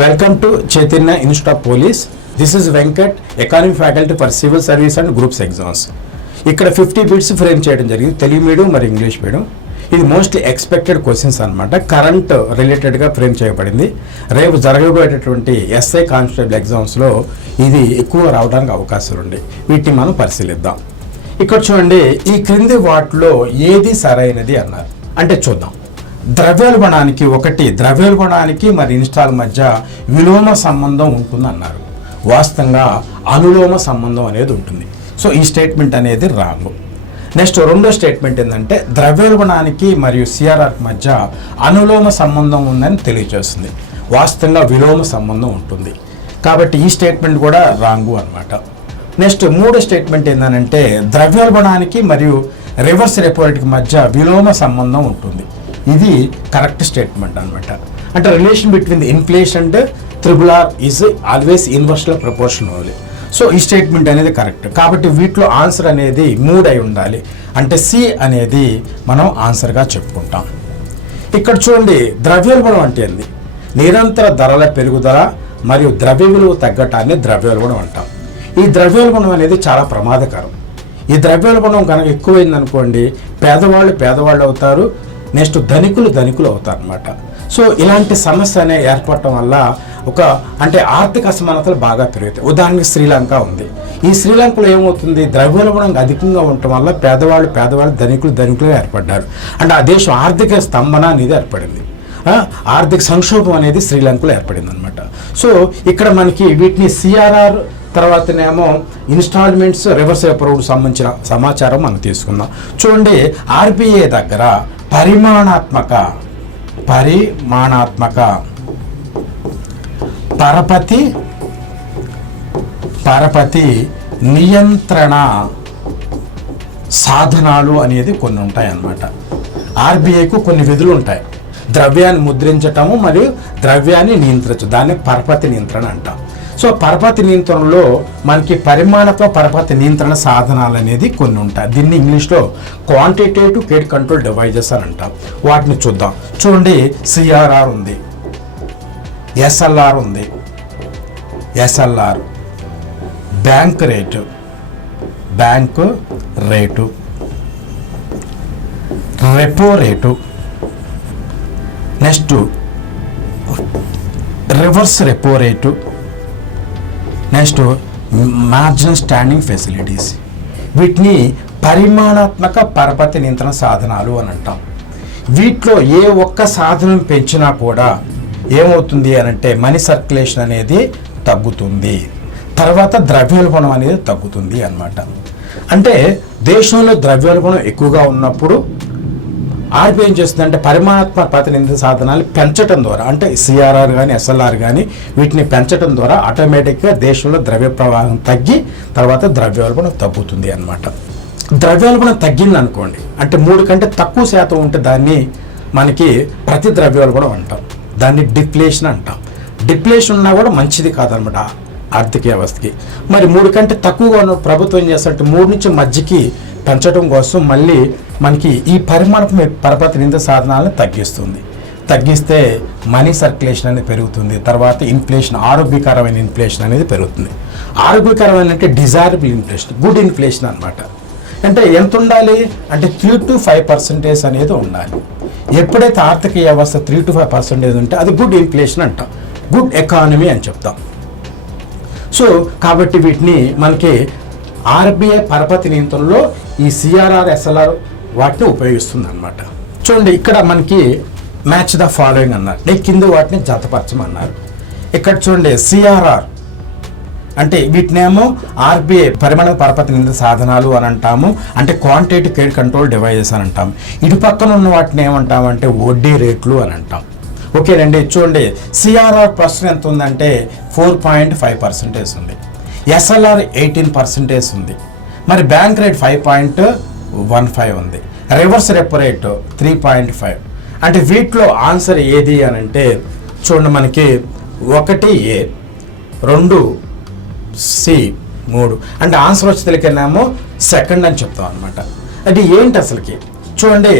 Welcome to Chaitanya institute of police. This is Venkat, economy faculty for civil service and groups exams. ఇక్కడ 50 bits frame చేయడం జరిగింది, Telugu medium మరి English medium. ఇది mostly expected questions అనమాట, current రిలేటెడ్గా frame చేయబడింది. రేపు జరగబోయేటటువంటి ఎస్ఐ కానిస్టేబుల్ ఎగ్జామ్స్లో ఇది ఎక్కువ రావడానికి అవకాశాలు ఉన్నాయి. వీటిని మనం పరిశీలిద్దాం. ఇక్కడ చూడండి, ఈ క్రింది వాటిలో ఏది సరైనది అన్నారు. అంటే చూద్దాం. ద్రవ్యోల్బణానికి మరి ఇన్స్టాల్ మధ్య విలోమ సంబంధం ఉంటుందన్నారు. వాస్తవంగా అనులోమ సంబంధం అనేది ఉంటుంది. సో ఈ స్టేట్మెంట్ అనేది రాంగ్. నెక్స్ట్ రెండో స్టేట్మెంట్ ఏంటంటే ద్రవ్యోల్బణానికి మరియు సిఆర్ఆర్ మధ్య అనులోమ సంబంధం ఉందని తెలియజేస్తుంది. వాస్తవంగా విలోమ సంబంధం ఉంటుంది. కాబట్టి ఈ స్టేట్మెంట్ కూడా రాంగు అనమాట. నెక్స్ట్ మూడో స్టేట్మెంట్ ఏంటంటే ద్రవ్యోల్బణానికి మరియు రివర్స్ రెపో రేట్కి మధ్య విలోమ సంబంధం ఉంటుంది. ఇది కరెక్ట్ స్టేట్మెంట్ అనమాట. అంటే relation between the inflation and RRR is always inversely proportional. So ఈ స్టేట్మెంట్ అనేది కరెక్ట్. కాబట్టి వీటిలో ఆన్సర్ అనేది 3 అయి ఉండాలి. అంటే సి అనేది మనం ఆన్సర్గా చెప్పుకుంటాం. ఇక్కడ చూడండి, ద్రవ్యోల్బణం అంటే ఏంది? నిరంతర ధరల పెరుగుదల మరియు ద్రవ్య విలువ తగ్గటాన్ని ద్రవ్యోల్బణం అంటాం. ఈ ద్రవ్యోల్బణం అనేది చాలా ప్రమాదకరం. ఈ ద్రవ్యోల్బణం కనుక ఎక్కువైంది అనుకోండి, పేదవాళ్ళు అవుతారు, నెక్స్ట్ ధనికులు అవుతారు అనమాట. సో ఇలాంటి సమస్య అనేది ఏర్పడటం వల్ల అంటే ఆర్థిక అసమానతలు బాగా పెరుగుతాయి. ఉదాహరణకి శ్రీలంక ఉంది. ఈ శ్రీలంకలో ఏమవుతుంది, ద్రవ్యోల్బణం అధికంగా ఉండటం వల్ల పేదవాళ్ళు ధనికులు ఏర్పడ్డారు. అంటే ఆ దేశం ఆర్థిక స్తంభన అనేది ఏర్పడింది. ఆర్థిక సంక్షోభం అనేది శ్రీలంకలో ఏర్పడింది అనమాట. సో ఇక్కడ మనకి వీటిని సిఆర్ఆర్ తర్వాతనేమో ఇన్స్టాల్మెంట్స్ రివర్స్ రెపో రేట్ సంబంధించిన సమాచారం మనం తీసుకుందాం. చూడండి, ఆర్బీఐ దగ్గర పరిమాణాత్మక పరపతి నియంత్రణ సాధనాలు అనేది కొన్ని ఉంటాయి అన్నమాట. ఆర్బీఐకు కొన్ని విధులు ఉంటాయి. ద్రవ్యాన్ని ముద్రించటము మరియు ద్రవ్యాన్ని నియంత్రించడం, దాన్ని పరపతి నియంత్రణ అంటాం. సో పరపతి నియంత్రణలో మనకి పరపతి నియంత్రణ సాధనాలు అనేది కొన్ని ఉంటాయి. దీన్ని ఇంగ్లీష్లో క్వాంటిటేటివ్ క్రెడిట్ కంట్రోల్ డివైజెస్ అని అంటాం. వాటిని చూద్దాం. చూడండి, సిఆర్ఆర్ ఉంది, ఎస్ఎల్ఆర్ ఉంది, bank rate, repo rate, next reverse repo rate, next marginal standing facilities. వీటిని పరిమాణాత్మక పరపతి నియంత్రణ సాధనాలు అని అంటాం. వీటిలో ఏ ఒక్క సాధనం పెంచినా కూడా ఏమవుతుంది అనంటే మనీ సర్క్యులేషన్ అనేది తగ్గుతుంది, తర్వాత ద్రవ్యోల్బణం అనేది తగ్గుతుంది అన్నమాట. అంటే దేశంలో ద్రవ్యోల్బణం ఎక్కువగా ఉన్నప్పుడు ఆర్బీఐ ఏం చేస్తుందంటే పరిమాణాత్మక పరపతి నియంత్రణ సాధనాలు పెంచడం ద్వారా, అంటే సిఆర్ఆర్ కానీ ఎస్ఎల్ఆర్ కానీ వీటిని పెంచడం ద్వారా ఆటోమేటిక్గా దేశంలో ద్రవ్య ప్రవాహం తగ్గి తర్వాత ద్రవ్యోల్బణం తగ్గుతుంది అన్నమాట. ద్రవ్యోల్బణం తగ్గింది అనుకోండి, అంటే 3 కంటే తక్కువ శాతం ఉంటే దాన్ని మనకి ప్రతి ద్రవ్యోల్బణం అంటాం, దాన్ని డిఫ్లేషన్ అంటాం. డిఫ్లేషన్ ఉన్నా కూడా మంచిది కాదనమాట ఆర్థిక వ్యవస్థకి. మరి 3 కంటే తక్కువగా ఉన్న ప్రభుత్వం ఏం చేస్తారంటే 3 నుంచి మధ్యకి పెంచడం కోసం మళ్ళీ మనకి ఈ పరపతి నియంత్రణ సాధనాలను తగ్గిస్తే మనీ సర్క్యులేషన్ అనేది పెరుగుతుంది. తర్వాత ఇన్ఫ్లేషన్, ఆరోగ్యకరమైన ఇన్ఫ్లేషన్ అనేది పెరుగుతుంది. ఆరోగ్యకరమైన అంటే డిజైరబుల్ ఇన్ఫ్లేషన్, గుడ్ ఇన్ఫ్లేషన్ అనమాట. అంటే ఎంత ఉండాలి అంటే 3 to 5% అనేది ఉండాలి. ఎప్పుడైతే ఆర్థిక వ్యవస్థ 3 to 5% ఉంటే అది గుడ్ ఇన్ఫ్లేషన్ అంటాం, గుడ్ ఎకానమీ అని చెప్తాం. సో కాబట్టి వీటిని మనకి ఆర్బీఐ పరపతి నియంత్రణలో ఈ సిఆర్ఆర్ ఎస్ఎల్ఆర్ వాటిని ఉపయోగిస్తుంది అనమాట. చూడండి, ఇక్కడ మనకి మ్యాచ్ ద ఫాలోయింగ్ అన్నారు, కింద వాటిని జతపరచమన్నారు. ఇక్కడ చూడండి, సిఆర్ఆర్ అంటే వీటినేమో ఆర్బీఐ పరపతి నియంత్రణ సాధనాలు అని అంటాము, అంటే క్వాంటిటేటివ్ క్రెడిట్ కంట్రోల్ డివైజెస్ అని అంటాము. ఇటు పక్కన ఉన్న వాటిని ఏమంటామంటే వడ్డీ రేట్లు అని అంటాం. ఓకేనండి. చూడండి, సిఆర్ఆర్ ప్రస్తుతం ఎంత ఉందంటే 4.5% ఉంది, ఎస్ఎల్ఆర్ 18% ఉంది, మరి బ్యాంక్ రేట్ 5.15 ఉంది, రివర్స్ రెపో రేట్ 3.5. అంటే వీటిలో ఆన్సర్ ఏది అని అంటే చూడండి, మనకి 1 A, 2 C, 3 అంటే ఆన్సర్ వచ్చి తెలియకనేమో సెకండ్ అని చెప్తాం అనమాట. అది ఏంటి అసలుకి? చూడండి,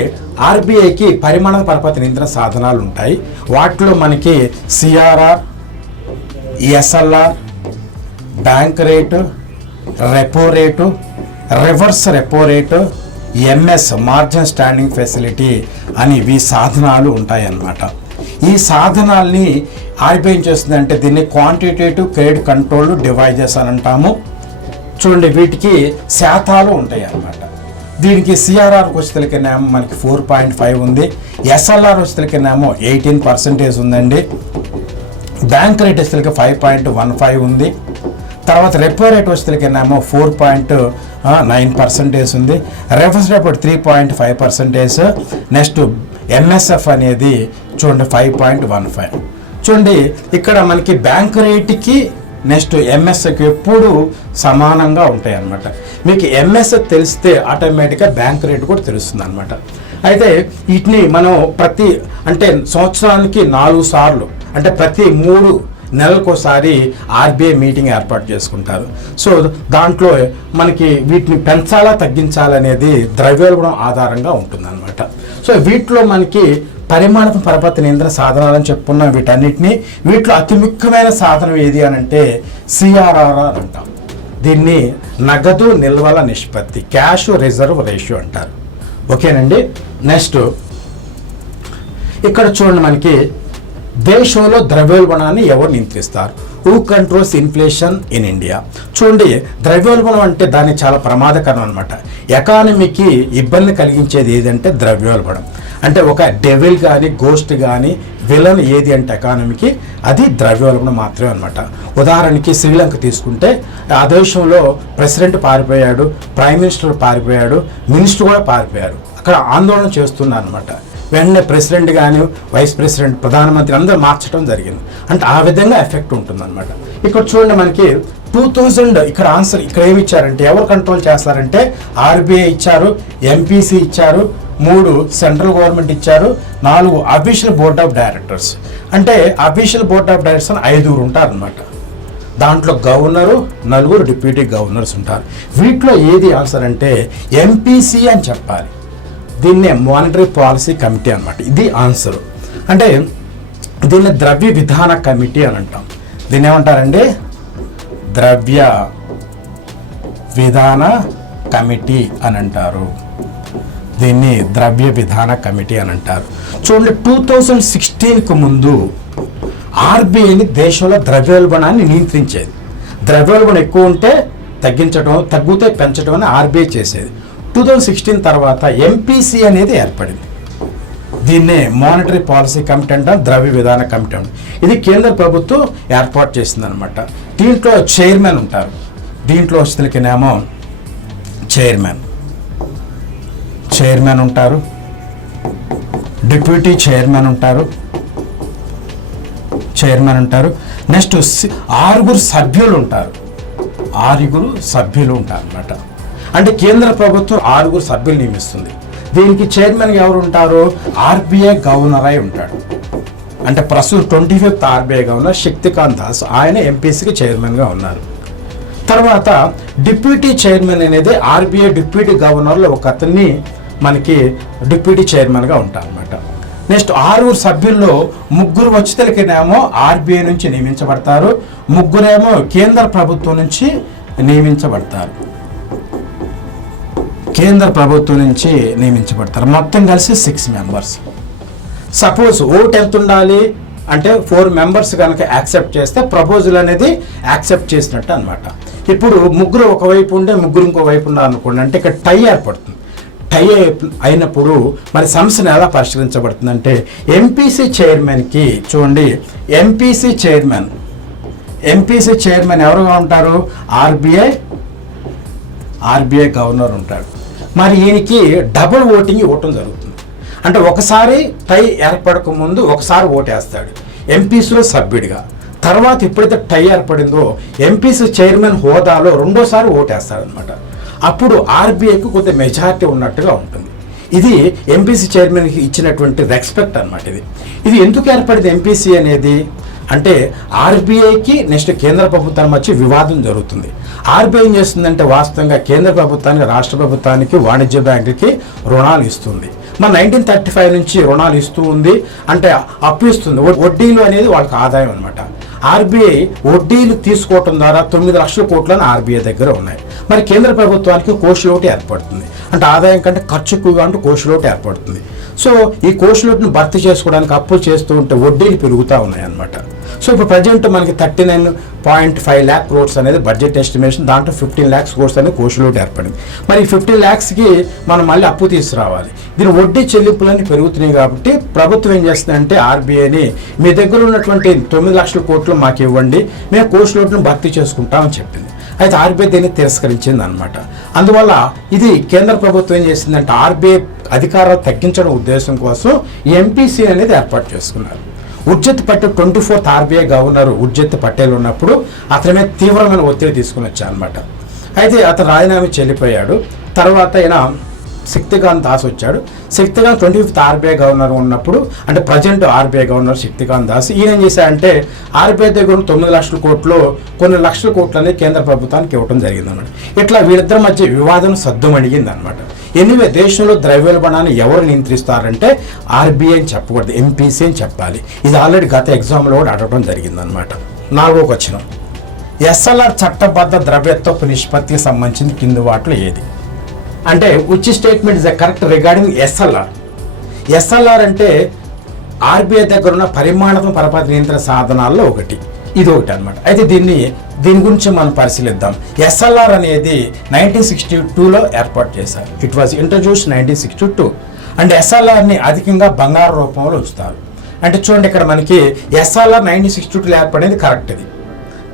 ఆర్బీఐకి పరపతి నియంత్రణ సాధనాలు ఉంటాయి. వాటిలో మనకి CRR, SLR, bank rate, repo rate, reverse repo rate, MS margin standing facility అని ఇవి సాధనాలు ఉంటాయన్నమాట. ఈ సాధనాల్ని ఆర్బీఐ ఏం చేస్తుందంటే దీన్ని క్వాంటిటేటివ్ క్రెడిట్ కంట్రోల్ డివైజెస్ అని అంటాము. చూడండి, వీటికి శాతాలు ఉంటాయి అన్నమాట. దీనికి సిఆర్ఆర్కి వచ్చేసరికినేమో మనకి 4.5 ఉంది, ఎస్ఎల్ఆర్ వచ్చేసరికినేమో 18% ఉందండి, బ్యాంక్ రేట్ వచ్చేసరికి 5.15 ఉంది, తర్వాత రెపో రేట్ వచ్చేసరికినేమో 4.9% ఉంది, రివర్స్ రెపో 3.5%, నెక్స్ట్ ఎంఎస్ఎఫ్ అనేది చూడండి 5.15. చూడండి, ఇక్కడ మనకి బ్యాంక్ రేటుకి నెక్స్ట్ ఎంఎస్కి ఎప్పుడు సమానంగా ఉంటాయి అన్నమాట. మీకు ఎంఎస్ తెలిస్తే ఆటోమేటిక్గా బ్యాంక్ రేట్ కూడా తెలుస్తుంది అనమాట. అయితే వీటిని మనం అంటే సంవత్సరానికి 4 సార్లు, అంటే ప్రతి 3 నెలలకోసారి ఆర్బీఐ మీటింగ్ ఏర్పాటు చేసుకుంటారు. సో దాంట్లో మనకి వీటిని పెంచాలా తగ్గించాలనేది ద్రవ్యోల్బణం ఆధారంగా ఉంటుందన్నమాట. సో వీటిలో మనకి పరిమాణాత్మక పరపతి నియంత్రణ సాధనాలని చెప్పుకున్నాం. వీటిలో అతి ముఖ్యమైన సాధనం ఏది అని అంటే సిఆర్ఆర్ అంటాం. దీన్ని నగదు నిల్వల నిష్పత్తి, క్యాష్ రిజర్వ్ రేషియో అంటారు. ఓకేనండి. నెక్స్ట్ ఇక్కడ చూడండి, మనకి దేశంలో ద్రవ్యోల్బణాన్ని ఎవరు నియంత్రిస్తారు? Who controls inflation in India? చూడండి, ద్రవ్యోల్బణం అంటే దాన్ని చాలా ప్రమాదకరం అనమాట. ఎకానమీకి ఇబ్బంది కలిగించేది ఏదంటే ద్రవ్యోల్బణం. అంటే ఒక డెవిల్ కానీ గోస్ట్ కానీ విలన్ ఏది అంటే ఎకానమీకి అది ద్రవ్యోల్బణం మాత్రమే అనమాట. ఉదాహరణకి శ్రీలంక తీసుకుంటే ఆ దేశంలో ప్రెసిడెంట్ పారిపోయాడు, ప్రైమ్ మినిస్టర్ పారిపోయాడు, మినిస్టర్ కూడా పారిపోయాడు. అక్కడ ఆందోళన చేస్తున్నారు అనమాట. వెంటనే ప్రెసిడెంట్ కానీ వైస్ ప్రెసిడెంట్, ప్రధానమంత్రి అందరూ మార్చడం జరిగింది. అంటే ఆ విధంగా ఎఫెక్ట్ ఉంటుందన్నమాట. ఇక్కడ చూడండి, మనకి 2000 ఇక్కడ ఆన్సర్ ఇక్కడ ఏమి ఇచ్చారంటే ఎవరు కంట్రోల్ చేస్తారంటే ఆర్బీఐ ఇచ్చారు, ఎంపీసీ ఇచ్చారు, 3 సెంట్రల్ గవర్నమెంట్ ఇచ్చారు, 4 అఫీషియల్ బోర్డ్ ఆఫ్ డైరెక్టర్స్. అంటే అఫీషియల్ బోర్డ్ ఆఫ్ డైరెక్టర్స్ అని 5 ఉంటారనమాట. దాంట్లో గవర్నరు, 4 డిప్యూటీ గవర్నర్స్ ఉంటారు. వీటిలో ఏది ఆన్సర్ అంటే ఎంపీసీ అని చెప్పాలి. దీన్నే మానిటరీ పాలసీ కమిటీ అనమాట. ఇది ఆన్సర్. అంటే దీన్ని ద్రవ్య విధాన కమిటీ అని అంటాం. దీన్ని ఏమంటారండి? ద్రవ్య విధాన కమిటీ అని అంటారు. దీన్ని ద్రవ్య విధాన కమిటీ అని అంటారు. చూడండి, 2016కు ముందు ఆర్బీఐని దేశంలో ద్రవ్యోల్బణాన్ని నియంత్రించేది. ద్రవ్యోల్బణం ఎక్కువ ఉంటే తగ్గించడం, తగ్గితే పెంచడం అని ఆర్బీఐ చేసేది. 2016 తర్వాత ఎంపీసీ అనేది ఏర్పడింది. దీన్నే మానిటరీ పాలసీ కమిటీ అంటాం, ద్రవ్య విధాన కమిటీ అంటాం. ఇది కేంద్ర ప్రభుత్వం ఏర్పాటు చేసింది అనమాట. దీంట్లో చైర్మన్ ఉంటారు. దీంట్లో వచ్చేసరికినేమో చైర్మన్ ఉంటారు, డిప్యూటీ చైర్మన్ ఉంటారు. నెక్స్ట్ 6 సభ్యులు ఉంటారు. 6 సభ్యులు ఉంటారు అన్నమాట. అంటే కేంద్ర ప్రభుత్వం 6 సభ్యులు నియమిస్తుంది. దీనికి చైర్మన్ ఎవరు ఉంటారు? ఆర్బీఐ గవర్నర్ అయి ఉంటాడు. అంటే ప్రస్తుతం 25th RBI governor Shaktikant Das, ఆయన ఎంపీసీకి చైర్మన్గా ఉన్నారు. తర్వాత డిప్యూటీ చైర్మన్ అనేది ఆర్బీఐ డిప్యూటీ గవర్నర్లో ఒక అతన్ని మనకి డిప్యూటీ చైర్మన్గా ఉంటారు అనమాట. నెక్స్ట్ 6 సభ్యుల్లో 3 వచ్చేతలకేమో ఆర్బీఐ నుంచి నియమించబడతారు, 3 కేంద్ర ప్రభుత్వం నుంచి నియమించబడతారు. మొత్తం కలిసి 6 మెంబర్స్. సపోజ్ ఓట్ ఎంత ఉండాలి అంటే 4 మెంబర్స్ కనుక యాక్సెప్ట్ చేస్తే ప్రపోజల్ అనేది యాక్సెప్ట్ చేసినట్టు అనమాట. ఇప్పుడు 3 ఒకవైపు ఉండే 3 ఇంకో వైపు ఉండాలనుకోండి, అంటే ఇక్కడ టై ఏర్పడుతుంది. టై అయినప్పుడు మరి సమస్యను ఎలా పరిష్కరించబడుతుంది అంటే ఎంపీసీ చైర్మన్కి చూడండి, ఎంపీసీ చైర్మన్ ఎవరుగా ఉంటారు? ఆర్బీఐ గవర్నర్ ఉంటాడు. మరి ఈయనకి డబుల్ ఓటింగ్ ఇవ్వటం జరుగుతుంది. అంటే ఒకసారి టై ఏర్పడక ముందు ఒకసారి ఓటేస్తాడు ఎంపీసీలో సభ్యుడిగా. తర్వాత ఎప్పుడైతే టై ఏర్పడిందో ఎంపీసీ చైర్మన్ హోదాలో 2వ ఓటేస్తాడు అనమాట. అప్పుడు ఆర్బీఐకి కొంత మెజారిటీ ఉన్నట్టుగా ఉంటుంది. ఇది ఎంపీసీ చైర్మన్కి ఇచ్చినటువంటి రెస్పెక్ట్ అనమాట. ఇది ఎందుకు ఏర్పడింది ఎంపీసీ అనేది అంటే ఆర్బీఐకి నెక్స్ట్ కేంద్ర ప్రభుత్వానికి వచ్చి వివాదం జరుగుతుంది. ఆర్బీఐ ఏం చేస్తుందంటే వాస్తవంగా కేంద్ర ప్రభుత్వానికి, రాష్ట్ర ప్రభుత్వానికి, వాణిజ్య బ్యాంకుకి రుణాలు ఇస్తుంది. మన 1935 నుంచి రుణాలు ఇస్తూ ఉంది. అంటే అప్పు ఇస్తుంది, వడ్డీలు అనేది వాళ్ళకి ఆదాయం అనమాట. ఆర్బీఐ వడ్డీలు తీసుకోవటం ద్వారా 9 లక్షల కోట్లను ఆర్బీఐ దగ్గర ఉన్నాయి. మరి కేంద్ర ప్రభుత్వానికి కోశలోటు ఏర్పడుతుంది. అంటే ఆదాయం కంటే ఖర్చు ఎక్కువగా ఉంటే కోశలోటు ఏర్పడుతుంది. సో ఈ కోశలోటును భర్తీ చేసుకోవడానికి అప్పులు చేస్తూ ఉంటే వడ్డీలు పెరుగుతూ ఉన్నాయి అన్నమాట. సో ఇప్పుడు ప్రజెంట్ మనకి 39.5 lakh crores అనేది బడ్జెట్ ఎస్టిమేషన్. దాంట్లో 15 lakhs crores అనేది కోశలోటు ఏర్పడింది. మరి 15 lakhsకి మనం మళ్ళీ అప్పు తీసుకురావాలి. దీని వడ్డీ చెల్లింపులన్నీ పెరుగుతున్నాయి కాబట్టి ప్రభుత్వం ఏం చేస్తుందంటే ఆర్బీఐని మీ దగ్గర ఉన్నటువంటి 9 లక్షల కోట్లు మాకు ఇవ్వండి, మేము కోశలోటును భర్తీ చేసుకుంటామని చెప్పింది. అయితే ఆర్బీఐ దీన్ని తిరస్కరించింది అనమాట. అందువల్ల ఇది కేంద్ర ప్రభుత్వం ఏం చేసిందంటే ఆర్బీఐ అధికారాలు తగ్గించడం ఉద్దేశం కోసం ఈ ఎంపీసీ అనేది ఏర్పాటు చేసుకున్నారు. Urjit Patel 24th RBI governor Urjit Patel ఉన్నప్పుడు అతని మీద తీవ్రమైన ఒత్తిడి తీసుకుని వచ్చారు అనమాట. అయితే అతను రాజీనామా చెల్లిపోయాడు. తర్వాత ఆయన శక్తికాంత్ దాస్ వచ్చాడు. శక్తికాంత్ 25th ఆర్బీఐ గవర్నర్ ఉన్నప్పుడు, అంటే present RBI governor Shaktikant Das, ఈయన ఏం చేశాడంటే ఆర్బీఐ దగ్గర 9 లక్షల కోట్లు కొన్ని లక్షల కోట్లు అనేది కేంద్ర ప్రభుత్వానికి ఇవ్వడం జరిగిందన్నమాట. ఇట్లా వీళ్ళిద్దరి మధ్య వివాదం సద్దుమణిగింది అనమాట. ఎనివే దేశంలో ద్రవ్యోల్బణాన్ని ఎవరు నియంత్రిస్తారంటే ఆర్బీఐ అని చెప్పకూడదు, ఎంపీసీ అని చెప్పాలి. ఇది ఆల్రెడీ గత ఎగ్జామ్లో కూడా అడగడం జరిగిందనమాట. 4వ క్వశ్చన్, ఎస్ఎల్ఆర్ చట్టబద్ధ ద్రవ్యత్వపు నిష్పత్తికి సంబంధించిన కింది వాటిలో ఏది? అంటే which statement is the correct regarding SLR? SLR అంటే ఆర్బీఐ దగ్గర ఉన్న పరిమాణాత్మక పరపతి నియంత్రణ సాధనాల్లో ఒకటి, ఇది ఒకటి అనమాట. అయితే దీని గురించి మనం పరిశీలిద్దాం. ఎస్ఎల్ఆర్ అనేది 1962లో ఏర్పాటు చేశారు. It was introduce 1962. అండ్ ఎస్ఎల్ఆర్ని అధికంగా బంగారు రూపంలో ఉంచుతారు. అంటే చూడండి, ఇక్కడ మనకి ఎస్ఎల్ఆర్ 1962లో ఏర్పడేది కరెక్ట్. ఇది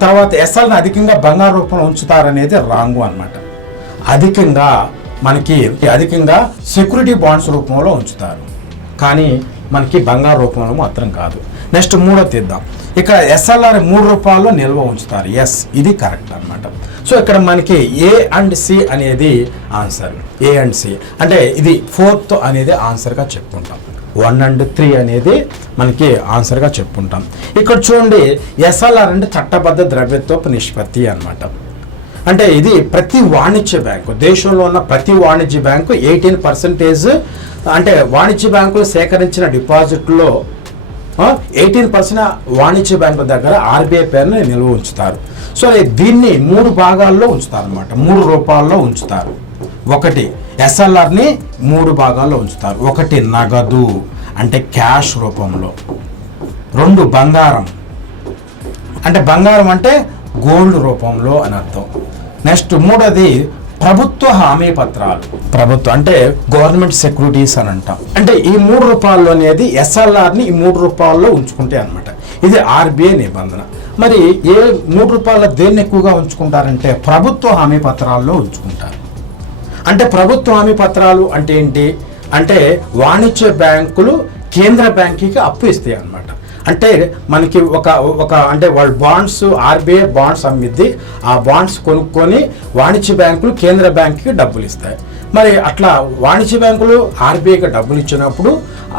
తర్వాత ఎస్ఎల్ఆర్ని అధికంగా బంగారు రూపంలో ఉంచుతారనేది రాంగు అనమాట. అధికంగా సెక్యూరిటీ బాండ్స్ రూపంలో ఉంచుతారు, కానీ మనకి బంగారు రూపంలో మాత్రం కాదు. నెక్స్ట్ 3వ తీద్దాం. ఇక్కడ ఎస్ఎల్ఆర్ 3 రూపాయల్లో నిల్వ ఉంచుతారు. ఎస్, ఇది కరెక్ట్ అనమాట. సో ఇక్కడ మనకి ఏ అండ్ సి అనేది ఆన్సర్. ఏ అండ్ సి అంటే ఇది 4th అనేది ఆన్సర్గా చెప్పుకుంటాం. 1 and 3 అనేది మనకి ఆన్సర్గా చెప్పుకుంటాం. ఇక్కడ చూడండి, ఎస్ఎల్ఆర్ అంటే చట్టబద్ధ ద్రవ్యత్వపు నిష్పత్తి అనమాట. అంటే ఇది ప్రతి వాణిజ్య బ్యాంకు, దేశంలో ఉన్న ప్రతి వాణిజ్య బ్యాంకు 18%, అంటే వాణిజ్య బ్యాంకులు సేకరించిన డిపాజిట్లో 18% వాణిజ్య బ్యాంకు దగ్గర ఆర్బీఐ పేరుని నిల్వ ఉంచుతారు. సో దీన్ని 3 భాగాల్లో ఉంచుతారు అనమాట. 3 రూపాల్లో ఉంచుతారు. ఒకటి ఎస్ఎల్ఆర్ని 3 భాగాల్లో ఉంచుతారు. ఒకటి నగదు అంటే క్యాష్ రూపంలో, 2 బంగారం అంటే గోల్డ్ రూపంలో అని అర్థం. నెక్స్ట్ 3వది ప్రభుత్వ హామీ పత్రాలు, అంటే గవర్నమెంట్ సెక్యూరిటీస్ అని అంటాం. అంటే ఈ 3 రూపాయలు అనేది ఎస్ఎల్ఆర్ని ఈ 3 రూపాయల్లో ఉంచుకుంటే అనమాట. ఇది ఆర్బీఐ నిబంధన. మరి ఏ 3 రూపాయల దేన్ని ఎక్కువగా ఉంచుకుంటారంటే ప్రభుత్వ హామీ పత్రాల్లో ఉంచుకుంటారు. అంటే ప్రభుత్వ హామీ పత్రాలు అంటే ఏంటి అంటే వాణిజ్య బ్యాంకులు కేంద్ర బ్యాంకుకి అప్పు ఇస్తాయి అనమాట. అంటే మనకి ఒక అంటే వాళ్ళు బాండ్స్, ఆర్బీఐ బాండ్స్ అమ్మిద్ది, ఆ బాండ్స్ కొనుక్కొని వాణిజ్య బ్యాంకులు కేంద్ర బ్యాంకుకి డబ్బులు ఇస్తాయి. మరి అట్లా వాణిజ్య బ్యాంకులు ఆర్బీఐకి డబ్బులు ఇచ్చినప్పుడు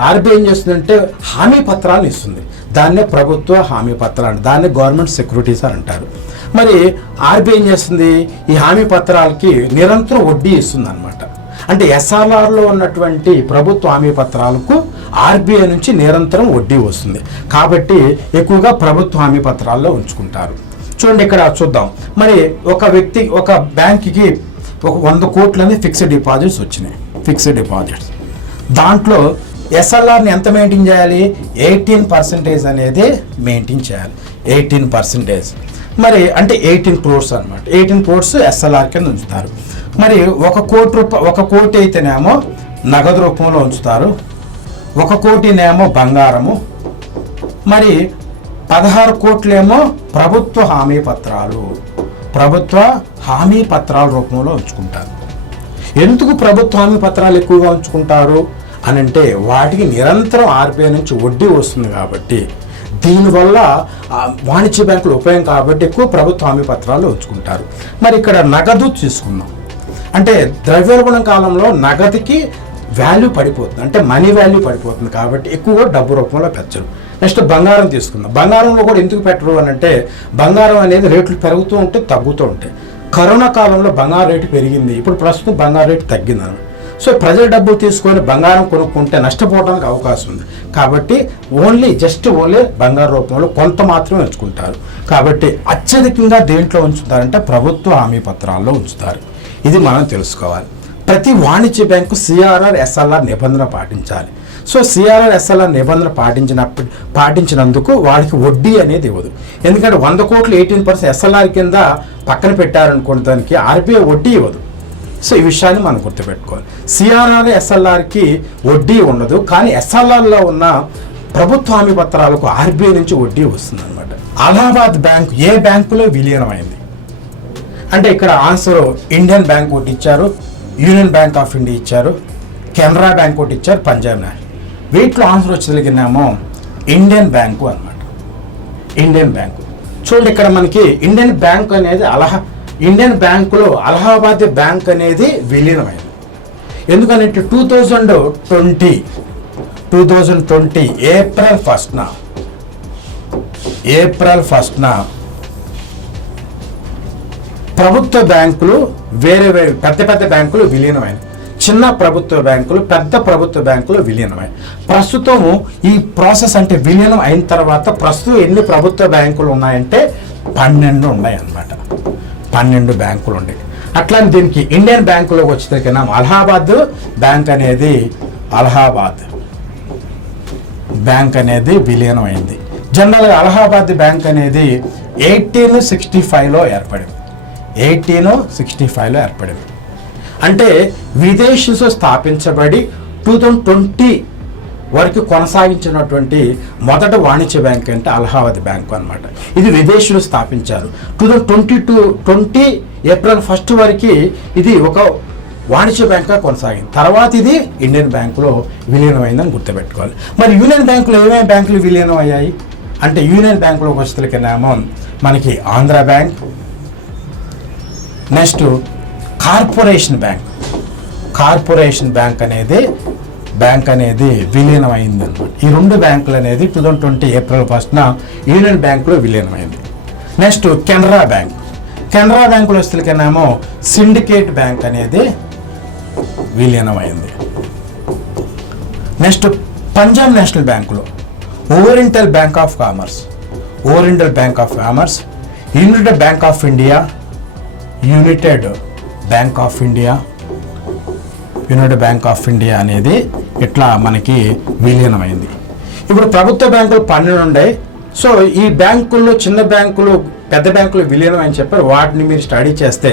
ఆర్బీఐ ఏం చేస్తుందంటే హామీ పత్రాలు ఇస్తుంది. దాన్నే ప్రభుత్వ హామీ పత్రాలు, దాన్నే గవర్నమెంట్ సెక్యూరిటీస్ అని అంటారు. మరి ఆర్బీఐ ఏం చేస్తుంది, ఈ హామీ పత్రాలకి నిరంతరం వడ్డీ ఇస్తుంది అనమాట. అంటే ఎస్ఎల్ఆర్లో ఉన్నటువంటి ప్రభుత్వ హామీ పత్రాలకు ఆర్బీఐ నుంచి నిరంతరం వడ్డీ వస్తుంది. కాబట్టి ఎక్కువగా ప్రభుత్వ హామీ పత్రాల్లో ఉంచుకుంటారు. చూడండి, ఇక్కడ చూద్దాం. మరి ఒక బ్యాంక్కి 100 కోట్లని ఫిక్స్డ్ డిపాజిట్స్ వచ్చినాయి. ఫిక్స్డ్ డిపాజిట్స్ దాంట్లో ఎస్ఎల్ఆర్ని ఎంత మెయింటైన్ చేయాలి? 18% అనేది మెయింటైన్ చేయాలి. 18%. మరి అంటే 18 crores అనమాట. 18 crores ఎస్ఎల్ఆర్ కింద ఉంచుతారు. మరి 1 కోటి అయితేనేమో నగదు రూపంలో ఉంచుతారు, 1 కోటినేమో బంగారము, మరి 16 కోట్లేమో ప్రభుత్వ హామీ పత్రాల రూపంలో ఉంచుకుంటారు. ఎందుకు ప్రభుత్వ హామీ పత్రాలు ఎక్కువగా ఉంచుకుంటారు అని అంటే వాటికి నిరంతరం ఆర్బీఐ నుంచి వడ్డీ వస్తుంది కాబట్టి, దీనివల్ల వాణిజ్య బ్యాంకులు ఉపయోగం కాబట్టి ఎక్కువ ప్రభుత్వ హామీ పత్రాలు ఉంచుకుంటారు. మరి ఇక్కడ నగదు తీసుకున్నాం అంటే ద్రవ్యోల్బణం కాలంలో నగదుకి వాల్యూ పడిపోతుంది, అంటే మనీ వాల్యూ పడిపోతుంది కాబట్టి ఎక్కువగా డబ్బు రూపంలో పెంచరు. నెక్స్ట్ బంగారం తీసుకుందాం. బంగారంలో కూడా ఎందుకు పెట్టరు అని అంటే బంగారం అనేది రేట్లు పెరుగుతూ ఉంటే తగ్గుతూ ఉంటాయి. కరోనా కాలంలో బంగారు రేటు పెరిగింది, ఇప్పుడు ప్రస్తుతం బంగారు రేటు తగ్గింది. సో ప్రజల డబ్బులు తీసుకొని బంగారం కొనుక్కుంటే నష్టపోవడానికి అవకాశం ఉంది. కాబట్టి ఓన్లీ బంగారు రూపంలో కొంత మాత్రమే ఉంచుకుంటారు. కాబట్టి అత్యధికంగా దేంట్లో ఉంచుతారంటే ప్రభుత్వ హామీ పత్రాల్లో ఉంచుతారు. ఇది మనం తెలుసుకోవాలి. ప్రతి వాణిజ్య బ్యాంకు సిఆర్ఆర్ ఎస్ఎల్ఆర్ నిబంధన పాటించాలి. సో సిఆర్ఆర్ ఎస్ఎల్ఆర్ నిబంధన పాటించినందుకు వాళ్ళకి వడ్డీ అనేది ఇవ్వదు. ఎందుకంటే 100 కోట్లు 18% ఎస్ఎల్ఆర్ కింద పక్కన పెట్టారనుకోండి, దానికి ఆర్బీఐ వడ్డీ ఇవ్వదు. సో ఈ విషయాన్ని మనం గుర్తుపెట్టుకోవాలి. సిఆర్ఆర్ ఎస్ఎల్ఆర్కి వడ్డీ ఉండదు, కానీ ఎస్ఎల్ఆర్లో ఉన్న ప్రభుత్వ హామీ పత్రాలకు ఆర్బీఐ నుంచి వడ్డీ వస్తుంది అనమాట. అలహాబాద్ బ్యాంక్ ఏ బ్యాంకులో విలీనమైంది అంటే ఇక్కడ ఆన్సర్ ఇండియన్ బ్యాంక్ ఒకటి ఇచ్చారు, యూనియన్ బ్యాంక్ ఆఫ్ ఇండియా ఇచ్చారు, కెనరా బ్యాంక్ ఒకటి ఇచ్చారు, పంజాబ్ నేషనల్. వీటిలో ఆన్సర్ వచ్చేసరికినేమో ఇండియన్ బ్యాంకు అనమాట. ఇండియన్ బ్యాంకు చూడండి, ఇక్కడ మనకి ఇండియన్ బ్యాంక్ అనేది ఇండియన్ బ్యాంకులో అలహాబాద్ బ్యాంక్ అనేది విలీనమైంది. ఎందుకంటే 2020 ఏప్రిల్ ఫస్ట్న ప్రభుత్వ బ్యాంకులు వేరే పెద్ద బ్యాంకులు విలీనమైంది. చిన్న ప్రభుత్వ బ్యాంకులు, పెద్ద ప్రభుత్వ బ్యాంకులు విలీనమై ప్రస్తుతం ఈ ప్రాసెస్ అంటే విలీనం అయిన తర్వాత ప్రస్తుతం ఎన్ని ప్రభుత్వ బ్యాంకులు ఉన్నాయంటే 12 ఉన్నాయి అన్నమాట. 12 బ్యాంకులు ఉన్నాయి. అట్లానే దీనికి ఇండియన్ బ్యాంకులోకి వచ్చేసరికి అలహాబాద్ బ్యాంక్ అనేది విలీనం అయింది. జనరల్గా అలహాబాద్ బ్యాంక్ అనేది 1865లో ఏర్పడింది. అంటే విదేశీలో స్థాపించబడి 2020 వరకు కొనసాగించినటువంటి మొదటి వాణిజ్య బ్యాంక్ అంటే అలహాబాద్ బ్యాంకు అనమాట. ఇది విదేశీయులు స్థాపించారు. 2020 ఏప్రిల్ 1 వరకు ఇది ఒక వాణిజ్య బ్యాంక్గా కొనసాగింది. తర్వాత ఇది ఇండియన్ బ్యాంకులో విలీనమైందని గుర్తుపెట్టుకోవాలి. మరి యూనియన్ బ్యాంకులో ఏమేమి బ్యాంకులు విలీనం అయ్యాయి అంటే యూనియన్ బ్యాంకులోకి వచ్చేసరికినేమో మనకి Andhra bank, next corporation bank అనేది విలీనం అయింది అనమాట. ఈ 2 బ్యాంకులు అనేది 2020 ఏప్రిల్ 1న యూనియన్ బ్యాంకులో విలీనమైంది. నెక్స్ట్ కెనరా బ్యాంకులో వస్తేనేమో సిండికేట్ బ్యాంక్ అనేది విలీనమైంది. నెక్స్ట్ పంజాబ్ నేషనల్ బ్యాంకులో oriental Bank of Commerce, United Bank of India అనేది ఇట్లా మనకి విలీనమైంది. ఇప్పుడు ప్రభుత్వ బ్యాంకులు 12 ఉన్నాయి. సో ఈ బ్యాంకుల్లో చిన్న బ్యాంకులు, పెద్ద బ్యాంకులు విలీనం అని చెప్పారు. వాటిని మీరు స్టడీ చేస్తే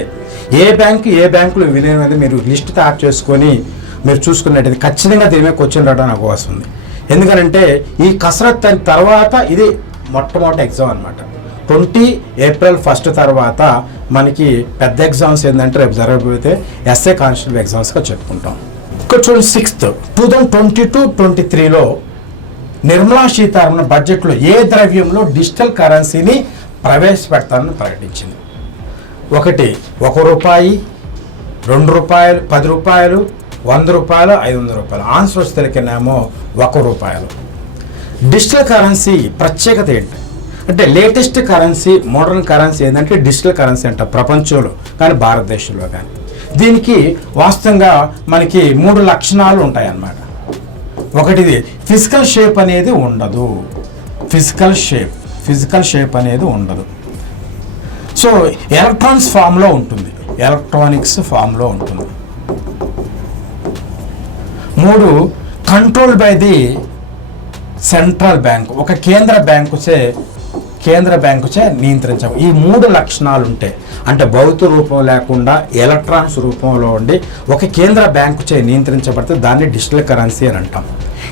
ఏ బ్యాంకులు విలీనమైంది మీరు లిస్ట్ తయారు చేసుకొని మీరు చూసుకున్నట్టయితే ఖచ్చితంగా దీని మీద క్వశ్చన్ రావడానికి అవకాశం ఉంది. ఎందుకంటే ఈ కసరత్ తర్వాత ఇది మొట్టమొదటి ఎగ్జామ్ అనమాట. 20 ఏప్రిల్ 1 తర్వాత మనకి పెద్ద ఎగ్జామ్స్ ఏంటంటే రేపు జరగబోతే ఎస్ఏ కానిస్టేబుల్ ఎగ్జామ్స్గా చెప్పుకుంటాం. ఇక్కడ చూడండి 6th 2022-23లో నిర్మలా సీతారామన్ బడ్జెట్లో ఏ ద్రవ్యంలో డిజిటల్ కరెన్సీని ప్రవేశపెడతానని ప్రకటించింది. 1 రూపాయి, 2 రూపాయలు, 10 రూపాయలు, 100 రూపాయలు, 500 రూపాయలు. ఆన్సర్ వచ్చేసరికినేమో 1 రూపాయలు. డిజిటల్ కరెన్సీ ప్రత్యేకత ఏంటి అంటే లేటెస్ట్ కరెన్సీ, మోడర్న్ కరెన్సీ ఏంటంటే డిజిటల్ కరెన్సీ అంట ప్రపంచంలో కానీ భారతదేశంలో కానీ. దీనికి వాస్తవంగా మనకి 3 లక్షణాలు ఉంటాయన్నమాట. ఒకటిది ఫిజికల్ షేప్ అనేది ఉండదు. ఫిజికల్ షేప్ అనేది ఉండదు. సో ఎలక్ట్రానిక్స్ ఫామ్లో ఉంటుంది. 3 control by the central bank, ఒక కేంద్ర బ్యాంకు చే నియంత్రించవు. ఈ 3 లక్షణాలు ఉంటే అంటే భౌతిక రూపం లేకుండా ఎలక్ట్రానిక్స్ రూపంలో ఉండి ఒక కేంద్ర బ్యాంకు చే నియంత్రించబడితే దాన్ని డిజిటల్ కరెన్సీ అని అంటాం.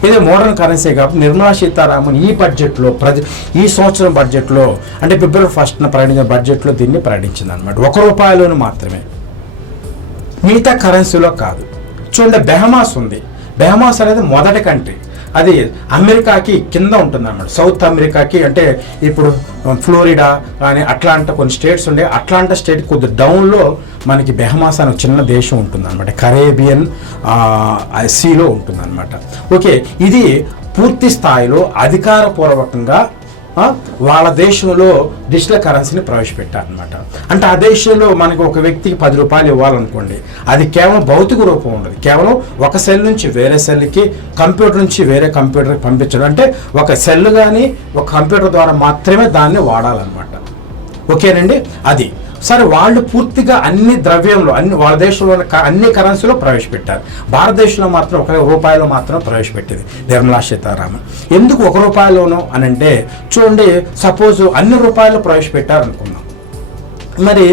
ఇది మోడర్న్ కరెన్సీ కాబట్టి నిర్మలా సీతారామన్ ఈ బడ్జెట్లో ఈ సంవత్సరం బడ్జెట్లో అంటే ఫిబ్రవరి 1న ప్రకటించిన బడ్జెట్లో దీన్ని ప్రకటించింది అనమాట. 1 రూపాయలోను మాత్రమే, మిగతా కరెన్సీలో కాదు. చూడండి బెహమాస్ ఉంది. బెహమాస్ అనేది మొదటి కంట్రీ. అది అమెరికాకి కింద ఉంటుంది అన్నమాట. సౌత్ అమెరికాకి అంటే ఇప్పుడు ఫ్లోరిడా కానీ అట్లాంటా కొన్ని స్టేట్స్ ఉండే, అట్లాంటా స్టేట్ కొద్ది డౌన్లో మనకి బెహమాస్ అనే చిన్న దేశం ఉంటుంది అనమాట. కరేబియన్ సీలో ఉంటుంది అనమాట. ఓకే, ఇది పూర్తి స్థాయిలో అధికారపూర్వకంగా వాళ్ళ దేశంలో డిజిటల్ కరెన్సీని ప్రవేశపెట్టారనమాట. అంటే ఆ దేశంలో మనకు ఒక వ్యక్తికి 10 రూపాయలు ఇవ్వాలనుకోండి, అది కేవలం భౌతిక రూపం ఉండదు, కేవలం ఒక సెల్ నుంచి వేరే సెల్కి, కంప్యూటర్ నుంచి వేరే కంప్యూటర్కి పంపించడం. అంటే ఒక సెల్ కానీ ఒక కంప్యూటర్ ద్వారా మాత్రమే దాన్ని వాడాలన్నమాట. ఓకేనండి, అది సరే. వాళ్ళు పూర్తిగా అన్ని ద్రవ్యంలో వాళ్ళ దేశంలో అన్ని కరెన్సీలో ప్రవేశపెట్టారు. భారతదేశంలో మాత్రం ₹1 మాత్రం ప్రవేశపెట్టింది నిర్మలా సీతారామన్. ఎందుకు ₹1 అని అంటే, చూడండి, సపోజ్ అన్ని రూపాయలు ప్రవేశపెట్టారు అనుకుందాం. మరి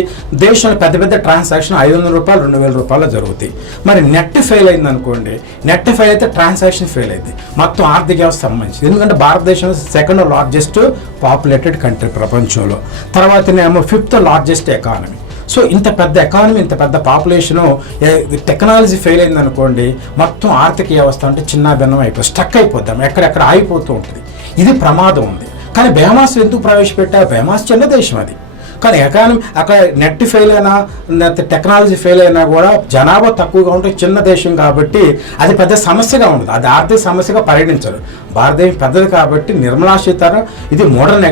దేశంలో పెద్ద పెద్ద ట్రాన్సాక్షన్ ₹500, ₹2000 జరుగుతాయి. మరి నెట్ ఫెయిల్ అయింది అనుకోండి, నెట్ ఫెయిల్ అయితే ట్రాన్సాక్షన్ ఫెయిల్ అయింది, మొత్తం ఆర్థిక వ్యవస్థ సంబంధించి. ఎందుకంటే భారతదేశం 2nd లార్జెస్ట్ పాపులేటెడ్ కంట్రీ ప్రపంచంలో, తర్వాతనేమో 5th లార్జెస్ట్ ఎకానమీ. సో ఇంత పెద్ద ఎకానమీ, ఇంత పెద్ద పాపులేషను, టెక్నాలజీ ఫెయిల్ అయింది అనుకోండి, మొత్తం ఆర్థిక వ్యవస్థ అంటే చిన్న భిన్నం అయిపోయి స్టక్ అయిపోతాం, ఎక్కడెక్కడ ఆగిపోతూ ఉంటుంది. ఇది ప్రమాదం ఉంది. కానీ బెహమాస్ ఎందుకు ప్రవేశపెట్టారు? బెహమాస్ చిన్న దేశం అది, కానీ ఎకానమీ అక్కడ నెట్ ఫెయిల్ అయినా, టెక్నాలజీ ఫెయిల్ అయినా కూడా జనాభా తక్కువగా ఉంటే చిన్న దేశం కాబట్టి అది పెద్ద సమస్యగా ఉండదు, అది ఆర్థిక సమస్యగా పరిగణించరు. భారతదేశం పెద్దది కాబట్టి నిర్మలా సీతారామన్ ఇది మోడర్న్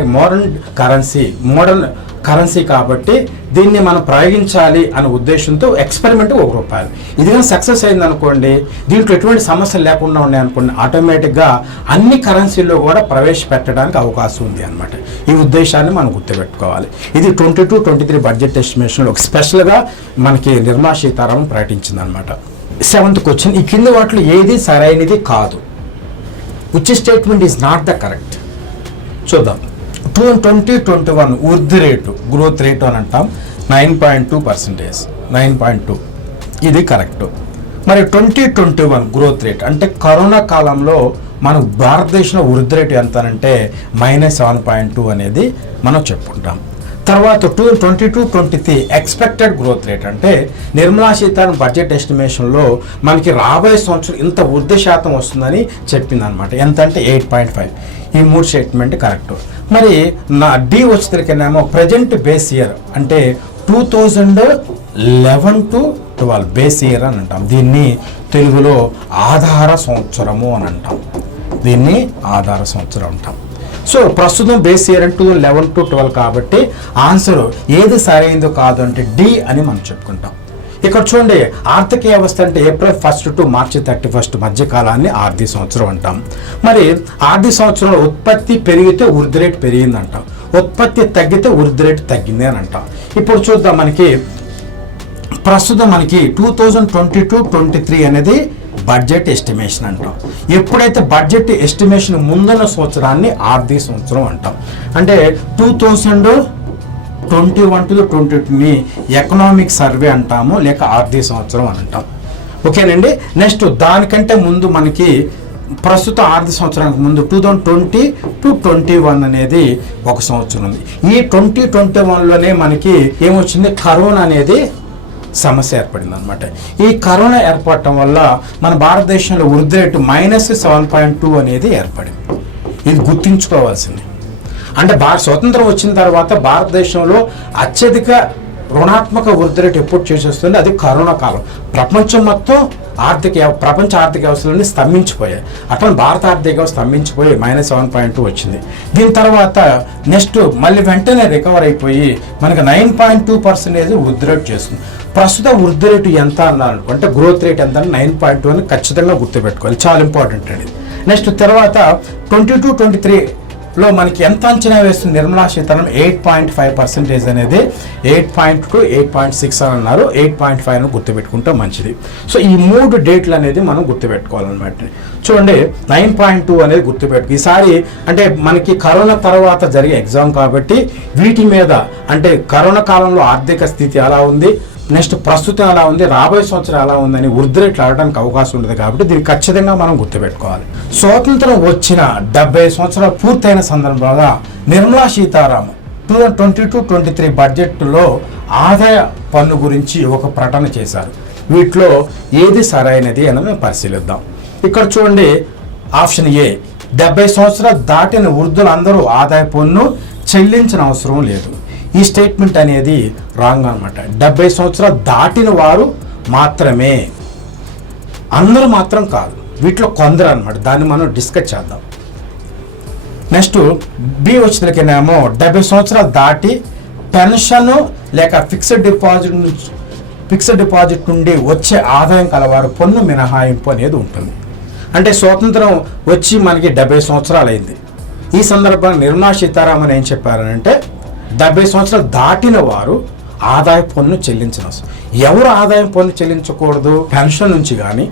కరెన్సీ కాబట్టి దీన్ని మనం ప్రయోగించాలి అనే ఉద్దేశంతో ఎక్స్పెరిమెంట్ ₹1. ఇది కానీ సక్సెస్ అయింది అనుకోండి, దీంట్లో ఎటువంటి సమస్యలు లేకుండా ఉన్నాయి అనుకోండి, ఆటోమేటిక్గా అన్ని కరెన్సీల్లో కూడా ప్రవేశపెట్టడానికి అవకాశం ఉంది అనమాట. ఈ ఉద్దేశాన్ని మనం గుర్తుపెట్టుకోవాలి. ఇది 22-23 బడ్జెట్ ఎస్టిమేషన్లో స్పెషల్గా మనకి నిర్మలా సీతారామన్ ప్రకటించింది అనమాట. 7th క్వశ్చన్, ఈ కింద వాటిలో ఏది సరైనది కాదు? Which statement is not the correct? చూద్దాం. 2021 వృద్ధి రేటు, గ్రోత్ రేటు అని అంటాం, 9.2%, 9.2, ఇది కరెక్ట్. మరి 2021 గ్రోత్ రేట్ అంటే కరోనా కాలంలో మన భారతదేశంలో వృద్ధి రేటు ఎంత అంటే -7.2 అనేది మనం చెప్పుకుంటాం. తర్వాత 2022-23 ఎక్స్పెక్టెడ్ గ్రోత్ రేట్ అంటే నిర్మలా సీతారామన్ బడ్జెట్ ఎస్టిమేషన్లో మనకి రాబోయే సంవత్సరం ఇంత వృద్ధి శాతం వస్తుందని చెప్పింది అనమాట. ఎంత అంటే 8.5. ఈ 3 స్టేట్మెంట్ కరెక్ట్. మరి నా డి వచ్చేసరికేమో ప్రజెంట్ బేస్ ఇయర్ అంటే 2011-12 బేస్ ఇయర్ అని అంటాం. దీన్ని తెలుగులో ఆధార సంవత్సరము అని అంటాం. దీన్ని ఆధార సంవత్సరం అంటాం. సో ప్రస్తుతం బేస్ ఇయర్ అంటే 2011-12 కాబట్టి ఆన్సర్ ఏది సరైనదో కాదు అంటే డి అని మనం చెప్పుకుంటాం. ఇక్కడ చూడండి, ఆర్థిక వ్యవస్థ అంటే April 1 to March 31 మధ్యకాలాన్ని ఆర్థిక సంవత్సరం అంటాం. మరి ఆర్థిక సంవత్సరంలో ఉత్పత్తి పెరిగితే వృద్ధి రేటు పెరిగింది అంటాం, ఉత్పత్తి తగ్గితే వృద్ధి రేటు తగ్గింది అని అంటాం. ఇప్పుడు చూద్దాం, ప్రస్తుతం మనకి 2022-23 అనేది బడ్జెట్ ఎస్టిమేషన్ అంటాం. ఎప్పుడైతే బడ్జెట్ ఎస్టిమేషన్ ముందున్న సంవత్సరాన్ని ఆర్థిక సంవత్సరం అంటాం. అంటే 2021-22ని ఎకనామిక్ సర్వే అంటాము, లేక ఆర్థిక సంవత్సరం అని అంటాం. ఓకేనండి. నెక్స్ట్ దానికంటే ముందు మనకి ప్రస్తుత ఆర్థిక సంవత్సరానికి ముందు 2020-21 అనేది ఒక సంవత్సరం ఉంది. ఈ 2021లోనే మనకి ఏమొచ్చింది, కరోనా అనేది సమస్య ఏర్పడింది అనమాట. ఈ కరోనా ఏర్పడటం వల్ల మన భారతదేశంలో వృద్ధి రేటు -7.2 అనేది ఏర్పడింది. ఇది గుర్తుంచుకోవాల్సింది. అంటే స్వతంత్రం వచ్చిన తర్వాత భారతదేశంలో అత్యధిక రుణాత్మక వృద్ధి రేటు ఎప్పుడు చేసేస్తుంది, అది కరోనా కాలం. ప్రపంచం మొత్తం ప్రపంచ ఆర్థిక వ్యవస్థలన్నీ స్తంభించిపోయాయి. అట్లా భారత ఆర్థిక వ్యవస్థ స్తంభించిపోయి -7.2 వచ్చింది. దీని తర్వాత నెక్స్ట్ మళ్ళీ వెంటనే రికవర్ అయిపోయి మనకి 9.2% వృద్ధి రేటు చేస్తుంది. ప్రస్తుత వృద్ధి రేటు ఎంత అన్నారు అంటే గ్రోత్ రేట్ ఎంత అంటే 9.2 అని ఖచ్చితంగా గుర్తుపెట్టుకోవాలి, చాలా ఇంపార్టెంట్ అండి. నెక్స్ట్ తర్వాత 22-23లో మనకి ఎంత అంచనా వేస్తుంది నిర్మలా సీతారామన్? 8.5% అనేది 8.2-8.6 అని అన్నారు. 8.5 అని గుర్తుపెట్టుకుంటే మంచిది. సో ఈ 3 డేట్లు అనేది మనం గుర్తుపెట్టుకోవాలన్నమాట. చూడండి, 9.2 అనేది గుర్తుపెట్టుకు. ఈసారి అంటే మనకి కరోనా తర్వాత జరిగే ఎగ్జామ్ కాబట్టి వీటి మీద అంటే కరోనా కాలంలో ఆర్థిక స్థితి ఎలా ఉంది, నెక్స్ట్ ప్రస్తుతం ఎలా ఉంది, రాబోయే సంవత్సరం ఎలా ఉందని వృద్ధి రేట్లు ఆడడానికి అవకాశం ఉంటుంది కాబట్టి దీన్ని ఖచ్చితంగా మనం గుర్తుపెట్టుకోవాలి. స్వాతంత్రం వచ్చిన 70 సంవత్సరాలు పూర్తయిన సందర్భంగా నిర్మలా సీతారామన్ 2022-23 బడ్జెట్లో ఆదాయ పన్ను గురించి ఒక ప్రకటన చేశారు. వీటిలో ఏది సరైనది అనేది పరిశీలిద్దాం. ఇక్కడ చూడండి, ఆప్షన్ ఏ, 70 సంవత్సరాలు దాటిన వృద్ధులందరూ ఆదాయ పన్ను చెల్లించిన అవసరం లేదు. ఈ స్టేట్మెంట్ అనేది రాంగ్ అనమాట. 70 సంవత్సరాలు దాటిన వారు మాత్రమే, అందరూ మాత్రం కాదు, వీటిలో కొందరు అనమాట. దాన్ని మనం డిస్కస్ చేద్దాం. నెక్స్ట్ బి వచ్చేసరికినేమో 70 సంవత్సరాలు దాటి పెన్షన్ లేక ఫిక్స్డ్ డిపాజిట్ నుండి వచ్చే ఆదాయం కలవారు పన్ను మినహాయింపు అనేది ఉంటుంది. అంటే స్వాతంత్రం వచ్చి మనకి 70 సంవత్సరాలు అయింది. ఈ సందర్భంగా నిర్మలా సీతారామన్ ఏం చెప్పారనంటే 70 సంవత్సరాలు దాటిన వారు ఆదాయ పన్ను చెల్లించవచ్చు. ఎవరు ఆదాయం పన్ను చెల్లించకూడదు? పెన్షన్ నుంచి కానీ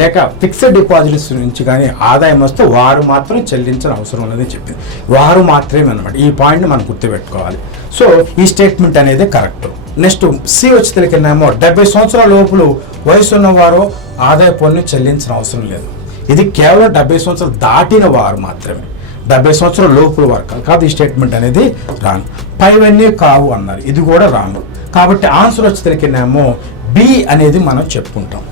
లేక ఫిక్స్డ్ డిపాజిట్స్ నుంచి కానీ ఆదాయం వస్తే వారు మాత్రం చెల్లించిన అవసరం ఉన్నది చెప్పింది. వారు మాత్రమే అన్నమాట. ఈ పాయింట్ని మనం గుర్తుపెట్టుకోవాలి. సో ఈ స్టేట్మెంట్ అనేది కరెక్ట్. నెక్స్ట్ సి వచ్చి తెలికినేమో 70 సంవత్సరాల లోపులు వయసు ఉన్నవారు ఆదాయ పన్ను చెల్లించిన అవసరం లేదు. ఇది కేవలం 70 సంవత్సరాలు దాటిన వారు మాత్రమే, 70 సంవత్సరాల లోపుల వారు కాదు. ఈ స్టేట్మెంట్ అనేది రాంగ్. పైవన్నీ కావు అన్నారు, ఇది కూడా రాంగ్. కాబట్టి ఆన్సర్ వచ్చి తెలికినేమో బి అనేది మనం చెప్పుకుంటాం.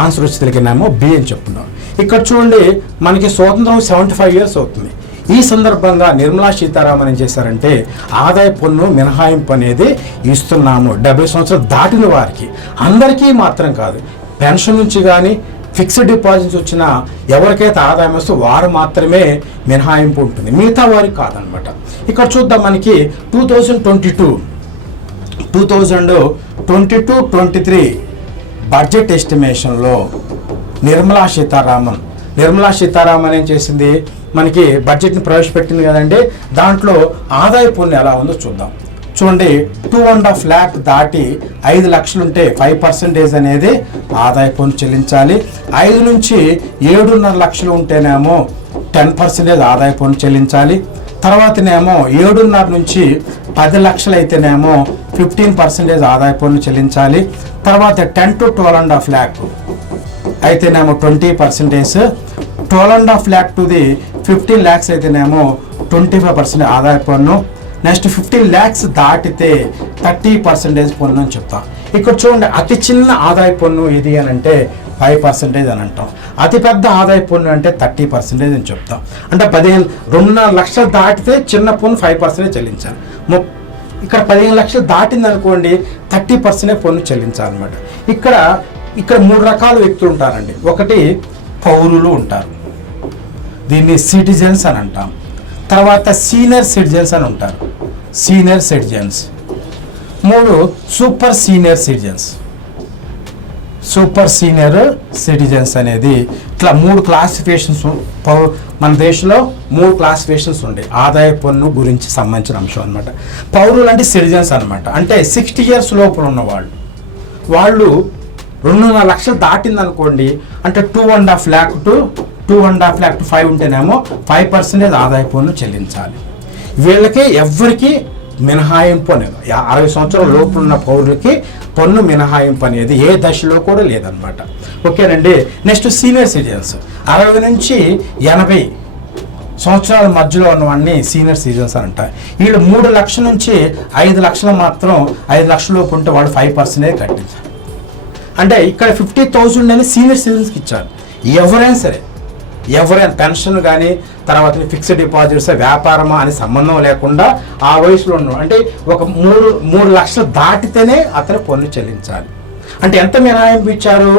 ఆన్సర్ వచ్చి తెలికినేమో బి అని చెప్పుకుంటాం. ఇక్కడ చూడండి, మనకి స్వాతంత్రం 75 ఇయర్స్ అవుతుంది. ఈ సందర్భంగా నిర్మలా సీతారామన్ ఏం చేశారంటే ఆదాయ పన్ను మినహాయింపు అనేది ఇస్తున్నాము 70 సంవత్సరాలు దాటిన వారికి. అందరికీ మాత్రం కాదు, పెన్షన్ నుంచి కానీ ఫిక్స్డ్ డిపాజిట్స్ వచ్చిన ఎవరికైతే ఆదాయం వస్తే వారు మాత్రమే మినహాయింపు ఉంటుంది, మిగతా వారికి కాదనమాట. ఇక్కడ చూద్దాం, మనకి 2022-23 బడ్జెట్ ఎస్టిమేషన్లో నిర్మలా సీతారామన్ ఏం చేసింది, మనకి బడ్జెట్ని ప్రవేశపెట్టింది కదండి. దాంట్లో ఆదాయ పన్ను ఎలా ఉందో చూద్దాం. చూడండి, 2.5 lakh దాటి 5 లక్షలు ఉంటే 5% అనేది ఆదాయ పన్ను చెల్లించాలి. 5 నుంచి 7.5 లక్షలు ఉంటేనేమో 10% ఆదాయ పన్ను చెల్లించాలి. తర్వాతనేమో 7.5 నుంచి 10 లక్షలు అయితేనేమో 15% ఆదాయ పన్ను చెల్లించాలి. తర్వాత 10 to 12.5 lakh అయితేనేమో 20%, 12.5 lakh to 15 lakhs అయితేనేమో 25% ఆదాయ పన్ను. నెక్స్ట్ 15 lakhs దాటితే 30% పన్ను అని చెప్తాం. ఇక్కడ చూడండి, అతి చిన్న ఆదాయ పన్ను ఇది అని అంటే 5% అని అంటాం. అతిపెద్ద ఆదాయ పన్ను అంటే 30% అని చెప్తాం. అంటే 2.5 లక్షలు దాటితే చిన్న పన్ను 5% చెల్లించాలి. ఇక్కడ 15 లక్షలు దాటింది అనుకోండి 30% పన్ను చెల్లించాలన్నమాట. ఇక్కడ 3 రకాల వ్యక్తులు ఉంటారండి. ఒకటి పౌరులు ఉంటారు, దీన్ని సిటిజన్స్ అని అంటాం. తర్వాత సీనియర్ సిటిజన్స్ అని ఉంటారు, senior citizens. 3 super senior citizens అనేది ఇట్లా 3 క్లాసిఫికేషన్స్. మన దేశంలో 3 క్లాసిఫికేషన్స్ ఉండే ఆదాయ పన్ను గురించి సంబంధించిన అంశం అనమాట. పౌరులు అంటే సిటిజన్స్ అనమాట. అంటే 60 years లోపల ఉన్న వాళ్ళు 2.5 లక్షలు దాటింది అనుకోండి, అంటే 2.5 lakh to 5 ఉంటేనేమో 5% ఆదాయ పన్ను చెల్లించాలి. వీళ్ళకి ఎవ్వరికి మినహాయింపు అనేది 60 సంవత్సరాల లోపల ఉన్న పౌరులకి పన్ను మినహాయింపు అనేది ఏ దశలో కూడా లేదనమాట. ఓకేనండి. నెక్స్ట్ సీనియర్ సిటిజన్స్, 60 నుంచి 80 సంవత్సరాల మధ్యలో ఉన్నవాడిని సీనియర్ సిటిజన్స్ అని అంటారు. వీళ్ళు 3 లక్షల నుంచి 5 లక్షలు మాత్రం 5 లక్షల లోపు ఉంటే వాళ్ళు 5% కట్టించాలి. అంటే ఇక్కడ 50,000 అని సీనియర్ సిటిజన్స్కి ఇచ్చారు. ఎవరైనా పెన్షన్ కానీ తర్వాత ఫిక్స్డ్ డిపాజిట్స్ వ్యాపారమా అని సంబంధం లేకుండా ఆ వయసులో ఉన్న అంటే ఒక 3 లక్షలు దాటితేనే అతను పన్ను చెల్లించాలి. అంటే ఎంత మినహాయింపు ఇచ్చారు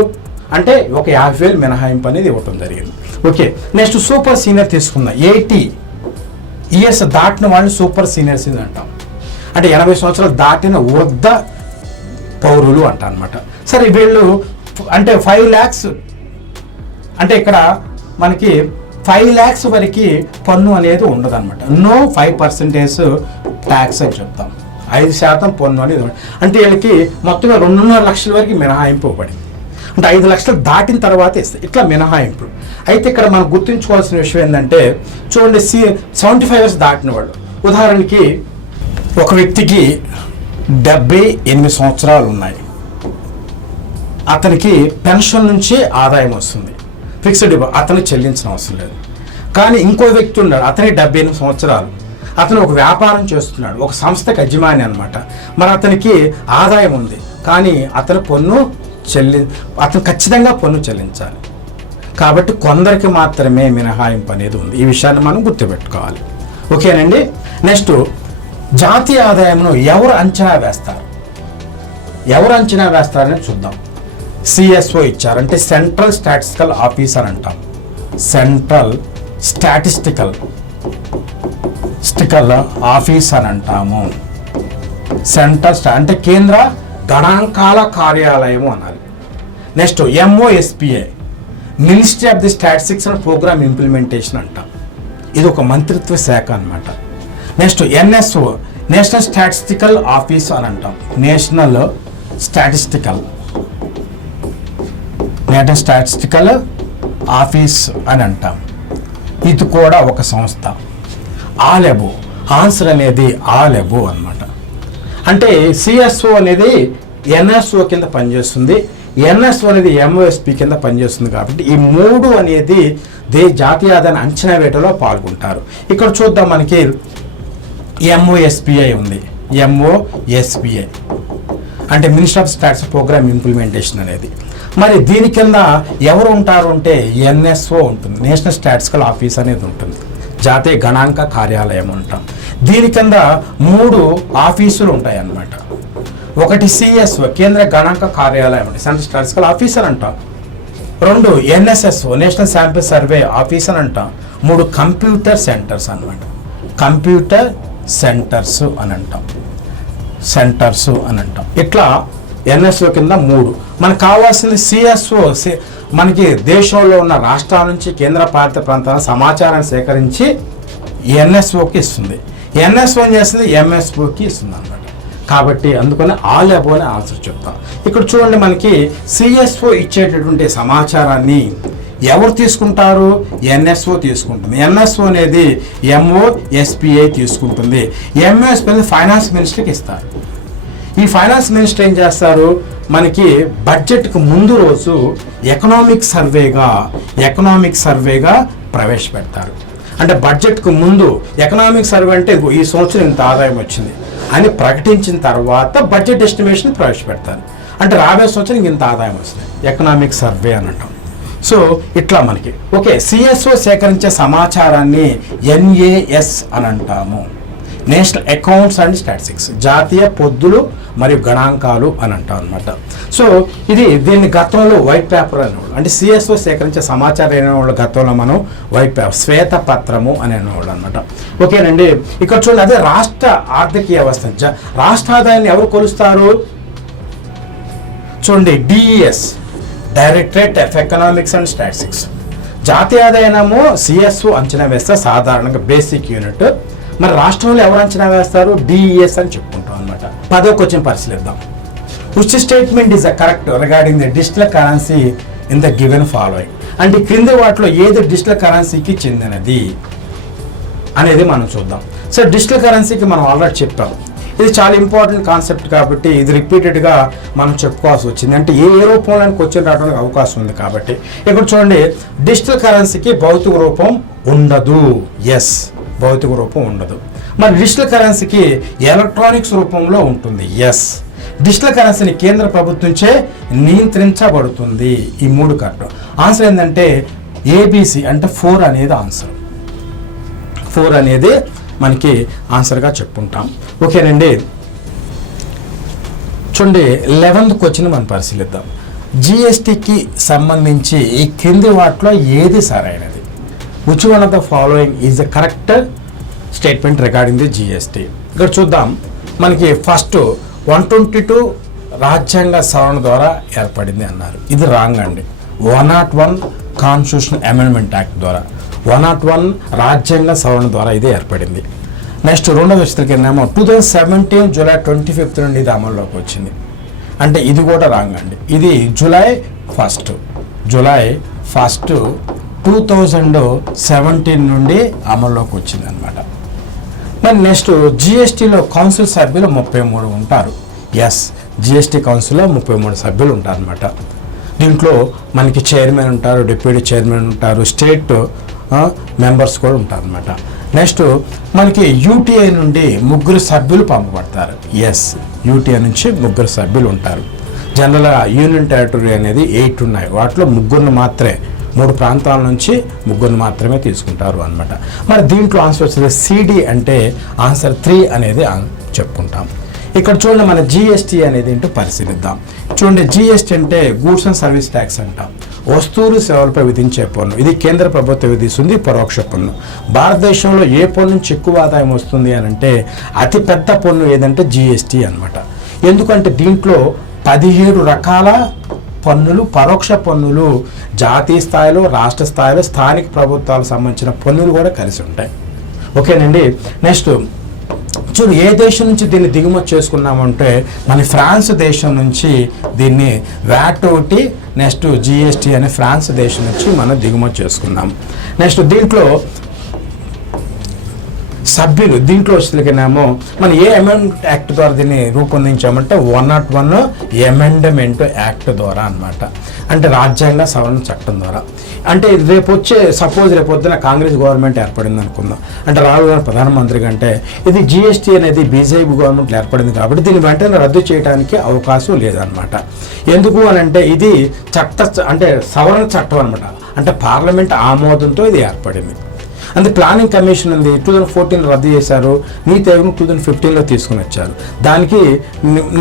అంటే ఒక 50,000 మినహాయింపు అనేది ఇవ్వటం జరిగింది. ఓకే. నెక్స్ట్ సూపర్ సీనియర్ తీసుకుందాం. 80 years దాటిన వాళ్ళు సూపర్ సీనియర్ సిటిజన్ అంటాం. అంటే 80 సంవత్సరాలు దాటిన వృద్ధ పౌరులు అంట అనమాట. సరే, వీళ్ళు అంటే 5 lakhs అంటే ఇక్కడ మనకి 5 lakhs వరకు పన్ను అనేది ఉండదు అనమాట. నో 5% ట్యాక్స్ అని చెప్తాం. 5% పన్ను అనేది అంటే వీళ్ళకి మొత్తంగా 2.5 లక్షల వరకు మినహాయింపు పడింది. అంటే 5 లక్షలు దాటిన తర్వాత ఇస్తాయి ఇట్లా మినహాయింపు. అయితే ఇక్కడ మనం గుర్తుంచుకోవాల్సిన విషయం ఏంటంటే చూడండి, 75 years దాటిన వాళ్ళు, ఉదాహరణకి ఒక వ్యక్తికి 78 సంవత్సరాలు ఉన్నాయి, అతనికి పెన్షన్ నుంచి ఆదాయం వస్తుంది, ఫిక్స్డ్ డిపాజిట్ అతను చెల్లించిన అవసరం లేదు. కానీ ఇంకో వ్యక్తి ఉన్నాడు, అతనికి 78 సంవత్సరాలు, అతను ఒక వ్యాపారం చేస్తున్నాడు, ఒక సంస్థకి యజమాని అనమాట. మరి అతనికి ఆదాయం ఉంది, కానీ అతను అతను ఖచ్చితంగా పన్ను చెల్లించాలి. కాబట్టి కొందరికి మాత్రమే మినహాయింపు అనేది ఉంది. ఈ విషయాన్ని మనం గుర్తుపెట్టుకోవాలి. ఓకేనండి. నెక్స్ట్ జాతీయ ఆదాయంను ఎవరు అంచనా వేస్తారని చూద్దాం. సిఎస్ఓ ఇచ్చారు, అంటే సెంట్రల్ స్టాటిస్టికల్ ఆఫీసర్ అంటాం. సెంట్రల్ స్టాటిస్టికల్ స్టికల్ ఆఫీస్ అని అంటాము. సెంటర్ అంటే కేంద్ర గణాంకాల కార్యాలయము అనాలి. Next MOSPA ministry of the statistics and programme implementation అంటాం. ఇది ఒక మంత్రిత్వ శాఖ అన్నమాట. Next NSO national statistical office అని అంటాం. నేషనల్ స్టాటిస్టికల్ ఆఫీస్ అని అంటాం. ఇది కూడా ఒక సంస్థ. ఆలెబో ఆన్సర్ అనేది ఆలెబో అన్నమాట. అంటే CSO అనేది NSO కింద పనిచేస్తుంది, NSO అనేది MOSP కింద పనిచేస్తుంది. కాబట్టి ఈ మూడు అనేది జాతీయ ఆదాయాన్ని అంచనా వేయటంలో పాల్గొంటారు. ఇక్కడ చూద్దాం, మనకి MOSPI ఉంది. MOSPI అంటే minister of statistics programme implementation అనేది. మరి దీని కింద ఎవరు ఉంటారు అంటే NSO ఉంటుంది, నేషనల్ స్టాటిస్టికల్ ఆఫీస్ అనేది ఉంటుంది, జాతీయ గణాంక కార్యాలయం అంటాం. దీని కింద 3 ఆఫీసులు ఉంటాయి అన్నమాట. ఒకటి CSO కేంద్ర గణాంక కార్యాలయం అంటే సెంట్రల్ స్టాటిస్టికల్ ఆఫీస్ అని అంటాం. 2 NSSO national sample survey office అని అంటాం. 3 కంప్యూటర్ సెంటర్స్ అన్నమాట. కంప్యూటర్ సెంటర్స్ అని అంటాం. ఇట్లా NSO కింద 3. మనకు కావాల్సింది CSO మనకి దేశంలో ఉన్న రాష్ట్రాల నుంచి కేంద్ర పాలిత ప్రాంతాల సమాచారాన్ని సేకరించి NSOకి ఇస్తుంది. NSO ఏం చేస్తుంది, MSOకి ఇస్తుంది అన్నమాట. కాబట్టి అందుకని ఆల్ అబోవ్ అనే ఆన్సర్ చెప్తాం. ఇక్కడ చూడండి, మనకి CSO ఇచ్చేటటువంటి సమాచారాన్ని ఎవరు తీసుకుంటారు, NSO తీసుకుంటుంది. NSO అనేది MOSPI తీసుకుంటుంది. MOSPI అనేది ఫైనాన్స్ మినిస్టర్కి ఇస్తారు. ఈ ఫైనాన్స్ మినిస్టర్ ఏం చేస్తారు, మనకి బడ్జెట్కు ముందు రోజు ఎకనామిక్ సర్వేగా ప్రవేశపెడతారు. అంటే బడ్జెట్కు ముందు ఎకనామిక్ సర్వే అంటే ఈ సంవత్సరం ఇంత ఆదాయం వచ్చింది అని ప్రకటించిన తర్వాత బడ్జెట్ ఎస్టిమేషన్ ప్రవేశపెడతారు. అంటే రాబోయే సంవత్సరం ఇంత ఆదాయం వస్తుంది, ఎకనామిక్ సర్వే అని అంటాం. సో ఇట్లా మనకి CSO సేకరించే సమాచారాన్ని NAS అని అంటాము. నేషనల్ అకౌంట్స్ అండ్ స్టాటిస్టిక్స్ జాతీయ పొద్దులు మరియు గణాంకాలు అని అంటాం అనమాట. సో దీన్ని గతంలో వైట్ పేపర్ అనేవాళ్ళు, అంటే CSO సేకరించే సమాచారం అనేవాళ్ళు గతంలో మనం వైట్ పేపర్ శ్వేతపత్రము అని అనేవాళ్ళు అనమాట. ఓకేనండి. ఇక్కడ చూడండి, అదే రాష్ట్ర ఆర్థిక వ్యవస్థ రాష్ట్ర ఆదాయాన్ని ఎవరు కొలుస్తారు చూడండి, DES directorate of economics and statistics. జాతీయ ఆదాయము CSO అంచనా వేస్తే సాధారణంగా బేసిక్ యూనిట్. మరి రాష్ట్రంలో ఎవరు అంచనా వేస్తారు, DES అని చెప్పుకుంటాం అనమాట. 10వ క్వశ్చన్ పరిశీలిద్దాం. Which statement is correct regarding the digital currency in the given following. అంటే క్రింది వాటిలో ఏది డిజిటల్ కరెన్సీకి చెందినది అనేది మనం చూద్దాం. సో డిజిటల్ కరెన్సీకి మనం ఆల్రెడీ చెప్పాం. ఇది చాలా ఇంపార్టెంట్ కాన్సెప్ట్ కాబట్టి ఇది రిపీటెడ్గా మనం చెప్పుకోవాల్సి వచ్చింది. అంటే ఏ రూపంలో క్వశ్చన్ రావడానికి అవకాశం ఉంది కాబట్టి. ఇక్కడ చూడండి, డిజిటల్ కరెన్సీకి భౌతిక రూపం ఉండదు. ఎస్, భౌతిక రూపం ఉండదు. మరి డిజిటల్ కరెన్సీకి ఎలక్ట్రానిక్స్ రూపంలో ఉంటుంది. ఎస్, డిజిటల్ కరెన్సీని కేంద్ర ప్రభుత్వంచే నియంత్రించబడుతుంది. ఈ 3 కరెక్ట్. ఆన్సర్ ఏంటంటే ABC అంటే 4 అనేది ఆన్సర్. 4 అనేది మనకి ఆన్సర్గా చెప్పుకుంటాం. ఓకేనండి. చూడండి, 11th క్వశ్చన్ మనం పరిశీలిద్దాం. GSTకి సంబంధించి ఈ క్రింది వాటిలో ఏది సరైనది? Which one of the following is the correct statement regarding the GST? ఇక్కడ చూద్దాం, మనకి ఫస్ట్ 122 రాజ్యాంగ సవరణ ద్వారా ఏర్పడింది అన్నారు. ఇది రాంగ్ అండి. 101 కాన్స్టిట్యూషన్ అమెండ్మెంట్ యాక్ట్ ద్వారా, 101 రాజ్యాంగ సవరణ ద్వారా ఇది ఏర్పడింది. నెక్స్ట్ 2వ విషయానికి ఏమో 2017 జూలై 25 నుండి ఇది అమల్లోకి వచ్చింది. అంటే ఇది కూడా రాంగ్ అండి. ఇది జూలై 1 2017 నుండి అమల్లోకి వచ్చింది అనమాట. మరి నెక్స్ట్ GSTలో కౌన్సిల్ సభ్యులు 33 ఉంటారు. ఎస్, GST కౌన్సిల్లో 33 సభ్యులు ఉంటారు అనమాట. దీంట్లో మనకి చైర్మన్ ఉంటారు, డిప్యూటీ చైర్మన్ ఉంటారు, స్టేట్ మెంబర్స్ కూడా ఉంటారు అనమాట. నెక్స్ట్ మనకి UTI నుండి 3 సభ్యులు పంపబడతారు. ఎస్, UTI నుంచి 3 సభ్యులు ఉంటారు. జనరల్గా యూనియన్ టెరిటరీ అనేది 8 ఉన్నాయి. వాటిలో 3 మాత్రమే, 3 ప్రాంతాల నుంచి 3 మాత్రమే తీసుకుంటారు అనమాట. మరి దీంట్లో ఆన్సర్ వచ్చేది CD అంటే ఆన్సర్ 3 అనేది చెప్పుకుంటాం. ఇక్కడ చూడండి, మన GST అనేది ఏంటో పరిశీలిద్దాం. చూడండి, GST అంటే గూడ్స్ అండ్ సర్వీస్ ట్యాక్స్ అంటాం. వస్తువులు సేవలపై విధించే పన్ను. ఇది కేంద్ర ప్రభుత్వం విధిస్తుంది పరోక్ష పన్ను. భారతదేశంలో ఏ పన్ను నుంచి ఎక్కువ ఆదాయం వస్తుంది అని అంటే అతిపెద్ద పన్ను ఏదంటే జిఎస్టీ అన్నమాట. ఎందుకంటే దీంట్లో 17 రకాల పన్నులు, పరోక్ష పన్నులు జాతీయ స్థాయిలో, రాష్ట్ర స్థాయిలో, స్థానిక ప్రభుత్వాలకు సంబంధించిన పన్నులు కూడా కలిసి ఉంటాయి. ఓకేనండి. నెక్స్ట్ చూడు, ఏ దేశం నుంచి దీన్ని దిగుమతి చేసుకున్నామంటే మన ఫ్రాన్స్ దేశం నుంచి దీన్ని వ్యాట్ ఒకటి, నెక్స్ట్ జిఎస్టీ అనే ఫ్రాన్స్ దేశం నుంచి మనం దిగుమతి చేసుకున్నాం. నెక్స్ట్ దీంట్లో సభ్యులు, దీంట్లో వచ్చేసరికినేమో మనం ఏ అమెండ్మెంట్ యాక్ట్ ద్వారా దీన్ని రూపొందించామంటే 101 అమెండ్మెంట్ యాక్ట్ ద్వారా అన్నమాట. అంటే రాజ్యాంగ సవరణ చట్టం ద్వారా. అంటే రేపు వచ్చే సపోజ్ రేపు పొద్దున కాంగ్రెస్ గవర్నమెంట్ ఏర్పడింది అనుకుందాం, అంటే రాహుల్ గాంధీ ప్రధానమంత్రి కంటే ఇది జిఎస్టీ అనేది బీజేపీ గవర్నమెంట్ ఏర్పడింది కాబట్టి దీన్ని వెంటనే రద్దు చేయడానికి అవకాశం లేదనమాట. ఎందుకు అని అంటే ఇది అంటే సవరణ చట్టం అనమాట. అంటే పార్లమెంట్ ఆమోదంతో ఇది ఏర్పడింది. అంటే ప్లానింగ్ కమిషన్ ఉంది 2014 రద్దు చేశారు, నీతి ఆయోగ్ 2015లో తీసుకుని వచ్చారు. దానికి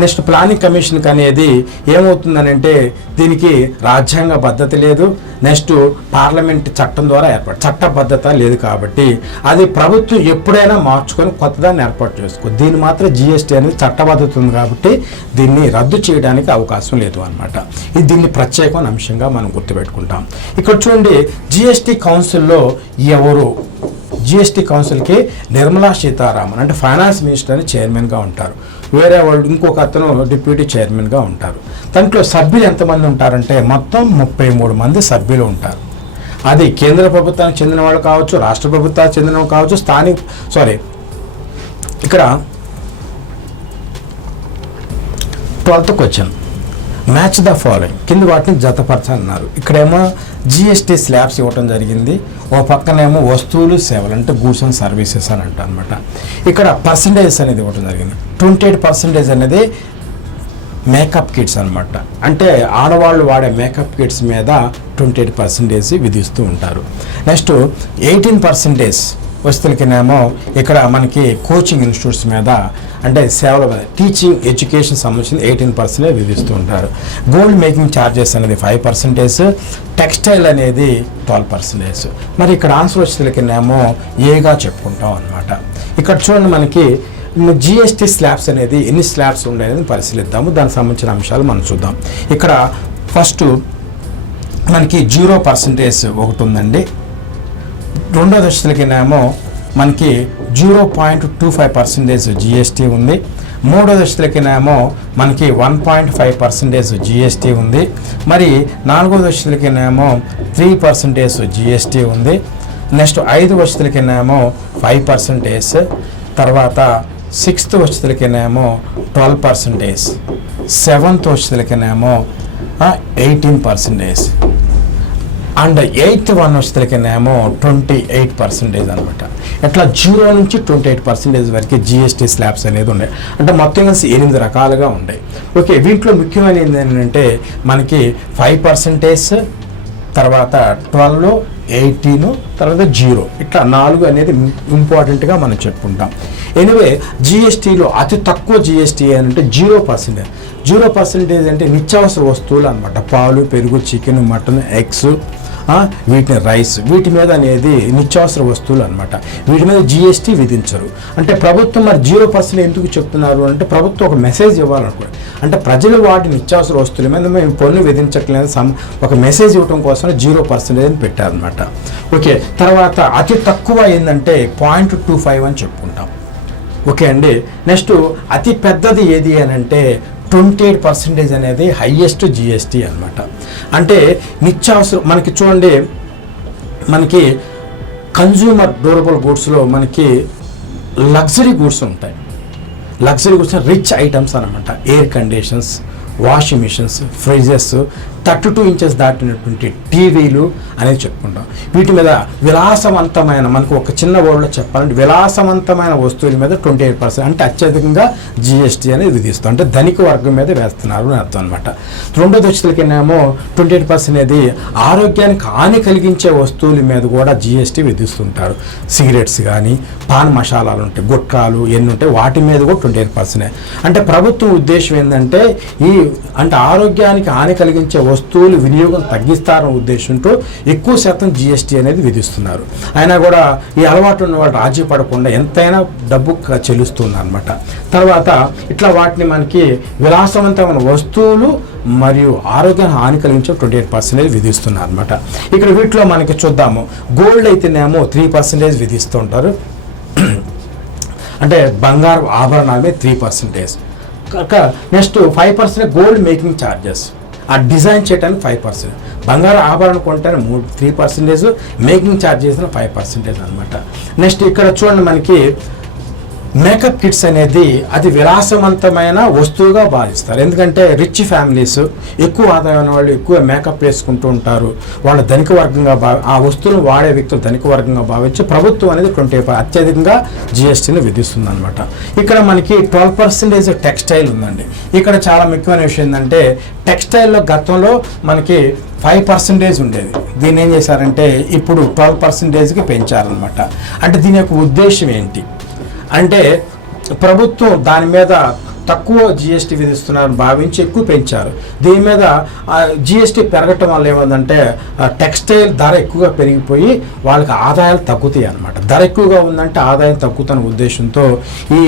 నెక్స్ట్ ప్లానింగ్ కమిషన్కి అనేది ఏమవుతుందని అంటే దీనికి రాజ్యాంగ భద్రత లేదు, నెక్స్ట్ పార్లమెంట్ చట్టం ద్వారా చట్టబద్ధత లేదు కాబట్టి అది ప్రభుత్వం ఎప్పుడైనా మార్చుకొని కొత్తదాన్ని ఏర్పాటు చేసుకో. దీన్ని మాత్రం జిఎస్టీ అనేది చట్టబద్ధత ఉంది కాబట్టి దీన్ని రద్దు చేయడానికి అవకాశం లేదు అన్నమాట. ఇది దీన్ని ప్రత్యేకమైన అంశంగా మనం గుర్తుపెట్టుకుంటాం. ఇక్కడ చూడండి, జిఎస్టీ కౌన్సిల్లో ఎవరు? జిఎస్టీ కౌన్సిల్కి నిర్మలా సీతారామన్ అంటే ఫైనాన్స్ మినిస్టర్ అని చైర్మన్గా ఉంటారు. వేరే వాళ్ళు ఇంకొక అతను డిప్యూటీ చైర్మన్గా ఉంటారు. దాంట్లో సభ్యులు ఎంతమంది ఉంటారంటే మొత్తం 33 మంది సభ్యులు ఉంటారు. అది కేంద్ర ప్రభుత్వానికి చెందిన వాళ్ళు కావచ్చు, రాష్ట్ర ప్రభుత్వానికి చెందిన వాళ్ళు కావచ్చు, ఇక్కడ 12th question, match the following, కింద వాటిని జతపరచాలన్నారు. ఇక్కడేమో జిఎస్టీ స్లాబ్స్ ఇవ్వటం జరిగింది, ఓ పక్కనేమో వస్తువులు సేవలు అంటే గూడ్స్ అండ్ సర్వీసెస్ అని అంట అనమాట. ఇక్కడ పర్సంటేజ్ అనేది ఇవ్వటం జరిగింది. 28% అనేది మేకప్ కిట్స్ అనమాట. అంటే ఆడవాళ్ళు వాడే మేకప్ కిట్స్ మీద 28% విధిస్తూ ఉంటారు. నెక్స్ట్ 18% వస్తువులకినేమో ఇక్కడ మనకి కోచింగ్ ఇన్స్టిట్యూట్స్ మీద అంటే సేవల మీద టీచింగ్ ఎడ్యుకేషన్ సంబంధించిన 18% విధిస్తూ ఉంటారు. గోల్డ్ మేకింగ్ ఛార్జెస్ అనేది 5%, టెక్స్టైల్ అనేది 12%. మరి ఇక్కడ ఆన్సర్ వచ్చేసరికినేమో ఏగా చెప్పుకుంటాం అనమాట. ఇక్కడ చూడండి, మనకి జిఎస్టీ స్లాబ్స్ అనేది ఎన్ని స్లాబ్స్ ఉన్నాయని పరిశీలిద్దాము. దానికి సంబంధించిన అంశాలు మనం చూద్దాం. ఇక్కడ ఫస్ట్ మనకి 0% ఒకటి ఉందండి. రెండో దశలకినేమో మనకి 0.25% జిఎస్టీ ఉంది. మూడో దశలకినేమో మనకి 1.5% జిఎస్టీ ఉంది. మరి నాలుగో దశలకినేమో 3% జిఎస్టీ ఉంది. నెక్స్ట్ 5 వచ్చేసరికినేమో 5%, తర్వాత 6th వచ్చేసరికినేమో 12%, 7th వచ్చేసరికినేమో 18%, and 8th one వచ్చేసరికినేమో 28% అనమాట. ఇట్లా 0 నుంచి 28% వరకు జిఎస్టీ స్లాబ్స్ అనేది ఉన్నాయి. అంటే మొత్తం కలిసి 8 రకాలుగా ఉన్నాయి. ఓకే, వీటిలో ముఖ్యమైనది ఏంటంటే మనకి 5%, తర్వాత 12, 18, తర్వాత 0, ఇట్లా 4 అనేది ఇంపార్టెంట్గా మనం చెప్పుకుంటాం. ఎనివే జిఎస్టీలో అతి తక్కువ జిఎస్టీ అంటే 0%. 0% అంటే నిత్యావసర వస్తువులు అనమాట. పాలు, పెరుగు, చికెన్, మటన్, ఎగ్స్, వీటిని రైస్, వీటి మీద అనేది నిత్యావసర వస్తువులు అనమాట. వీటి మీద జిఎస్టీ విధించరు. అంటే ప్రభుత్వం మరి 0% ఎందుకు చెప్తున్నారు అంటే ప్రభుత్వం ఒక మెసేజ్ ఇవ్వాలనుకోండి. అంటే ప్రజలు వాటి నిత్యావసర వస్తువుల మీద మేము పన్ను విధించట్లేదు ఒక మెసేజ్ ఇవ్వడం కోసం 0% అని పెట్టారనమాట. ఓకే, తర్వాత అతి తక్కువ ఏంటంటే 0.25 అని చెప్పుకుంటాం. ఓకే అండి. నెక్స్ట్ అతి పెద్దది ఏది అని అంటే 28% అనేది హైయెస్ట్ జిఎస్టీ అనమాట. అంటే నిత్యావసరం మనకి చూడండి, మనకి కన్జ్యూమర్ డ్యూరబుల్ గూడ్స్లో మనకి లగ్జరీ గూడ్స్ ఉంటాయి. లగ్జరీ గూడ్స్ రిచ్ ఐటమ్స్ అనమాట. Air conditions, washing machines, fridges, 32 inches దాటినటువంటి టీవీలు అనేది చెప్పుకుంటాం. వీటి మీద విలాసవంతమైన, మనకు ఒక చిన్న వర్డ్లో చెప్పాలంటే విలాసవంతమైన వస్తువుల మీద 28% అంటే అత్యధికంగా జిఎస్టీ అనేది విధిస్తాం. అంటే ధనిక వర్గం మీద వేస్తున్నారు అని అర్థం అనమాట. రెండో దశలకినేమో 28% అనేది ఆరోగ్యానికి హాని కలిగించే వస్తువుల మీద కూడా జిఎస్టీ విధిస్తుంటారు. సిగరెట్స్ కానీ, పాన్ మసాలాలు ఉంటాయి, గుట్కాలు ఎన్ని ఉంటాయి, వాటి మీద కూడా 28%. అంటే ప్రభుత్వం ఉద్దేశం ఏంటంటే అంటే ఆరోగ్యానికి హాని కలిగించే వస్తువులు వినియోగం తగ్గిస్తారన్న ఉద్దేశంతో ఎక్కువ శాతం జిఎస్టీ అనేది విధిస్తున్నారు. అయినా కూడా ఈ అలవాటు ఉన్న వాళ్ళు రాజీ పడకుండా ఎంతైనా డబ్బు చెల్లిస్తున్నారు అనమాట. తర్వాత ఇట్లా వాటిని మనకి విలాసవంతమైన వస్తువులు మరియు ఆరోగ్యాన్ని హాని కలిగించే 28% విధిస్తున్నారు అనమాట. ఇక్కడ వీటిలో మనకి చూద్దాము, గోల్డ్ అయితేనేమో 3% విధిస్తూ ఉంటారు. అంటే బంగారు ఆభరణాల మీద 3%. నెక్స్ట్ 5% గోల్డ్ మేకింగ్ ఛార్జెస్, ఆ డిజైన్ చేయడానికి 5%, బంగారు ఆభరణం కొంటాను 3%, మేకింగ్ ఛార్జెస్ 5% అనమాట. నెక్స్ట్ ఇక్కడ చూడండి మనకి మేకప్ కిట్స్ అనేది అది విలాసవంతమైన వస్తువుగా భావిస్తారు. ఎందుకంటే రిచ్ ఫ్యామిలీస్, ఎక్కువ ఆదాయం వాళ్ళు ఎక్కువ మేకప్ వేసుకుంటూ ఉంటారు. వాళ్ళ ధనిక వర్గంగా ఆ వస్తువులు వాడే వ్యక్తులు ధనిక వర్గంగా భావించి ప్రభుత్వం అనేది 20% అత్యధికంగా జిఎస్టీని విధిస్తుంది అనమాట. ఇక్కడ మనకి 12% టెక్స్టైల్ ఉందండి. ఇక్కడ చాలా ముఖ్యమైన విషయం ఏంటంటే టెక్స్టైల్లో గతంలో మనకి 5% ఉండేది. దీన్ని ఏం చేశారంటే ఇప్పుడు 12%కి పెంచారనమాట. అంటే దీని యొక్క ఉద్దేశం ఏంటి అంటే ప్రభుత్వం దాని మీద తక్కువ జిఎస్టీ విధిస్తున్నారని భావించి ఎక్కువ పెంచారు. దీని మీద జిఎస్టీ పెరగటం వల్ల ఏమందంటే టెక్స్టైల్ ధర ఎక్కువగా పెరిగిపోయి వాళ్ళకి ఆదాయాలు తగ్గుతాయి అన్నమాట. ధర ఎక్కువగా ఉందంటే ఆదాయం తగ్గుతున్న ఉద్దేశంతో ఈ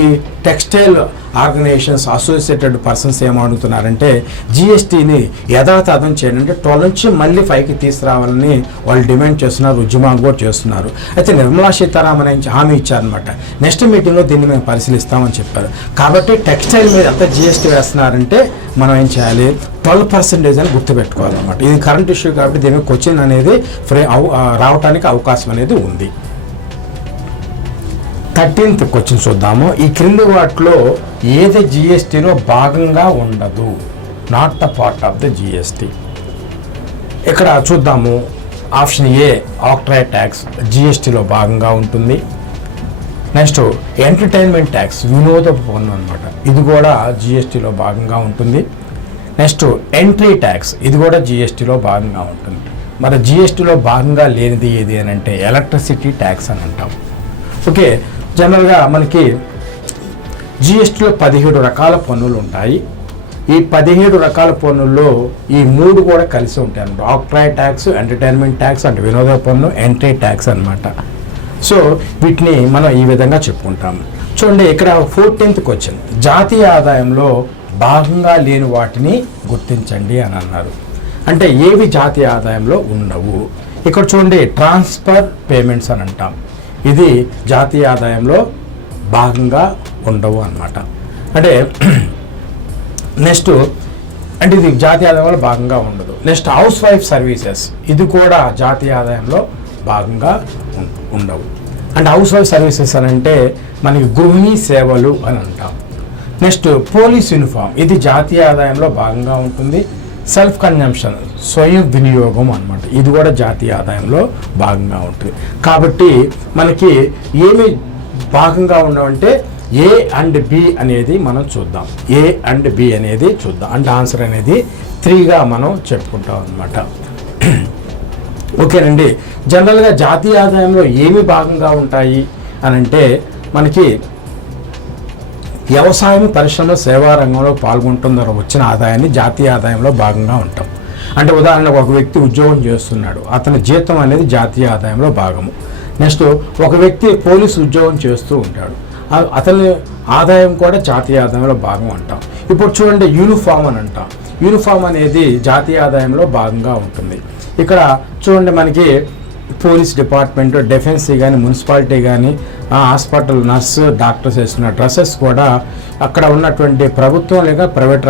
టెక్స్టైల్ ఆర్గనైజేషన్స్, అసోసియేటెడ్ పర్సన్స్ ఏమడుగుతున్నారంటే జిఎస్టీని యథాతథం చేయండి, అంటే 12 నుంచి మళ్ళీ 5కి తీసుకురావాలని వాళ్ళు డిమాండ్ చేస్తున్నారు, ఉద్యమాలు కూడా చేస్తున్నారు. అయితే నిర్మలా సీతారామన్ హామీ ఇచ్చారనమాట, నెక్స్ట్ మీటింగ్లో దీన్ని మేము పరిశీలిస్తామని చెప్పారు. కాబట్టి టెక్స్టైల్ మీద ఎంత జిఎస్టీ వేస్తున్నారంటే మనం ఏం చేయాలి, 12% అని గుర్తుపెట్టుకోవాలన్నమాట. ఇది కరెంట్ ఇష్యూ కాబట్టి దీనికి క్వశ్చన్ అనేది రావడానికి అవకాశం అనేది ఉంది. 13th క్వశ్చన్ చూద్దాము. ఈ క్రింది వాటిలో ఏది జిఎస్టీలో భాగంగా ఉండదు, not a part of the GST. ఇక్కడ చూద్దాము. ఆప్షన్ ఏ ఆక్ట్రాయ్ ట్యాక్స్ జిఎస్టీలో భాగంగా ఉంటుంది. నెక్స్ట్ ఎంటర్టైన్మెంట్ ట్యాక్స్, వినోదపు పన్ను అనమాట, ఇది కూడా జిఎస్టీలో భాగంగా ఉంటుంది. నెక్స్ట్ ఎంట్రీ ట్యాక్స్, ఇది కూడా జిఎస్టీలో భాగంగా ఉంటుంది. మరి జిఎస్టీలో భాగంగా లేనిది ఏది అని అంటే ఎలక్ట్రిసిటీ ట్యాక్స్ అని అంటాం. ఓకే, జనరల్గా మనకి జిఎస్టీలో 17 రకాల పన్నులు ఉంటాయి. ఈ 17 రకాల పన్నుల్లో ఈ 3 కూడా కలిసి ఉంటాయి అన్నమాట. ఆక్ట్రాయ్ ట్యాక్స్, ఎంటర్టైన్మెంట్ ట్యాక్స్ అంటే వినోద పన్ను, ఎంట్రీ ట్యాక్స్ అనమాట. సో వీటిని మనం ఈ విధంగా చెప్పుకుంటాము. చూడండి ఇక్కడ 14th క్వశ్చన్, జాతీయ ఆదాయంలో భాగంగా లేని వాటిని గుర్తించండి అని అన్నారు. అంటే ఏవి జాతీయ ఆదాయంలో ఉండవు. ఇక్కడ చూడండి ట్రాన్స్ఫర్ పేమెంట్స్ అని అంటాం, ఇది జాతీయ ఆదాయంలో భాగంగా ఉండవు అన్నమాట. అంటే నెక్స్ట్ అంటే ఇది జాతీయ ఆదాయంలో భాగంగా ఉండదు. నెక్స్ట్ హౌస్ వైఫ్ సర్వీసెస్, ఇది కూడా జాతీయ ఆదాయంలో భాగంగా ఉండవు. అంటే హౌస్ వైఫ్ సర్వీసెస్ అని అంటే మనకి గృహిణీ సేవలు అని అంటాం. నెక్స్ట్ పోలీస్ యూనిఫామ్, ఇది జాతీయ ఆదాయంలో భాగంగా ఉంటుంది. సెల్ఫ్ కన్జంప్షన్, స్వయం వినియోగం అన్నమాట, ఇది కూడా జాతీయ ఆదాయంలో భాగంగా ఉంటుంది. కాబట్టి మనకి ఏమి భాగంగా ఉండవంటే ఏ అండ్ బి అనేది మనం చూద్దాం. ఏ అండ్ బి అనేది చూద్దాం. అంటే ఆన్సర్ అనేది 3గా మనం చెప్పుకుంటాం అన్నమాట. ఓకేనండి. జనరల్గా జాతీయ ఆదాయంలో ఏమి భాగంగా ఉంటాయి అని అంటే మనకి వ్యవసాయం, పరిశ్రమ, సేవా రంగంలో పాల్గొంటున్న వచ్చిన ఆదాయాన్ని జాతీయ ఆదాయంలో భాగంగా ఉంటాం. అంటే ఉదాహరణకు ఒక వ్యక్తి ఉద్యోగం చేస్తున్నాడు, అతని జీతం అనేది జాతీయ ఆదాయంలో భాగము. నెక్స్ట్ ఒక వ్యక్తి పోలీసు ఉద్యోగం చేస్తూ ఉంటాడు, అతని ఆదాయం కూడా జాతీయ ఆదాయంలో భాగం అంటాం. ఇప్పుడు చూడండి యూనిఫామ్ అని అంటాం, యూనిఫామ్ అనేది జాతీయ ఆదాయంలో భాగంగా ఉంటుంది. ఇక్కడ చూడండి మనకి పోలీస్ డిపార్ట్మెంట్, డిఫెన్స్ కానీ, మున్సిపాలిటీ కానీ, హాస్పిటల్ నర్సు, డాక్టర్స్ వేసుకున్న డ్రెస్సెస్ కూడా అక్కడ ఉన్నటువంటి ప్రభుత్వం లేక ప్రైవేట్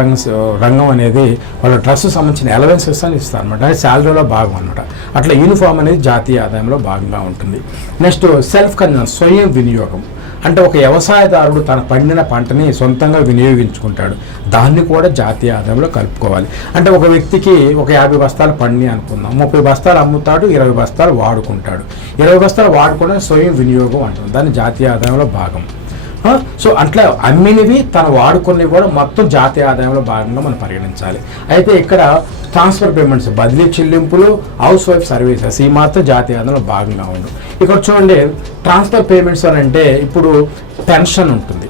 రంగం అనేది వాళ్ళ డ్రెస్ సంబంధించిన అలవెన్సెస్ అని ఇస్తారు అనమాట. అది శాలరీలో భాగం అనమాట. అట్లా యూనిఫామ్ అనేది జాతీయ ఆదాయంలో భాగంగా ఉంటుంది. నెక్స్ట్ సెల్ఫ్ కన్జంప్షన్, స్వయం వినియోగం, అంటే ఒక వ్యవసాయదారుడు తన పండిన పంటని సొంతంగా వినియోగించుకుంటాడు, దాన్ని కూడా జాతీయ ఆదాయంలో కలుపుకోవాలి. అంటే ఒక వ్యక్తికి ఒక 50 బస్తాలు పండి అనుకుందాం, 30 బస్తాలు అమ్ముతాడు, 20 బస్తాలు వాడుకుంటాడు. 20 బస్తాలు వాడుకోవడం స్వయం వినియోగం అంటుంది, దాన్ని జాతీయ ఆదాయంలో భాగం. సో అట్లా అమ్మినవి తను వాడుకున్నవి కూడా మొత్తం జాతీయ ఆదాయంలో భాగంగా మనం పరిగణించాలి. అయితే ఇక్కడ ట్రాన్స్ఫర్ పేమెంట్స్, బదిలీ చెల్లింపులు, హౌస్ వైఫ్ సర్వీసెస్, ఈ మాత్రం జాతీయ ఆదాయంలో భాగంగా ఉండవు. ఇక్కడ చూడండి ట్రాన్స్ఫర్ పేమెంట్స్ అని అంటే ఇప్పుడు పెన్షన్ ఉంటుంది,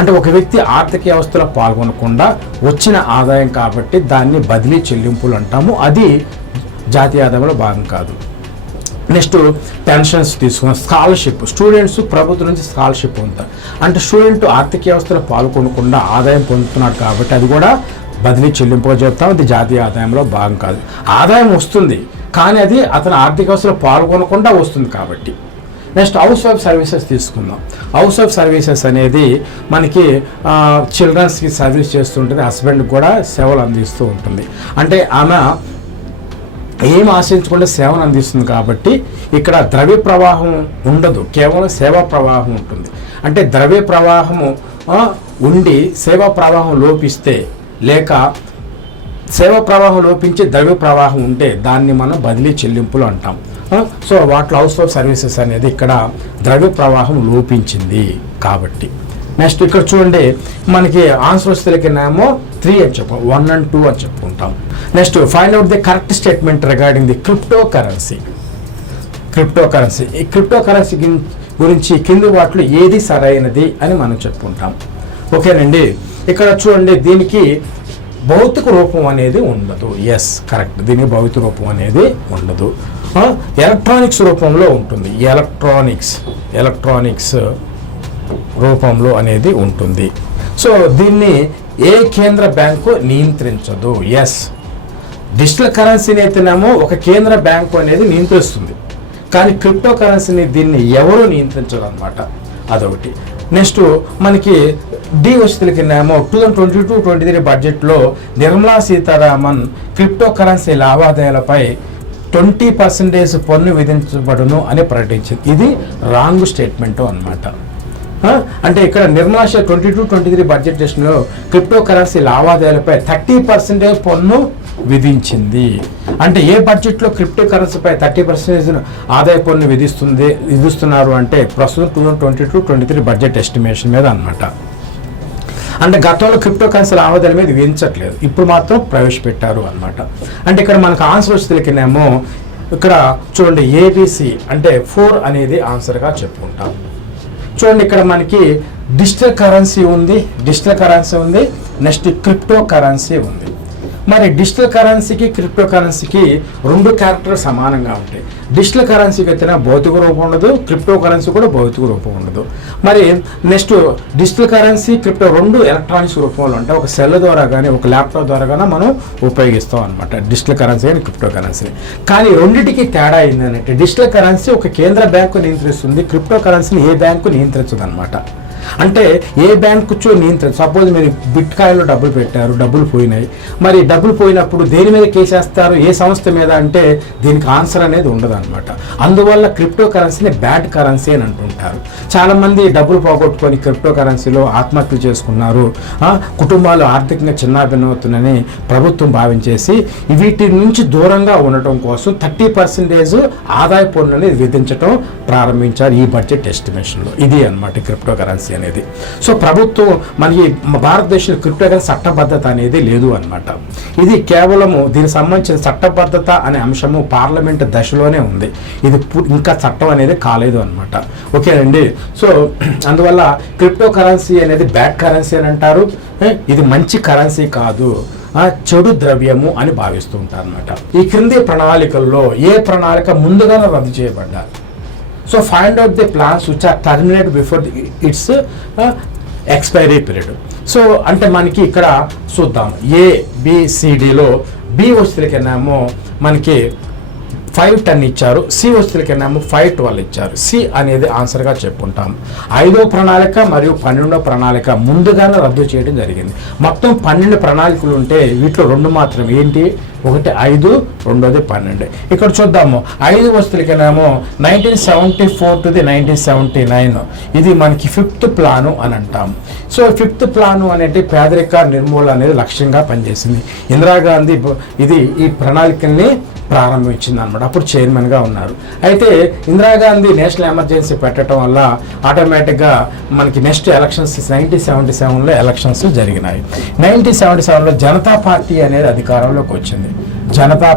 అంటే ఒక వ్యక్తి ఆర్థిక వ్యవస్థలో పాల్గొనకుండా వచ్చిన ఆదాయం కాబట్టి దాన్ని బదిలీ చెల్లింపులు అంటాము. అది జాతీయ ఆదాయంలో భాగం కాదు. నెక్స్ట్ పెన్షన్స్ తీసుకున్న స్కాలర్షిప్, స్టూడెంట్స్ ప్రభుత్వం నుంచి స్కాలర్షిప్ పొందుతారు. అంటే స్టూడెంట్ ఆర్థిక వ్యవస్థలో పాల్గొనకుండా ఆదాయం పొందుతున్నాడు కాబట్టి అది కూడా బదిలీ చెల్లింపుగా చెప్తాం. అది జాతీయ ఆదాయంలో భాగం కాదు. ఆదాయం వస్తుంది కానీ అది అతను ఆర్థిక వ్యవస్థలో పాల్గొనకుండా వస్తుంది కాబట్టి. నెక్స్ట్ హౌస్ వైఫ్ సర్వీసెస్ తీసుకుందాం. హౌస్ వైఫ్ సర్వీసెస్ అనేది మనకి చిల్డ్రన్స్కి సర్వీస్ చేస్తుంటుంది, హస్బెండ్కి కూడా సేవలు అందిస్తూ ఉంటుంది. అంటే ఆమె ఏం ఆశించకుండా సేవను అందిస్తుంది కాబట్టి ఇక్కడ ద్రవ్య ప్రవాహం ఉండదు, కేవలం సేవా ప్రవాహం ఉంటుంది. అంటే ద్రవ్య ప్రవాహము ఉండి సేవా ప్రవాహం లోపిస్తే, లేక సేవా ప్రవాహం లోపించి ద్రవ్య ప్రవాహం ఉంటే దాన్ని మనం బదిలీ చెల్లింపులు అంటాం. సో వాటిలో హౌస్ వైఫ్ సర్వీసెస్ అనేది ఇక్కడ ద్రవ్య ప్రవాహం లోపించింది కాబట్టి. నెక్స్ట్ ఇక్కడ చూడండి, మనకి ఆన్సర్ వస్తేనేమో 3 అని చెప్పు, 1 and 2 అని చెప్పుకుంటాం. Next find out the correct statement regarding the crypto currency. ఈ క్రిప్టో కరెన్సీ గురించి కింది వాటిలో ఏది సరైనది అని మనం చెప్పుకుంటాం. ఓకేనండి. ఇక్కడ చూడండి, దీనికి భౌతిక రూపం అనేది ఉండదు. Yes, correct. దీనికి భౌతిక రూపం అనేది ఉండదు. ఎలక్ట్రానిక్స్ రూపంలో ఉంటుంది. ఎలక్ట్రానిక్స్ రూపంలో అనేది ఉంటుంది. సో దీన్ని ఏ కేంద్ర బ్యాంకు నియంత్రించదు. ఎస్, డిజిటల్ కరెన్సీని అయితేనేమో ఒక కేంద్ర బ్యాంకు అనేది నియంత్రిస్తుంది, కానీ క్రిప్టో కరెన్సీని దీన్ని ఎవరు నియంత్రించరు అనమాట. అదొకటి. నెక్స్ట్ మనకి డి వస్తువులకినేమో 2022-23 బడ్జెట్లో నిర్మలా సీతారామన్ క్రిప్టో కరెన్సీ లావాదేవీలపై 20% పన్ను విధించబడును అని ప్రకటించింది. ఇది రాంగ్ స్టేట్మెంట్ అన్నమాట. అంటే ఇక్కడ నిర్మలా 22-23 బడ్జెట్ సెషన్లో క్రిప్టో కరెన్సీ లావాదేవీలపై 30% పన్ను విధించింది. అంటే ఏ బడ్జెట్లో క్రిప్టో కరెన్సీపై 30% ఆదాయ పన్ను విధిస్తున్నారు అంటే ప్రస్తుతం 2022-23 బడ్జెట్ ఎస్టిమేషన్ మీద అన్నమాట. అంటే గతంలో క్రిప్టో కరెన్సీ లావాదేవీల మీద విధించట్లేదు, ఇప్పుడు మాత్రం ప్రవేశపెట్టారు అన్నమాట. అంటే ఇక్కడ మనకు ఆన్సర్ వచ్చేసరికినేమో ఇక్కడ చూడండి, ఏబిసి అంటే 4 అనేది ఆన్సర్గా చెప్పుకుంటాం. చూడండి, ఇక్కడ మనకి డిజిటల్ కరెన్సీ ఉంది, నెక్స్ట్ క్రిప్టో కరెన్సీ ఉంది. మరి డిజిటల్ కరెన్సీకి క్రిప్టో కరెన్సీకి 2 క్యారెక్టర్లు సమానంగా ఉంటాయి. డిజిటల్ కరెన్సీకి అయితే భౌతిక రూపం ఉండదు, క్రిప్టో కరెన్సీ కూడా భౌతిక రూపం ఉండదు. మరి next digital currency, crypto 2 electronics రూపంలో ఉంటాయి. ఒక సెల్ ద్వారా కానీ ఒక ల్యాప్టాప్ ద్వారా కానీ మనం ఉపయోగిస్తాం అనమాట డిజిటల్ కరెన్సీ కానీ క్రిప్టో కరెన్సీని. కానీ రెండింటికి తేడా ఏంటంటే డిజిటల్ కరెన్సీ ఒక కేంద్ర బ్యాంకు నియంత్రిస్తుంది, క్రిప్టో కరెన్సీని ఏ బ్యాంకు నియంత్రించదు అనమాట. అంటే ఏ బ్యాంకు నియంత్రణ. సపోజ్ మీరు బిట్ కాయిన్లో డబ్బులు పెట్టారు, డబ్బులు పోయినాయి. మరి డబ్బులు పోయినప్పుడు దేని మీద కేసేస్తారు, ఏ సంస్థ మీద అంటే దీనికి ఆన్సర్ అనేది ఉండదు అనమాట. అందువల్ల క్రిప్టో కరెన్సీని బ్యాడ్ కరెన్సీ అని అంటుంటారు. చాలామంది డబ్బులు పోగొట్టుకొని క్రిప్టో కరెన్సీలో ఆత్మహత్యలు చేసుకున్నారు. కుటుంబాలు ఆర్థికంగా చిన్నాభిన్నవుతున్నాయని ప్రభుత్వం భావించేసి వీటి నుంచి దూరంగా ఉండటం కోసం 30% ఆదాయ పన్ను అనేది విధించడం ప్రారంభించారు ఈ బడ్జెట్ ఎస్టిమేషన్లో. ఇది అన్నమాట క్రిప్టో కరెన్సీ అనేది. సో ప్రభుత్వం మనకి భారతదేశంలో క్రిప్టో కరెన్సీ చట్టబద్ధత అనేది లేదు అన్నమాట. ఇది కేవలము దీనికి సంబంధించిన చట్టబద్ధత అనే అంశము పార్లమెంట్ దశలోనే ఉంది, ఇది ఇంకా చట్టం అనేది కాలేదు అన్నమాట. ఓకేనండి. సో అందువల్ల క్రిప్టో కరెన్సీ అనేది బ్యాడ్ కరెన్సీ అని అంటారు. ఇది మంచి కరెన్సీ కాదు, చెడు ద్రవ్యము అని భావిస్తూ ఉంటారు అనమాట. ఈ క్రింది ప్రణాళికల్లో ఏ ప్రణాళిక ముందుగానే రద్దు చేయబడ్డారు? So find out the plans which are terminate before its expiry period. So అంటే మనకి ఇక్కడ చూద్దాం, ABCDలో బి వస్తువులకేమో మనకి 510 ఇచ్చారు, సి వస్తువులకేమో 512 ఇచ్చారు. సి అనేది ఆన్సర్గా చెప్పుకుంటాం. 5వ ప్రణాళిక మరియు 12వ ప్రణాళిక ముందుగానే రద్దు చేయడం జరిగింది. మొత్తం 12 ప్రణాళికలు ఉంటే వీటిలో 2 మాత్రం ఏంటి, ఒకటి 5, రెండోది 12. ఇక్కడ చూద్దాము, 5 వస్తువులకేమో 1974 to 1979 ఇది మనకి 5th ప్లాను అని అంటాము. సో 5th ప్లాను అనేది పేదరిక నిర్మూలన అనేది లక్ష్యంగా పనిచేసింది. ఇందిరాగాంధీ ఈ ప్రణాళికల్ని ప్రారంభించింది అనమాట. అప్పుడు చైర్మన్గా ఉన్నారు. అయితే ఇందిరాగాంధీ నేషనల్ ఎమర్జెన్సీ పెట్టడం వల్ల ఆటోమేటిక్గా మనకి నెక్స్ట్ ఎలక్షన్స్ 1977లో ఎలక్షన్స్ జరిగినాయి. 1977లో జనతా పార్టీ అనేది అధికారంలోకి వచ్చింది. జనతా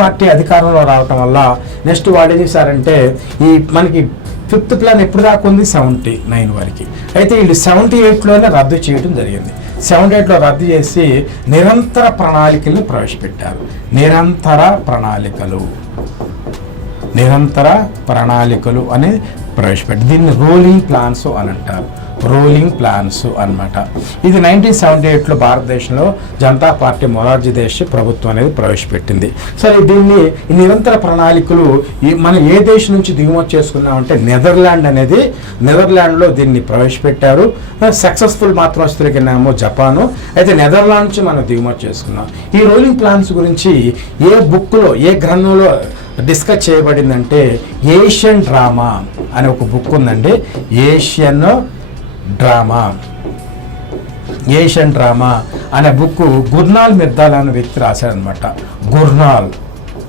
పార్టీ అధికారంలో రావటం వల్ల నెక్స్ట్ వాళ్ళు ఏం చేశారంటే ఈ మనకి ఫిఫ్త్ ప్లాన్ ఎప్పుడు దాకా ఉంది 79 వరకు. అయితే వీళ్ళు 78లోనే రద్దు చేయడం జరిగింది. 78లో రద్దు చేసి నిరంతర ప్రణాళికలను ప్రవేశపెట్టారు. నిరంతర ప్రణాళికలు అని ప్రవేశపెట్టారు. దీన్ని రోలింగ్ ప్లాన్స్ అని అంటారు. రోలింగ్ ప్లాన్స్ అన్నమాట. ఇది 1978లో భారతదేశంలో జనతా పార్టీ మొరార్జీ దేశాయ్ ప్రభుత్వం అనేది ప్రవేశపెట్టింది. సరే, దీన్ని ఈ నిరంతర ప్రణాళికలు మనం ఏ దేశం నుంచి దిగుమతి చేసుకున్నామంటే నెదర్లాండ్లో దీన్ని ప్రవేశపెట్టారు. సక్సెస్ఫుల్ మాత్రం వస్తున్నకేమో జపాను. అయితే నెదర్లాండ్ నుంచి మనం దిగుమతి చేసుకున్నాం. ఈ రోలింగ్ ప్లాన్స్ గురించి ఏ బుక్లో ఏ గ్రంథంలో డిస్కస్ చేయబడిందంటే ఏషియన్ డ్రామా అనే ఒక బుక్ ఉందండి. ఏషియన్ డ్రామా అనే బుక్ గుర్నాల్ మిర్దాల్ అనే వ్యక్తి రాశాడనమాట.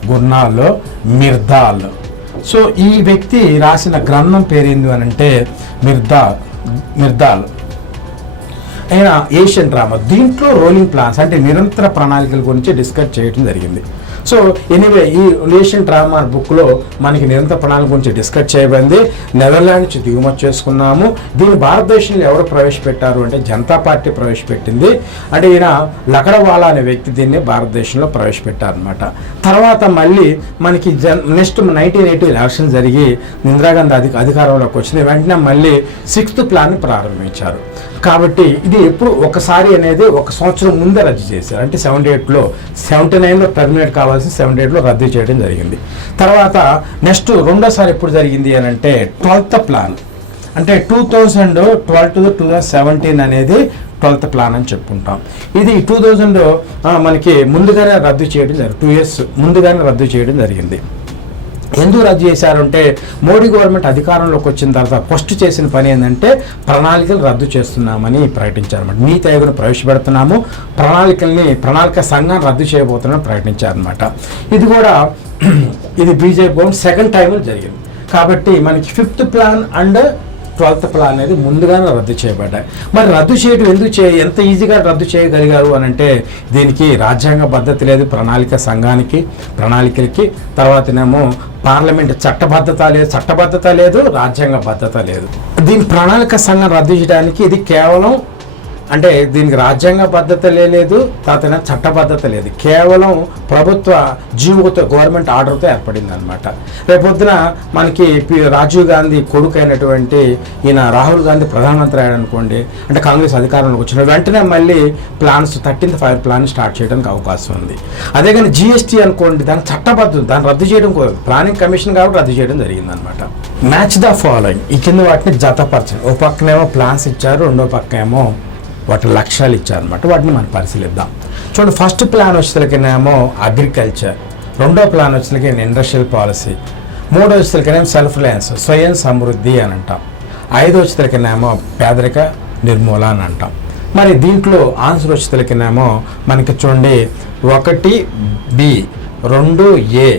గుర్నాల్ మిర్దాల్. సో ఈ వ్యక్తి రాసిన గ్రంథం పేరేంది అని అంటే మిర్దాల్. ఆయన ఏషియన్ డ్రామా, దీంట్లో రోలింగ్ ప్లాన్స్ అంటే నిరంతర ప్రణాళికల గురించి డిస్కస్ చేయడం జరిగింది. సో ఎనీవే, ఈ ఏషియన్ డ్రామా బుక్లో మనకి నిరంతర ప్రణాళిక గురించి డిస్కస్ చేయబడింది. నెదర్లాండ్ నుంచి దిగుమతి చేసుకున్నాము. దీన్ని భారతదేశంలో ఎవరు ప్రవేశపెట్టారు అంటే జనతా పార్టీ ప్రవేశపెట్టింది. అంటే ఈయన లకడవాలా అనే వ్యక్తి దీన్ని భారతదేశంలో ప్రవేశపెట్టారనమాట. తర్వాత మళ్ళీ మనకి నెక్స్ట్ 1980 ఎలక్షన్ జరిగి ఇందిరాగాంధీ అధికారంలోకి వచ్చింది. వెంటనే మళ్ళీ 6th ప్లాన్ ప్రారంభించారు. కాబట్టి ఇది ఎప్పుడు ఒకసారి అనేది ఒక సంవత్సరం ముందే రద్దు చేశారు. అంటే 78లో 79లో టర్మినేట్ కావాల్సి 78లో రద్దు చేయడం జరిగింది. తర్వాత నెక్స్ట్ రెండోసారి ఎప్పుడు జరిగింది అని అంటే 12th ప్లాన్. అంటే 2012 to 2017 అనేది 12th ప్లాన్ అని చెప్పుకుంటాం. ఇది 2000 మనకి ముందుగానే రద్దు చేయడం జరిగింది. 2 years ముందుగానే రద్దు చేయడం జరిగింది. ఎందుకు రద్దు చేశారంటే మోడీ గవర్నమెంట్ అధికారంలోకి వచ్చిన తర్వాత ఫస్ట్ చేసిన పని ఏంటంటే ప్రణాళికలు రద్దు చేస్తున్నామని ప్రకటించారన్నమాట. నీతి ఆయోగ్ను ప్రవేశపెడుతున్నాము, ప్రణాళిక సంఘాన్ని రద్దు చేయబోతున్నామని ప్రకటించారనమాట. ఇది బీజేపీ గవర్నమెంట్ సెకండ్ టైంలో జరిగింది. కాబట్టి మనకి 5th plan and 12th plan అనేది ముందుగానే రద్దు చేయబడ్డాయి. మరి రద్దు చేయడం ఎంత ఈజీగా రద్దు చేయగలిగారు అని అంటే దీనికి రాజ్యాంగ పద్ధతి లేదు, ప్రణాళికలకి. తర్వాతనేమో పార్లమెంట్ చట్టబద్ధత లేదు, రాజ్యాంగ బద్ధత లేదు. దీని ప్రణాళిక సంఘం రద్దు చేయడానికి ఇది కేవలం అంటే దీనికి రాజ్యాంగ పద్ధతి లేదు, తర్వాత చట్టబద్ధత లేదు. కేవలం ప్రభుత్వ జీవోతో గవర్నమెంట్ ఆర్డర్తో ఏర్పడింది అనమాట. రేపొద్దున మనకి రాజీవ్ గాంధీ కొడుకు అయినటువంటి ఈయన రాహుల్ గాంధీ ప్రధానమంత్రి అయ్యాడనుకోండి, అంటే కాంగ్రెస్ అధికారంలోకి వచ్చిన వెంటనే మళ్ళీ plans 13th fire plan start చేయడానికి అవకాశం ఉంది. అదే కానీ జిఎస్టీ అనుకోండి, దాని చట్టబద్ధత దాన్ని రద్దు చేయడం ప్లానింగ్ కమిషన్ కాబట్టి రద్దు చేయడం జరిగిందనమాట. మ్యాచ్ ద ఫాలోయింగ్, ఈ కింద వాటిని జతపరచండి. ఓ పక్కనేమో ప్లాన్స్ ఇచ్చారు, రెండో పక్కనేమో వాటి లక్ష్యాలు ఇచ్చారనమాట. వాటిని మనం పరిశీలిద్దాం. చూడండి, ఫస్ట్ ప్లాన్ వచ్చేసరికినేమో అగ్రికల్చర్, రెండో ప్లాన్ వచ్చేసరికి ఇండస్ట్రియల్ పాలసీ, మూడో వచ్చేసరికినేమో సెల్ఫ్ రిలయన్స్ స్వయం సమృద్ధి అని అంటాం, ఐదో వచ్చేసరికినేమో పేదరిక నిర్మూలన అని అంటాం. మరి దీంట్లో ఆన్సర్ వచ్చేసరికినేమో మనకి చూడండి 1B 2A.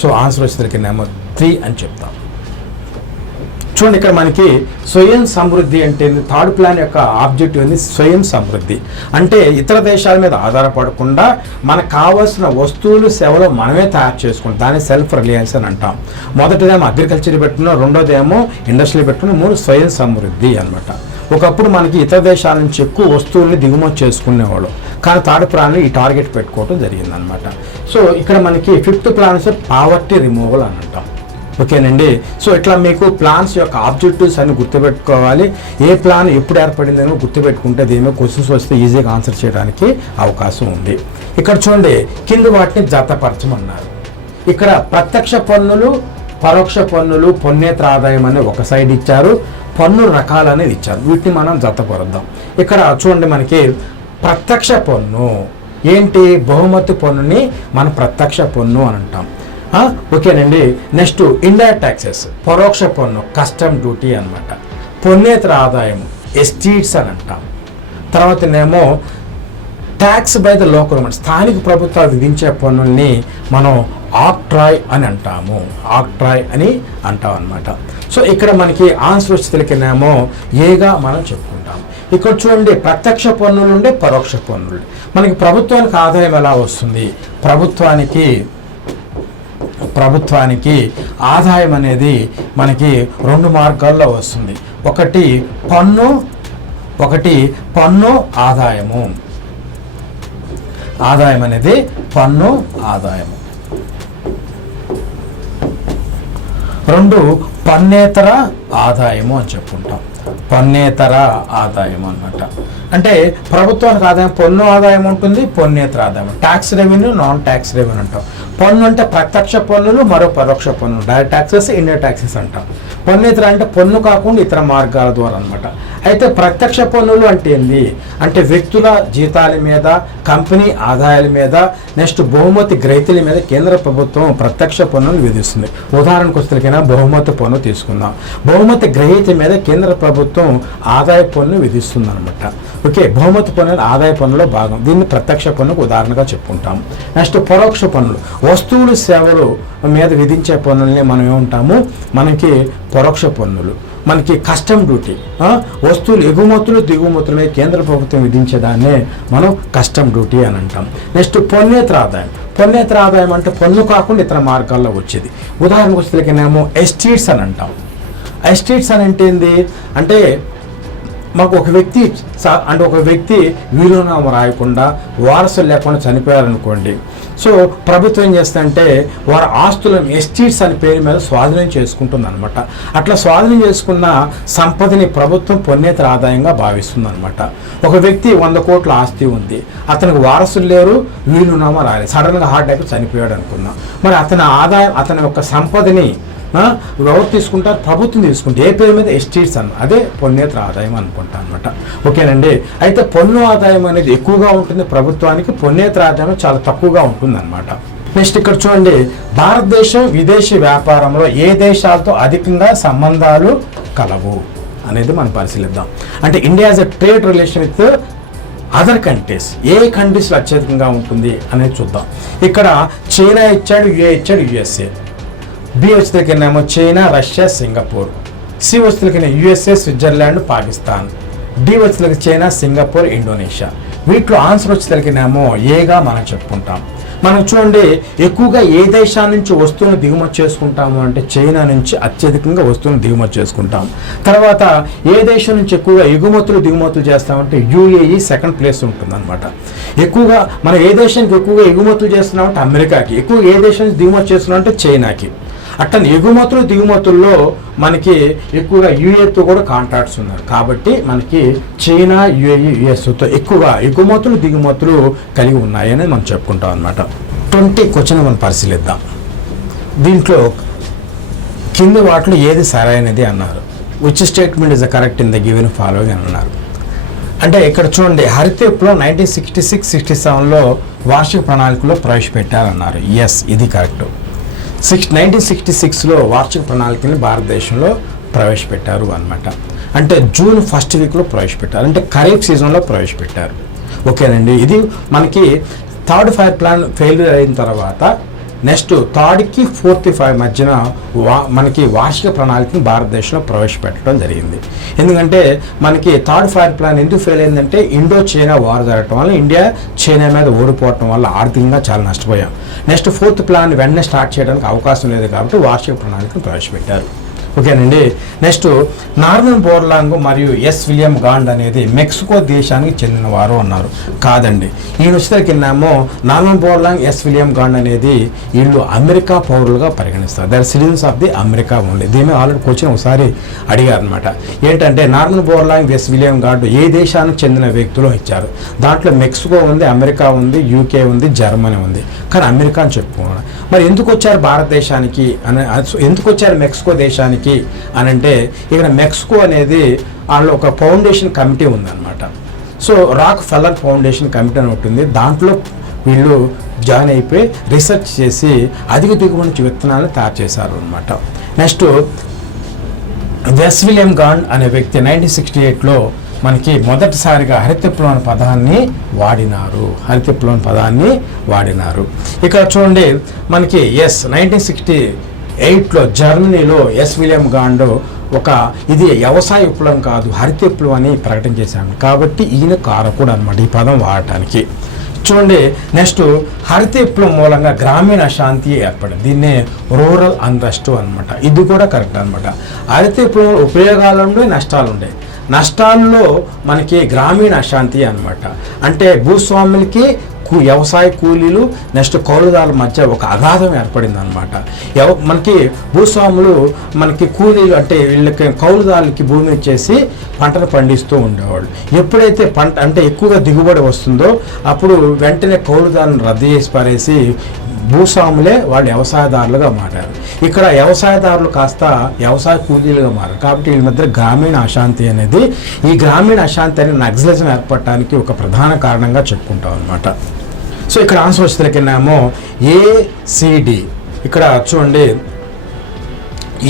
సో ఆన్సర్ వచ్చేసరికినేమో 3 అని చెప్తాం. చూడండి, ఇక్కడ మనకి స్వయం సమృద్ధి అంటే థర్డ్ ప్లాన్ యొక్క ఆబ్జెక్టివ్ ఏంది? స్వయం సమృద్ధి అంటే ఇతర దేశాల మీద ఆధారపడకుండా మనకు కావాల్సిన వస్తువులు సేవలు మనమే తయారు చేసుకుంటాం, దాన్ని సెల్ఫ్ రిలయన్స్ అని అంటాం. మొదటిదేమో అగ్రికల్చర్ పెట్టుకున్నాం, రెండోదేమో ఇండస్ట్రీ పెట్టుకున్నాం, మూడు స్వయం సమృద్ధి అనమాట. ఒకప్పుడు మనకి ఇతర దేశాల నుంచి ఎక్కువ వస్తువుల్ని దిగుమతి చేసుకునేవాళ్ళు, కానీ థర్డ్ ప్లాన్లో ఈ టార్గెట్ పెట్టుకోవడం జరిగిందనమాట. సో ఇక్కడ మనకి 5th ప్లాన్ పావర్టీ రిమూవల్ అని అంటాం. ఓకేనండి. సో ఇట్లా మీకు ప్లాన్స్ యొక్క ఆబ్జెక్టివ్స్ అని గుర్తుపెట్టుకోవాలి. ఏ ప్లాన్ ఎప్పుడు ఏర్పడిందని గుర్తుపెట్టుకుంటే దీని క్వశ్చన్స్ వస్తే ఈజీగా ఆన్సర్ చేయడానికి అవకాశం ఉంది. ఇక్కడ చూడండి, కింద వాటిని జతపరచమన్నారు. ఇక్కడ ప్రత్యక్ష పన్నులు, పరోక్ష పన్నులు, పన్నేతర ఆదాయం అనే ఒక సైడ్ ఇచ్చారు, పన్ను రకాలు అనేది ఇచ్చారు. వీటిని మనం జతపరుద్దాం. ఇక్కడ చూడండి, మనకి ప్రత్యక్ష పన్ను ఏంటి? బహుమతి పన్నుని మనం ప్రత్యక్ష పన్ను అని అంటాం. ఓకేనండి. నెక్స్ట్ ఇండైరెక్ట్ ట్యాక్సెస్, పరోక్ష పన్ను కస్టమ్ డ్యూటీ అనమాట. పన్నేతర ఆదాయం ఎస్టీట్స్ అని అంటాం. తర్వాతనేమో tax by the local government, స్థానిక ప్రభుత్వాలు విధించే పన్నుల్ని మనం ఆక్ట్రాయ్ అని అంటాము, ఆక్ట్రాయ్ అని అంటాం అనమాట. సో ఇక్కడ మనకి ఆన్సర్ వచ్చేసరికినేమో ఏగా మనం చెప్పుకుంటాం. ఇక్కడ చూడండి, ప్రత్యక్ష పన్నులు ఉండే పరోక్ష పన్నులు. మనకి ప్రభుత్వానికి ఆదాయం ఎలా వస్తుంది? ప్రభుత్వానికి ప్రభుత్వానికి ఆదాయం అనేది మనకి 2 మార్గాల్లో వస్తుంది. ఒకటి పన్ను ఆదాయము. ఆదాయం అనేది పన్ను ఆదాయము. 2 పన్నేతర ఆదాయము అని చెప్పుకుంటాం. పన్నేతర ఆదాయం అన్నమాట. అంటే ప్రభుత్వానికి ఆదాయం పన్ను ఆదాయం ఉంటుంది, పన్నేతర ఆదాయం, tax revenue, non tax revenue అంటాం. పన్ను అంటే ప్రత్యక్ష పన్నులు, మరో పరోక్ష పన్నులు, డైరెక్ట్ ట్యాక్సెస్, ఇండైరెక్ట్ ట్యాక్సెస్ అంటాం. పన్నేతర అంటే పన్ను కాకుండా ఇతర మార్గాల ద్వారా అనమాట. అయితే ప్రత్యక్ష పన్నులు అంటే ఏంది అంటే వ్యక్తుల జీతాల మీద, కంపెనీ ఆదాయాల మీద, నెక్స్ట్ బహుమతి గ్రహీతల మీద కేంద్ర ప్రభుత్వం ప్రత్యక్ష పన్నులు విధిస్తుంది. ఉదాహరణకు వస్తేకైనా బహుమతి పన్ను తీసుకుందాం. బహుమతి గ్రహీత మీద కేంద్ర ప్రభుత్వం ఆదాయ పన్ను విధిస్తుంది అనమాట. ఓకే, బహుమతి పన్ను ఆదాయ పన్నులో భాగం. దీన్ని ప్రత్యక్ష పన్నుకు ఉదాహరణగా చెప్పుకుంటాం. నెక్స్ట్ పరోక్ష పన్నులు, వస్తువులు సేవలు మీద విధించే పన్నుల్ని మనం ఏమంటాము, మనకి పరోక్ష పన్నులు. మనకి కస్టమ్ డ్యూటీ, వస్తువులు ఎగుమతులు దిగుమతుల మీద కేంద్ర ప్రభుత్వం విధించేదాన్నే మనం కస్టమ్ డ్యూటీ అని అంటాం. నెక్స్ట్ పన్నేతర ఆదాయం. పన్నేతర ఆదాయం అంటే పన్ను కాకుండా ఇతర మార్గాల్లో వచ్చేది. ఉదాహరణకు వస్తేనేమో ఎస్టేట్స్ అని అంటాం. ఎస్టేట్స్ అని అంటే ఏంది అంటే మాకు ఒక వ్యక్తి వీలునామా రాయకుండా వారసులు లేకుండా చనిపోయారనుకోండి. సో ప్రభుత్వం ఏం చేస్తుందంటే వారి ఆస్తులను ఎస్టేట్స్ అనే పేరు మీద స్వాధీనం చేసుకుంటుంది అనమాట. అట్లా స్వాధీనం చేసుకున్న సంపదని ప్రభుత్వం పన్నేతర ఆదాయంగా భావిస్తుంది అనమాట. ఒక వ్యక్తి 100 కోట్ల ఆస్తి ఉంది, అతనికి వారసులు లేరు, వీలునామా రాలేదు, సడన్గా హార్ట్ అటాక్ చనిపోయాడు అనుకున్నాం. మరి అతని ఆదాయం, అతని యొక్క సంపదని ఎవరు తీసుకుంటారు? ప్రభుత్వం తీసుకుంటే ఏ పేరు మీద ఎస్టేట్స్ అదే పన్నేతర ఆదాయం అనుకుంటా అనమాట. ఓకేనండి. అయితే పన్ను ఆదాయం అనేది ఎక్కువగా ఉంటుంది ప్రభుత్వానికి, పన్నేతర ఆదాయం చాలా తక్కువగా ఉంటుంది అనమాట. నెక్స్ట్ ఇక్కడ చూడండి, భారతదేశం విదేశీ వ్యాపారంలో ఏ దేశాలతో అధికంగా సంబంధాలు కలవు అనేది మనం పరిశీలిద్దాం. అంటే India as a trade relation with other countries, ఏ కంట్రీస్లో అత్యధికంగా ఉంటుంది అనేది చూద్దాం. ఇక్కడ చైనా ఇచ్చాడు, యుఏ ఇచ్చాడు, యుఎస్ఏ. బి వచ్చేసరికేమో చైనా, రష్యా, సింగపూర్. సి వచ్చేసరికి యుఎస్ఏ, స్విట్జర్లాండ్, పాకిస్తాన్. డి వచ్చేసరికి చైనా, సింగపూర్, ఇండోనేషియా. వీటిలో ఆన్సర్ వచ్చేసరికినేమో ఏగా మనం చెప్పుకుంటాం. మనం చూడండి, ఎక్కువగా ఏ దేశాల నుంచి వస్తువులను దిగుమతి చేసుకుంటాము అంటే చైనా నుంచి అత్యధికంగా వస్తువులను దిగుమతి చేసుకుంటాం. తర్వాత ఏ దేశం నుంచి ఎక్కువగా దిగుమతులు చేస్తామంటే యుఏఈ సెకండ్ ప్లేస్ ఉంటుంది అనమాట. ఎక్కువగా మనం ఏ దేశానికి ఎక్కువగా ఎగుమతులు చేస్తున్నామంటే అమెరికాకి, ఎక్కువగా ఏ దేశం నుంచి దిగుమతి చేస్తున్నామంటే చైనాకి. అట్లా దిగుమతుల్లో మనకి ఎక్కువగా యుఏతో కూడా కాంట్రాక్ట్స్ ఉన్నారు. కాబట్టి మనకి చైనా, యుఏఈ, యుఎస్తో ఎక్కువగా దిగుమతులు కలిగి ఉన్నాయని మనం చెప్పుకుంటాం అనమాట. 20 క్వశ్చన్ మనం పరిశీలిద్దాం. దీంట్లో కింది వాటిలో ఏది సరైనది అన్నారు. Which statement is the correct in the given following అని అన్నారు. అంటే ఇక్కడ చూడండి, హరిత విప్లవం 1966-67లో వార్షిక ప్రణాళికలో ప్రవేశపెట్టారన్నారు. ఎస్, ఇది కరెక్ట్. 1966లో వార్షిక ప్రణాళికని భారతదేశంలో ప్రవేశపెట్టారు అనమాట. అంటే జూన్ 1st వీక్లో ప్రవేశపెట్టారు, అంటే ఖరీఫ్ సీజన్లో ప్రవేశపెట్టారు. ఓకేనండి. ఇది మనకి 3rd ఫైర్ ప్లాన్ ఫెయిల్యూర్ అయిన తర్వాత నెక్స్ట్ 3కి 4th ఫైర్ మధ్యన మనకి వార్షిక ప్రణాళికను భారతదేశంలో ప్రవేశపెట్టడం జరిగింది. ఎందుకంటే మనకి 3rd ఫైర్ ప్లాన్ ఎందుకు ఫెయిల్ అయిందంటే ఇండో చైనా వార్ జరగటం వల్ల ఇండియా చైనా మీద ఓడిపోవటం వల్ల ఆర్థికంగా చాలా నష్టపోయాం. నెక్స్ట్ 4th ప్లాన్ వెంటనే స్టార్ట్ చేయడానికి అవకాశం లేదు కాబట్టి వార్షిక ప్రణాళికను ప్రవేశపెట్టారు. ఓకేనండి. నెక్స్ట్ నార్మన్ బోర్లాంగ్ మరియు ఎస్ విలియం గాండ్ అనేది మెక్సికో దేశానికి చెందినవారు అన్నారు. కాదండి, ఈయన వచ్చేసరికినేమో Norman Borlaug, S William Gaud అనేది వీళ్ళు అమెరికా పౌరులుగా పరిగణిస్తారు. They are citizens of the America only. దీని ఆల్రెడీ క్వశ్చన్ ఒకసారి అడిగారు అనమాట. ఏంటంటే నార్మన్ బోర్లాంగ్, ఎస్ విలియం గాండ్ ఏ దేశానికి చెందిన వ్యక్తులు ఇచ్చారు. దాంట్లో మెక్సికో ఉంది, అమెరికా ఉంది, యూకే ఉంది, జర్మనీ ఉంది. కానీ అమెరికా అని చెప్పుకున్నాడు. మరి ఎందుకు వచ్చారు భారతదేశానికి అని, ఎందుకు వచ్చారు మెక్సికో దేశానికి అని అంటే ఇక్కడ మెక్సికో అనేది వాళ్ళు ఒక ఫౌండేషన్ కమిటీ ఉందన్నమాట. సో రాక్ ఫెల్లర్ ఫౌండేషన్ కమిటీ అని ఉంటుంది. దాంట్లో వీళ్ళు జాయిన్ అయిపోయి రీసెర్చ్ చేసి అధిక దిగుబడి విత్తనాలను తయారు చేశారు అనమాట. నెక్స్ట్ వెస్ విలియం గాండ్ అనే వ్యక్తి 1968లో మనకి మొదటిసారిగా హరిత విప్లవం పదాన్ని వాడినారు. ఇక్కడ చూడండి మనకి 1968లో జర్మనీలో ఎస్ విలియం గాండ్ ఇది వ్యవసాయ విప్లవం కాదు, హరిత విప్లవం అని ప్రకటన చేశాను. కాబట్టి ఈయన కారకుడు అనమాట ఈ పదం వాడటానికి. చూడండి. నెక్స్ట్ హరిత విప్లవం మూలంగా గ్రామీణ అశాంతి ఏర్పడింది. దీన్నే రూరల్ అన్రెస్ట్ అనమాట. ఇది కూడా కరెక్ట్ అనమాట. హరిత విప్లవం ఉపయోగాలు ఉండే, నష్టాలు ఉండే. నష్టాల్లో మనకి గ్రామీణ అశాంతి అనమాట. అంటే భూస్వాములకి వ్యవసాయ కూలీలు నెక్స్ట్ కౌలుదారుల మధ్య ఒక అగాధం ఏర్పడింది అనమాట. మనకి భూస్వాములు మనకి కూలీలు అంటే వీళ్ళకి కౌలుదారులకి భూమి ఇచ్చేసి పంటను పండిస్తూ ఉండేవాళ్ళు. ఎప్పుడైతే పంట అంటే ఎక్కువగా దిగుబడి వస్తుందో అప్పుడు వెంటనే కౌలుదారులను రద్దు చేసి పారేసి భూస్వాములే వాళ్ళు వ్యవసాయదారులుగా మారారు. ఇక్కడ వ్యవసాయదారులు కాస్త వ్యవసాయ కూలీలుగా మారారు. కాబట్టి వీళ్ళ మధ్య గ్రామీణ అశాంతి అనేది, ఈ గ్రామీణ అశాంతి అనేది నక్సలిజం ఏర్పడటానికి ఒక ప్రధాన కారణంగా చెప్పుకుంటాం అనమాట. సో ఇక్కడ ఆన్సర్ వచ్చేసరికినేమో ఏసిడి. ఇక్కడ చూడండి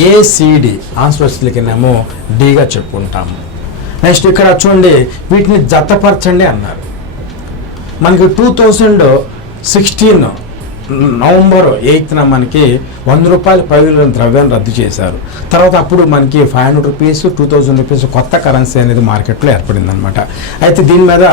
ఏసిడి ఆన్సర్ వచ్చేసరికినేమో డిగా చెప్పుకుంటాము. నెక్స్ట్ ఇక్కడ చూడండి వీటిని జతపరచండి అన్నారు. మనకి 2016 నవంబర్ 8న మనకి 100 రూపాయల పైన ద్రవ్యాన్ని రద్దు చేశారు. తర్వాత అప్పుడు మనకి 500 రూపీస్ 2000 రూపీస్ కొత్త కరెన్సీ అనేది మార్కెట్లో ఏర్పడింది అనమాట. అయితే దీని మీద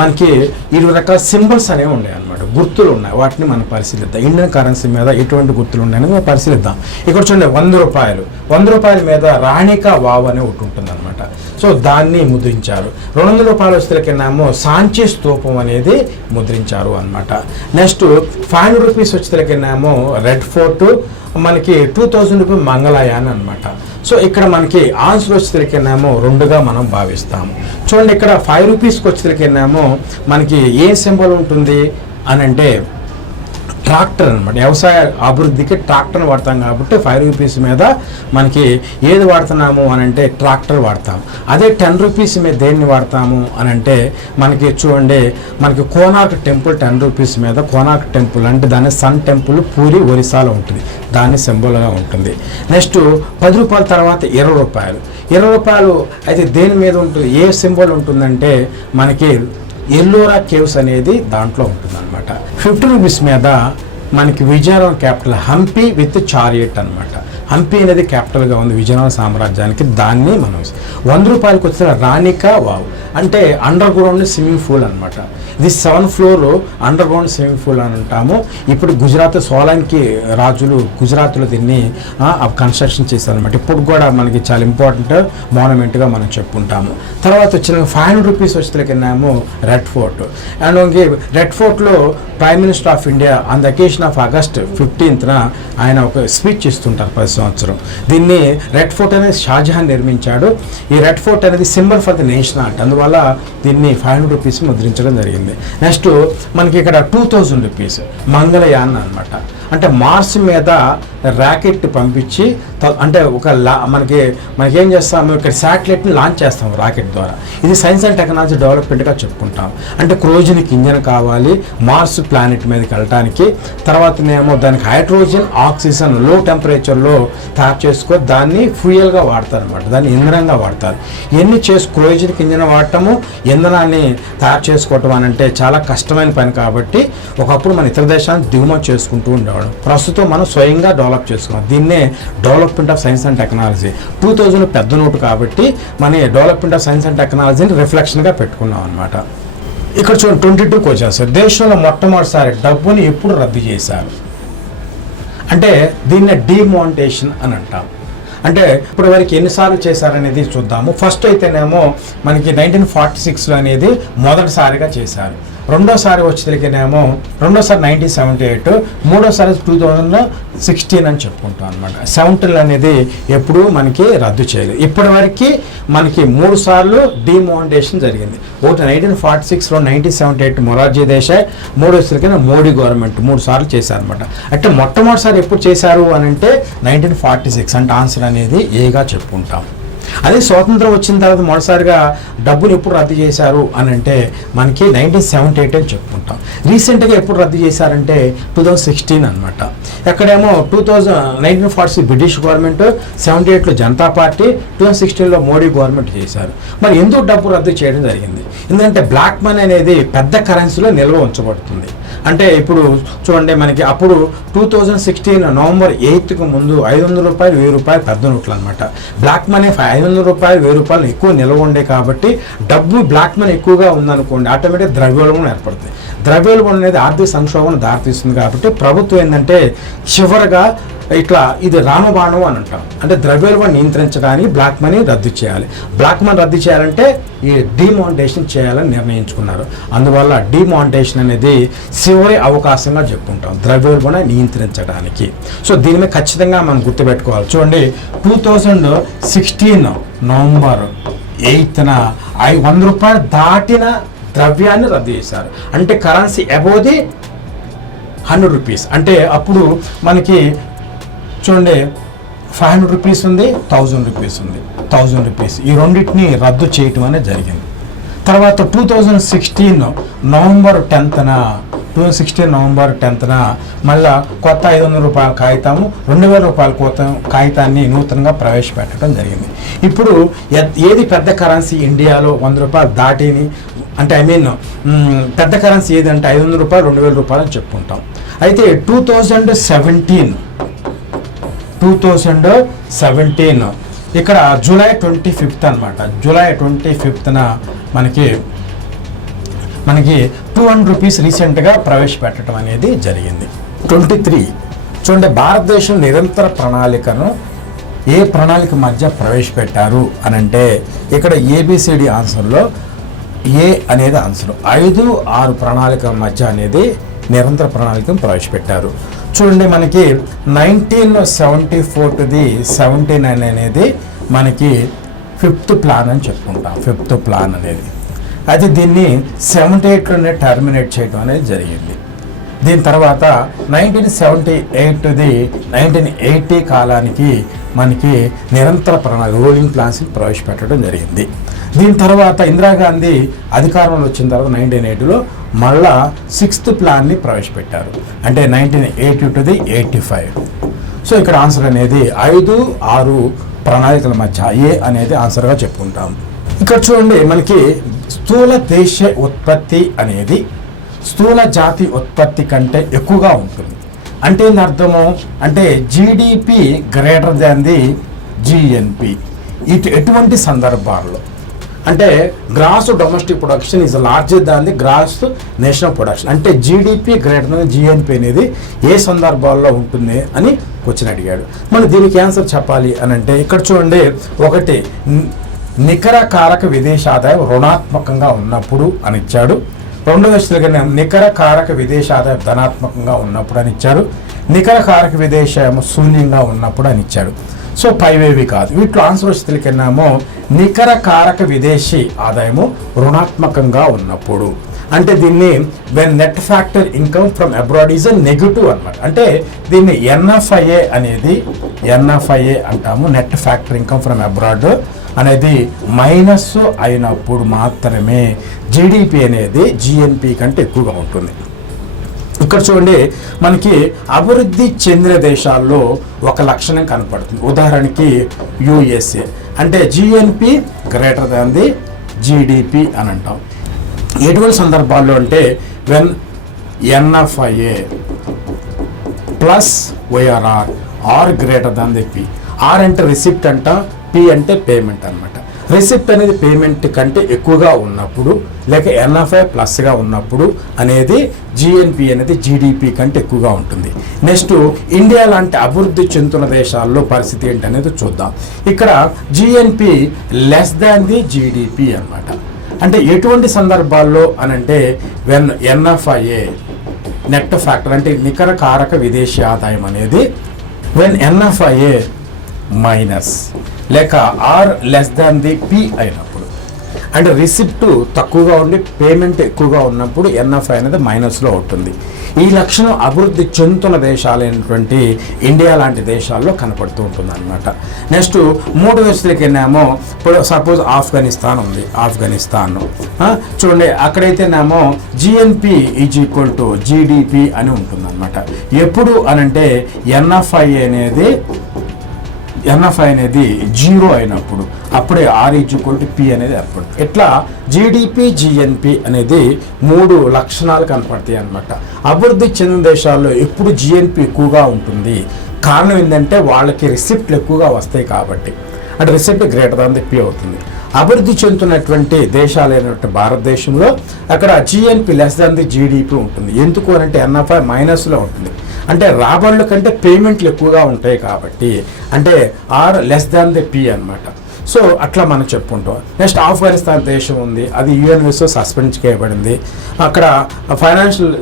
మనకి 20 రకాల సింబల్స్ అనేవి ఉన్నాయి అనమాట, గుర్తులు ఉన్నాయి. వాటిని మనం పరిశీలిద్దాం. ఇండియన్ కరెన్సీ మీద ఎటువంటి గుర్తులు ఉన్నాయని మనం పరిశీలిద్దాం. ఇక్కడ చూడండి 100 రూపాయల మీద రాణికా వావ్ అనే ఒకటి ఉంటుంది అనమాట. సో దాన్ని ముద్రించారు. 200 రూపాయల వచ్చేసరికినేమో సాంచి స్తూపం అనేది ముద్రించారు అనమాట. నెక్స్ట్ 500 రూపీస్ వచ్చేసరికినేమో రెడ్ ఫోర్ట్, మనకి 2000 రూపీస్ మంగళయాన్ అనమాట. సో ఇక్కడ మనకి ఆన్సర్ వచ్చేసరికినేమో 2గా మనం భావిస్తాము. చూడండి ఇక్కడ 5 రూపీస్కి వచ్చేసరికినేమో మనకి ఏ సింబల్ ఉంటుంది అని అంటే ట్రాక్టర్ అనమాట. వ్యవసాయ అభివృద్ధికి ట్రాక్టర్ని వాడతాం కాబట్టి 5 రూపీస్ మీద మనకి ఏది వాడుతున్నాము అని అంటే ట్రాక్టర్ వాడతాం. అదే 10 రూపీస్ మీద దేన్ని వాడతాము అని అంటే మనకి చూడండి మనకి కోనార్క్ టెంపుల్ 10 రూపీస్ మీద కోనార్క్ టెంపుల్ అంటే దాని సన్ టెంపుల్ పూరి ఒరిస్సాలో ఉంటుంది, దాని సింబల్గా ఉంటుంది. నెక్స్ట్ 10 రూపాయల తర్వాత 20 రూపాయలు అయితే దేని మీద ఉంటుంది, ఏ సింబల్ ఉంటుందంటే మనకి ఎల్లోరా కేవ్స్ అనేది దాంట్లో ఉంటుంది అనమాట. 50 రూపీస్ మీద మనకి Vijayanagaram capital Hampi with chariot అనమాట. హంపి అనేది క్యాపిటల్గా ఉంది విజయనగరం సామ్రాజ్యానికి. దాన్ని మనం 100 రూపాయలకు వచ్చిన రాణికా వావ్ అంటే అండర్ గ్రౌండ్ స్విమ్మింగ్ పూల్ అనమాట. ఇది 7th floor under ground swimming pool అని అంటాము. ఇప్పుడు గుజరాత్ సోలంకి రాజులు గుజరాత్లో దీన్ని కన్స్ట్రక్షన్ చేశారు అనమాట. ఇప్పుడు కూడా మనకి చాలా ఇంపార్టెంట్ మాన్యుమెంట్గా మనం చెప్పుకుంటాము. తర్వాత వచ్చిన 500 రూపీస్ వచ్చేసరికినేమో రెడ్ ఫోర్ట్. అండ్ రెడ్ ఫోర్ట్లో prime minister of India on the occasion of August 15న ఆయన ఒక స్పీచ్ ఇస్తుంటారు ప్రతి సంవత్సరం. దీన్ని రెడ్ ఫోర్ట్ అనేది షాజహాన్ నిర్మించాడు. ఈ రెడ్ ఫోర్ట్ అనేది symbol for the nation art, అందువల్ల దీన్ని 500 రూపీస్ ముద్రించడం జరిగింది. నెక్స్ట్ మనకి ఇక్కడ 2000 రూపీస్ మంగళయాన్ అనమాట. అంటే మార్స్ మీద ర్యాకెట్ పంపించి అంటే ఒక మనకి ఏం చేస్తాము, ఇక్కడ శాటిలైట్ని లాంచ్ చేస్తాము రాకెట్ ద్వారా. ఇది సైన్స్ అండ్ టెక్నాలజీ డెవలప్మెంట్గా చెప్పుకుంటాం. అంటే క్రోజన్కి ఇంజన్ కావాలి మార్స్ ప్లానెట్ మీదకి వెళ్ళటానికి. తర్వాత ఏమో దానికి హైడ్రోజన్ ఆక్సిజన్ లో టెంపరేచర్లో తయారు చేసుకొని దాన్ని ఫ్యూయల్గా వాడతారు అనమాట, దాన్ని ఇంధనంగా వాడతారు. ఇవన్నీ క్రోజన్కి ఇంజన్ వాడటము, ఇంధనాన్ని తయారు చేసుకోవటం అని అంటే చాలా కష్టమైన పని. కాబట్టి ఒకప్పుడు మన ఇతర దేశాలను దిగుమతి చేసుకుంటూ ఉండేవాడు. ప్రస్తుతం మనం స్వయంగా డెవలప్ చేసుకున్నాం. దీన్నే development of science and technology. 2000 పెద్ద నోటు కాబట్టి మన డెవలప్మెంట్ ఆఫ్ సైన్స్ అండ్ టెక్నాలజీని రిఫ్లెక్షన్గా పెట్టుకున్నాం అనమాట. ఇక్కడ చూడండి 22 క్వశ్చన్స్. దేశంలో మొట్టమొదటిసారి డబ్బుని ఎప్పుడు రద్దు చేశారు అంటే దీన్నే డిమానిటైజేషన్ అని అంటాం. అంటే ఇప్పుడు వరకు ఎన్నిసార్లు చేశారనేది చూద్దాము. ఫస్ట్ అయితేనేమో మనకి 1946లో అనేది మొదటిసారిగా చేశారు. రెండోసారి వచ్చేసరికినేమో 1978, మూడోసారి 2016 అని చెప్పుకుంటాం అనమాట. 17 అనేది ఎప్పుడు మనకి రద్దు చేయలేదు. ఇప్పటి వరకు మనకి 3 సార్లు డిమానిటైజేషన్ జరిగింది. ఒకటి 1946లో, 1978 మొరార్జీ దేశాయ్, మూడోసారి మోడీ గవర్నమెంట్ 3 సార్లు చేశారనమాట. అంటే మొట్టమొదటిసారి ఎప్పుడు చేశారు అని అంటే 1946 అంటే ఆన్సర్ అనేది ఏగా చెప్పుకుంటాం. అదే స్వాతంత్రం వచ్చిన తర్వాత మొదటిసారిగా డబ్బులు ఎప్పుడు రద్దు చేశారు అని అంటే మనకి 1978 అని చెప్పుకుంటాం. రీసెంట్గా ఎప్పుడు రద్దు చేశారంటే 2016 అనమాట. ఎక్కడేమో 1946 బ్రిటిష్ గవర్నమెంట్, 78లో జనతా పార్టీ, 2016లో మోడీ గవర్నమెంట్ చేశారు. మరి ఎందుకు డబ్బు రద్దు చేయడం జరిగింది? ఎందుకంటే బ్లాక్ మనీ అనేది పెద్ద కరెన్సీలో నిల్వ ఉంచబడుతుంది. అంటే ఇప్పుడు చూడండి మనకి అప్పుడు 2016 నవంబర్ 8కు ముందు 500 రూపాయలు 1000 రూపాయలు పెద్ద నోట్లు అనమాట. బ్లాక్ మనీ 500 రూపాయలు 1000 రూపాయలు ఎక్కువ నిల్వ ఉండే కాబట్టి డబ్బు బ్లాక్ మనీ ఎక్కువగా ఉందనుకోండి ఆటోమేటిక్ ద్రవ్యోల్బణం ఏర్పడుతుంది. ద్రవ్యోల్బణం అనేది ఆర్థిక సంక్షోభం దారితీస్తుంది కాబట్టి ప్రభుత్వం ఏంటంటే చివరగా ఇట్లా ఇది రామబాణం అని అంటాం. అంటే ద్రవ్యోల్బణం నియంత్రించడానికి బ్లాక్ మనీ రద్దు చేయాలి. బ్లాక్ మనీ రద్దు చేయాలంటే ఈ డిమానిటైజేషన్ చేయాలని నిర్ణయించుకున్నారు. అందువల్ల డిమానిటైజేషన్ అనేది చివరి అవకాశంగా చెప్పుకుంటాం ద్రవ్యోల్బణం నియంత్రించడానికి. సో దీని మీద ఖచ్చితంగా మనం గుర్తుపెట్టుకోవాలి. చూడండి 2016 నవంబర్ 8న 100 రూపాయలు దాటిన ద్రవ్యాన్ని రద్దు చేశారు. అంటే కరెన్సీ అబోవ్ ది 100 రూపీస్. అంటే అప్పుడు మనకి చూడండి 500 రూపీస్ ఉంది, 1000 రూపీస్ ఉంది. 1000 రూపీస్ ఈ రెండింటిని రద్దు చేయటం అనేది జరిగింది. తర్వాత 2016 నవంబర్ 10న మళ్ళా కొత్త 500 రూపాయల కాగితము 2000 రూపాయల కాగితాన్ని నూతనంగా ప్రవేశపెట్టడం జరిగింది. ఇప్పుడు ఏది పెద్ద కరెన్సీ ఇండియాలో 100 రూపాయలు దాటిని అంటే పెద్ద కరెన్సీ ఏదంటే 500 రూపాయలు 2000 రూపాయలు అని చెప్పుకుంటాం. అయితే 2017 ఇక్కడ జూలై 25 అనమాట. జూలై 25న మనకి 200 రూపీస్ రీసెంట్గా ప్రవేశపెట్టడం అనేది జరిగింది. 23 చూడండి భారతదేశం నిరంతర ప్రణాళికను ఏ ప్రణాళిక మధ్య ప్రవేశపెట్టారు అని అంటే ఇక్కడ ABCD ఆన్సర్లో ఏ అనేది ఆన్సర్. 5-6 ప్రణాళిక మధ్య అనేది నిరంతర ప్రణాళికను ప్రవేశపెట్టారు. చూడండి మనకి 1974 to 79 అనేది మనకి 5th ప్లాన్ అని చెప్పుకుంటాం. 5th ప్లాన్ అనేది అయితే దీన్ని 78లోనే టర్మినేట్ చేయడం అనేది జరిగింది. దీని తర్వాత 1978 to 1980 కాలానికి మనకి నిరంతర ప్రణాళిక రూలింగ్ ప్లాన్స్ని ప్రవేశపెట్టడం జరిగింది. దీని తర్వాత ఇందిరాగాంధీ అధికారంలో వచ్చిన తర్వాత 1980లో మళ్ళా 6th ప్లాన్ని ప్రవేశపెట్టారు. అంటే 1980 to 85. సో ఇక్కడ ఆన్సర్ అనేది 5-6 ప్రణాళికల మధ్య ఏ అనేది ఆన్సర్గా చెప్పుకుంటాం. ఇక్కడ చూడండి మనకి స్థూల దేశ ఉత్పత్తి అనేది స్థూల జాతి ఉత్పత్తి కంటే ఎక్కువగా ఉంటుంది. అంటే ఏంటి అర్థము అంటే GDP greater than the GNP. ఎటువంటి సందర్భాల్లో అంటే gross domestic production is larger than the gross national production. అంటే GDP గ్రేటర్ దాన్ GNP అనేది ఏ సందర్భాల్లో ఉంటుంది అని క్వశ్చన్ అడిగాడు. మనం దీనికి ఆన్సర్ చెప్పాలి అని అంటే ఇక్కడ చూడండి, ఒకటి నికర కారక విదేశాదాయం రుణాత్మకంగా ఉన్నప్పుడు అని ఇచ్చాడు. రెండవ నికర కారక విదేశాదాయం ధనాత్మకంగా ఉన్నప్పుడు అని ఇచ్చాడు. నికర కారక విదేశాయం శూన్యంగా ఉన్నప్పుడు అని ఇచ్చాడు. సో పైవేవి కాదు. వీటిలో ఆన్సర్ వచ్చేసరికిన్నామో నికర కారక విదేశీ ఆదాయము రుణాత్మకంగా ఉన్నప్పుడు. అంటే దీన్ని when net factor income from abroad is a negative అనమాట. అంటే దీన్ని NFIA అనేది NFIA అంటాము. Net factor income from abroad అనేది మైనస్ అయినప్పుడు మాత్రమే GDP అనేది GNP కంటే ఎక్కువగా ఉంటుంది. ఇక్కడ చూడండి మనకి అభివృద్ధి చెందిన దేశాల్లో ఒక లక్షణం కనపడుతుంది. ఉదాహరణకి USA అంటే GNP greater than the GDP అని అంటాం. ఎటువంటి సందర్భాల్లో అంటే when NFIA plus ORR R greater than the P. R అంటే రిసిప్ట్ అంట, P అంటే పేమెంట్ అనమాట. రిసిప్ట్ అనేది పేమెంట్ కంటే ఎక్కువగా ఉన్నప్పుడు లేక NFI ప్లస్గా ఉన్నప్పుడు అనేది GNP అనేది GDP కంటే ఎక్కువగా ఉంటుంది. నెక్స్ట్ ఇండియా లాంటి అభివృద్ధి చెందుతున్న దేశాల్లో పరిస్థితి ఏంటనేది చూద్దాం. ఇక్కడ GNP less than the GDP అనమాట. అంటే ఎటువంటి సందర్భాల్లో అని అంటే వెన్ NFIA నెట్ ఫ్యాక్టర్ అంటే నికర కారక విదేశీ ఆదాయం అనేది వెన్ NFIA మైనస్ లేక R less than the P అయినప్పుడు. అంటే రిసిప్ట్ తక్కువగా ఉండి పేమెంట్ ఎక్కువగా ఉన్నప్పుడు NFI అనేది మైనస్లో ఉంటుంది. ఈ లక్షణం అభివృద్ధి చెందుతున్న దేశాలైనటువంటి ఇండియా లాంటి దేశాల్లో కనపడుతూ ఉంటుంది అనమాట. నెక్స్ట్ 3 దేశాలకి వెళ్ళామో ఇప్పుడు సపోజ్ ఆఫ్ఘనిస్తాన్ ఉంది. ఆఫ్ఘనిస్తాన్ చూడండి అక్కడైతేనేమో GNP is equal to GDP అని ఉంటుంది అనమాట. ఎప్పుడు అనంటే NFI అనేది 0 అయినప్పుడు అప్పుడే R is equal to P అనేది ఏర్పడుతుంది. ఇట్లా GDP GNP అనేది 3 లక్షణాలు కనపడతాయి అన్నమాట. అభివృద్ధి చెందిన దేశాల్లో ఎప్పుడు GNP ఎక్కువగా ఉంటుంది. కారణం ఏంటంటే వాళ్ళకి రిసిప్ట్లు ఎక్కువగా వస్తాయి కాబట్టి. అంటే receipt greater than the P అవుతుంది. అభివృద్ధి చెందుతున్నటువంటి దేశాలైనటువంటి భారతదేశంలో అక్కడ GNP less than the GDP ఉంటుంది. ఎందుకు అంటే ఎన్ఎఫ్ఐ మైనస్లో ఉంటుంది. అంటే రాబడుల కంటే పేమెంట్లు ఎక్కువగా ఉంటాయి కాబట్టి, అంటే R less than the P అనమాట. సో అట్లా మనం చెప్పుకుంటాం. నెక్స్ట్ ఆఫ్ఘనిస్తాన్ దేశం ఉంది, అది యుఎన్ఎస్ఓ సస్పెండ్ చేయబడింది. అక్కడ ఫైనాన్షియల్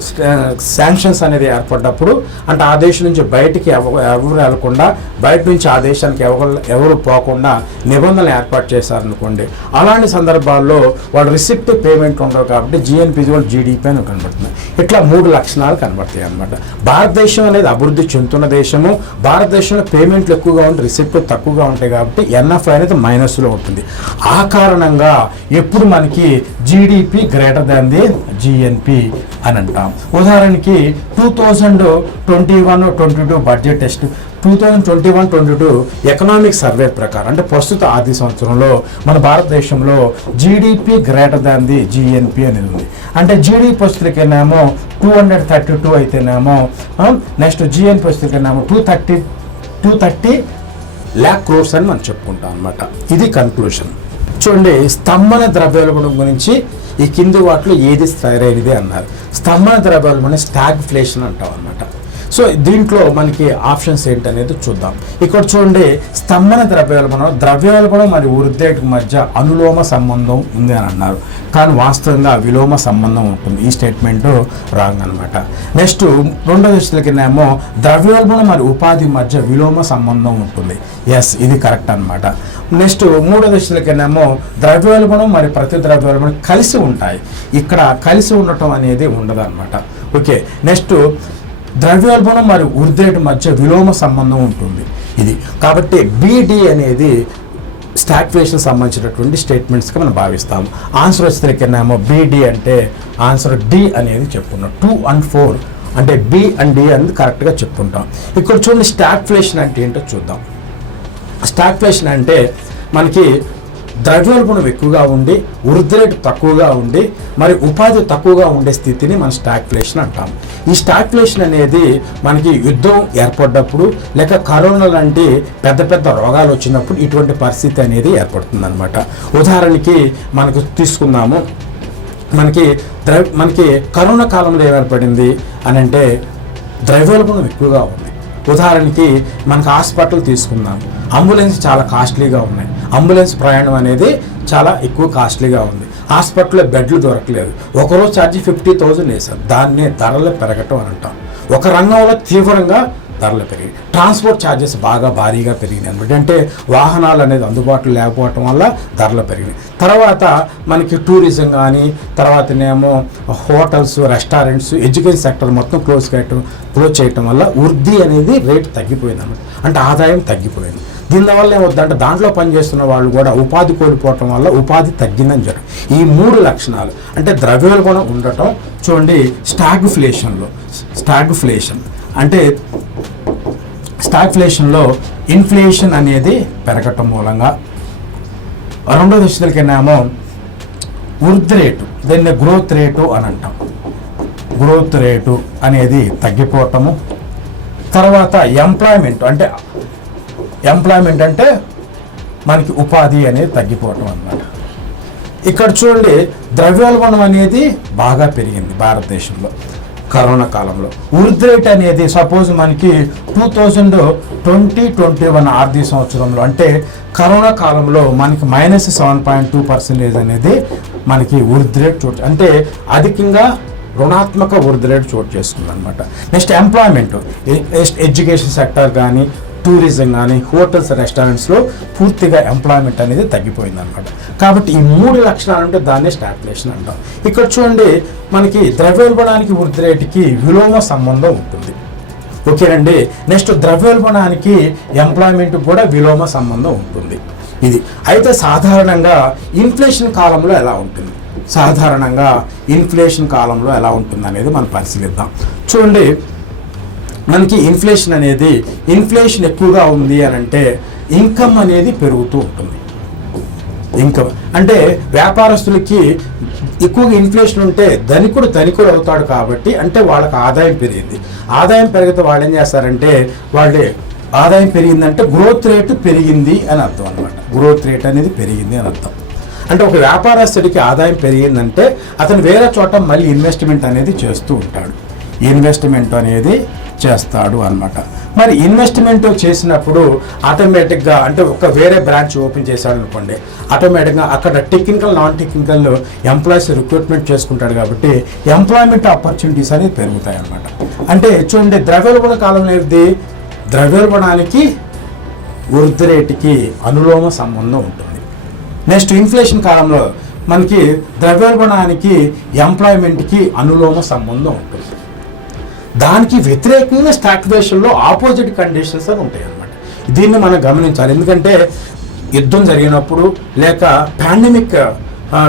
శాంక్షన్స్ అనేది ఏర్పడ్డప్పుడు అంటే ఆ దేశం నుంచి బయటికి ఎవరు వెళ్లకుండా, బయట నుంచి ఆ దేశానికి ఎవరు పోకుండా నిబంధనలు ఏర్పాటు చేశారనుకోండి. అలాంటి సందర్భాల్లో వాళ్ళు రిసిప్ట్ పేమెంట్ ఉండవు కాబట్టి జిఎన్పి జీడిపి అని కనబడుతుంది. ఇట్లా 3 లక్షణాలు కనబడతాయి అన్నమాట. భారతదేశం అనేది అభివృద్ధి చెందుతున్న దేశము, భారతదేశంలో పేమెంట్లు ఎక్కువగా ఉంటే రిసిప్ట్ తక్కువగా ఉంటాయి కాబట్టి ఎన్ఎఫ్ఐ అనేది మైనస్లో ఉంటుంది. ఆ కారణంగా ఎప్పుడు మనకి GDP greater than the GNP అని అంటాం. ఉదాహరణకి 2021-22 బడ్జెట్ టెస్ట్ 2021-22 ఎకనామిక్ సర్వే ప్రకారం అంటే ప్రస్తుత ఆర్థిక సంవత్సరంలో మన భారతదేశంలో GDP greater than the GNP అనేది ఉంది. అంటే జీడిపి పరిస్థితికైనామో 232 అయితేనేమో, నెక్స్ట్ జిఎన్పి పరిస్థితికైనామో 230 lakh crores అని మనం చెప్పుకుంటాం అనమాట. ఇది కన్క్లూషన్. చూడండి, స్తంభన ద్రవ్యోల్బణం గురించి ఈ కింది వాటిలో ఏది సరైనది అన్నారు. స్తంభన ద్రవ్యోల్బణం స్టాగ్ఫ్లేషన్ అంటాం అనమాట. సో దీంట్లో మనకి ఆప్షన్స్ ఏంటనేది చూద్దాం. ఇక్కడ చూడండి, స్తంభన ద్రవ్యోల్బణం మరియు వృద్ధి రేటుకు మధ్య అనులోమ సంబంధం ఉంది అని అన్నారు. కానీ వాస్తవంగా విలోమ సంబంధం ఉంటుంది. ఈ స్టేట్మెంట్ రాంగ్ అనమాట. నెక్స్ట్ రెండో దశలకినేమో ద్రవ్యోల్బణం మరియు ఉపాధి మధ్య విలోమ సంబంధం ఉంటుంది. ఎస్, ఇది కరెక్ట్ అనమాట. నెక్స్ట్ మూడో దశలకినేమో ద్రవ్యోల్బణం మరియు ప్రతి ద్రవ్యోల్బణం కలిసి ఉంటాయి. ఇక్కడ కలిసి ఉండటం అనేది ఉండదు అనమాట. ఓకే, నెక్స్ట్ ద్రవ్యోల్బణం మరియు వృద్ధి రేటు మధ్య విలోమ సంబంధం ఉంటుంది. ఇది కాబట్టి బిడి అనేది స్టాగ్ఫ్లేషన్ సంబంధించినటువంటి స్టేట్మెంట్స్గా మనం భావిస్తాము. ఆన్సర్ వచ్చేసరికేమో బిడి అంటే ఆన్సర్ డి అనేది చెప్పుకున్నాం. 2 and 4 అంటే బి అండ్ డి అనేది కరెక్ట్గా చెప్పుకుంటాం. ఇక్కడ చూడండి, స్టాగ్ఫ్లేషన్ అంటే ఏంటో చూద్దాం. స్టాగ్ఫ్లేషన్ అంటే మనకి ద్రవ్యోల్బణం ఎక్కువగా ఉండి వృద్ధి రేటు తక్కువగా ఉండి మరి ఉపాధి తక్కువగా ఉండే స్థితిని మనం స్టాగ్ఫ్లేషన్ అంటాం. ఈ స్టాగ్ఫ్లేషన్ అనేది మనకి యుద్ధం ఏర్పడ్డప్పుడు లేక కరోనా లాంటి పెద్ద పెద్ద రోగాలు వచ్చినప్పుడు ఇటువంటి పరిస్థితి అనేది ఏర్పడుతుంది అనమాట. ఉదాహరణకి మనకు తీసుకుందాము, మనకి కరోనా కాలంలో ఏర్పడింది అని అంటే ద్రవ్యోల్బణం ఎక్కువగా ఉంది. ఉదాహరణకి మనకు హాస్పిటల్ తీసుకుందాం, అంబులెన్స్ చాలా కాస్ట్లీగా ఉన్నాయి. అంబులెన్స్ ప్రయాణం అనేది చాలా ఎక్కువ కాస్ట్లీగా ఉంది. హాస్పిటల్లో బెడ్లు దొరకలేదు. ఒకరోజు ఛార్జీ 50,000 వేశారు. దాన్నే ధరలు పెరగటం అని అంటాం. ఒక రంగంలో తీవ్రంగా ధరలు పెరిగాయి. ట్రాన్స్పోర్ట్ ఛార్జెస్ బాగా భారీగా పెరిగినాయి అనమాట. అంటే వాహనాలు అనేది అందుబాటులో లేకపోవటం వల్ల ధరలు పెరిగినాయి. తర్వాత మనకి టూరిజం కానీ, తర్వాతనేమో హోటల్స్, రెస్టారెంట్స్, ఎడ్యుకేషన్ సెక్టర్ మొత్తం క్లోజ్ చేయటం వల్ల వృద్ధి అనేది రేటు తగ్గిపోయింది అనమాట. అంటే ఆదాయం తగ్గిపోయింది. దీనివల్ల ఏమవుతుందంటే దాంట్లో పనిచేస్తున్న వాళ్ళు కూడా ఉపాధి కోల్పోవటం వల్ల ఉపాధి తగ్గిందని చెప్పడం. ఈ 3 లక్షణాలు అంటే ద్రవ్యోల్బణం ఉండటం. చూడండి, స్టాగ్ఫ్లేషన్ అంటే స్టాగ్ఫ్లేషన్లో ఇన్ఫ్లేషన్ అనేది పెరగటం మూలంగా. రెండో దశలకేమో వృద్ధి రేటు, దీన్ని గ్రోత్ రేటు అని అంటాం. గ్రోత్ రేటు అనేది తగ్గిపోవటము. తర్వాత ఎంప్లాయ్మెంట్ అంటే మనకి ఉపాధి అనేది తగ్గిపోవటం అన్నమాట. ఇక్కడ చూడండి, ద్రవ్యోల్బణం అనేది బాగా పెరిగింది భారతదేశంలో కరోనా కాలంలో. వృద్ధి రేట్ అనేది సపోజ్ మనకి 2020-21 ఆర్థిక సంవత్సరంలో అంటే కరోనా కాలంలో మనకి -7.2% అనేది మనకి వృద్ధి రేట్ అంటే అధికంగా రుణాత్మక వృద్ధి రేటు చోటు చేసుకుంది అనమాట. నెక్స్ట్ ఎంప్లాయ్మెంట్, ఎడ్యుకేషన్ సెక్టర్ కానీ, టూరిజం కానీ, హోటల్స్, రెస్టారెంట్స్లో పూర్తిగా ఎంప్లాయ్మెంట్ అనేది తగ్గిపోయింది అనమాట. కాబట్టి ఈ 3 లక్షణాలు ఉంటే దాన్నే స్టాగ్ఫ్లేషన్ అంటాం. ఇక్కడ చూడండి, మనకి ద్రవ్యోల్బణానికి వృద్ధి రేటుకి విలోమ సంబంధం ఉంటుంది. ఓకేనండి. నెక్స్ట్ ద్రవ్యోల్బణానికి ఎంప్లాయ్మెంట్కి కూడా విలోమ సంబంధం ఉంటుంది. ఇది అయితే సాధారణంగా ఇన్ఫ్లేషన్ కాలంలో ఎలా ఉంటుంది, అనేది మనం పరిశీలిద్దాం. చూడండి, మనకి ఇన్ఫ్లేషన్ ఎక్కువగా ఉంది అని అంటే ఇన్కమ్ అనేది పెరుగుతూ ఉంటుంది. ఇన్కమ్ అంటే వ్యాపారస్తులకి ఎక్కువగా ఇన్ఫ్లేషన్ ఉంటే ధనికుడు అవుతాడు కాబట్టి అంటే వాళ్ళకి ఆదాయం పెరిగింది. ఆదాయం పెరిగితే వాళ్ళు ఏం చేస్తారంటే ఆదాయం పెరిగిందంటే గ్రోత్ రేటు పెరిగింది అని అర్థం అనమాట. గ్రోత్ రేట్ అనేది పెరిగింది అని అర్థం. అంటే ఒక వ్యాపారస్తుడికి ఆదాయం పెరిగిందంటే అతను వేరే చోట మళ్ళీ ఇన్వెస్ట్మెంట్ అనేది చేస్తూ ఉంటాడు, ఇన్వెస్ట్మెంట్ అనేది చేస్తాడు అన్నమాట. మరి ఇన్వెస్ట్మెంట్ చేసినప్పుడు ఆటోమేటిక్గా అంటే ఒక వేరే బ్రాంచ్ ఓపెన్ చేశాడు అనుకోండి, ఆటోమేటిక్గా అక్కడ technical non technical employees recruitment చేసుకుంటాడు కాబట్టి ఎంప్లాయ్మెంట్ ఆపర్చునిటీస్ అనేది పెరుగుతాయి అన్నమాట. అంటే చూడండి, ద్రవ్యోల్బణ కాలంలో ఏది, ద్రవ్యోల్బణానికి వృద్ధి రేటుకి అనులోమ సంబంధం ఉంటుంది. నెక్స్ట్ ఇన్ఫ్లేషన్ కాలంలో మనకి ద్రవ్యోల్బణానికి ఎంప్లాయ్మెంట్కి అనులోమ సంబంధం ఉంటుంది. దానికి వ్యతిరేకంగా స్టాగ్ఫ్లేషన్లో ఆపోజిట్ కండిషన్స్ అని ఉంటాయి అన్నమాట. దీన్ని మనం గమనించాలి. ఎందుకంటే యుద్ధం జరిగినప్పుడు లేక పాండమిక్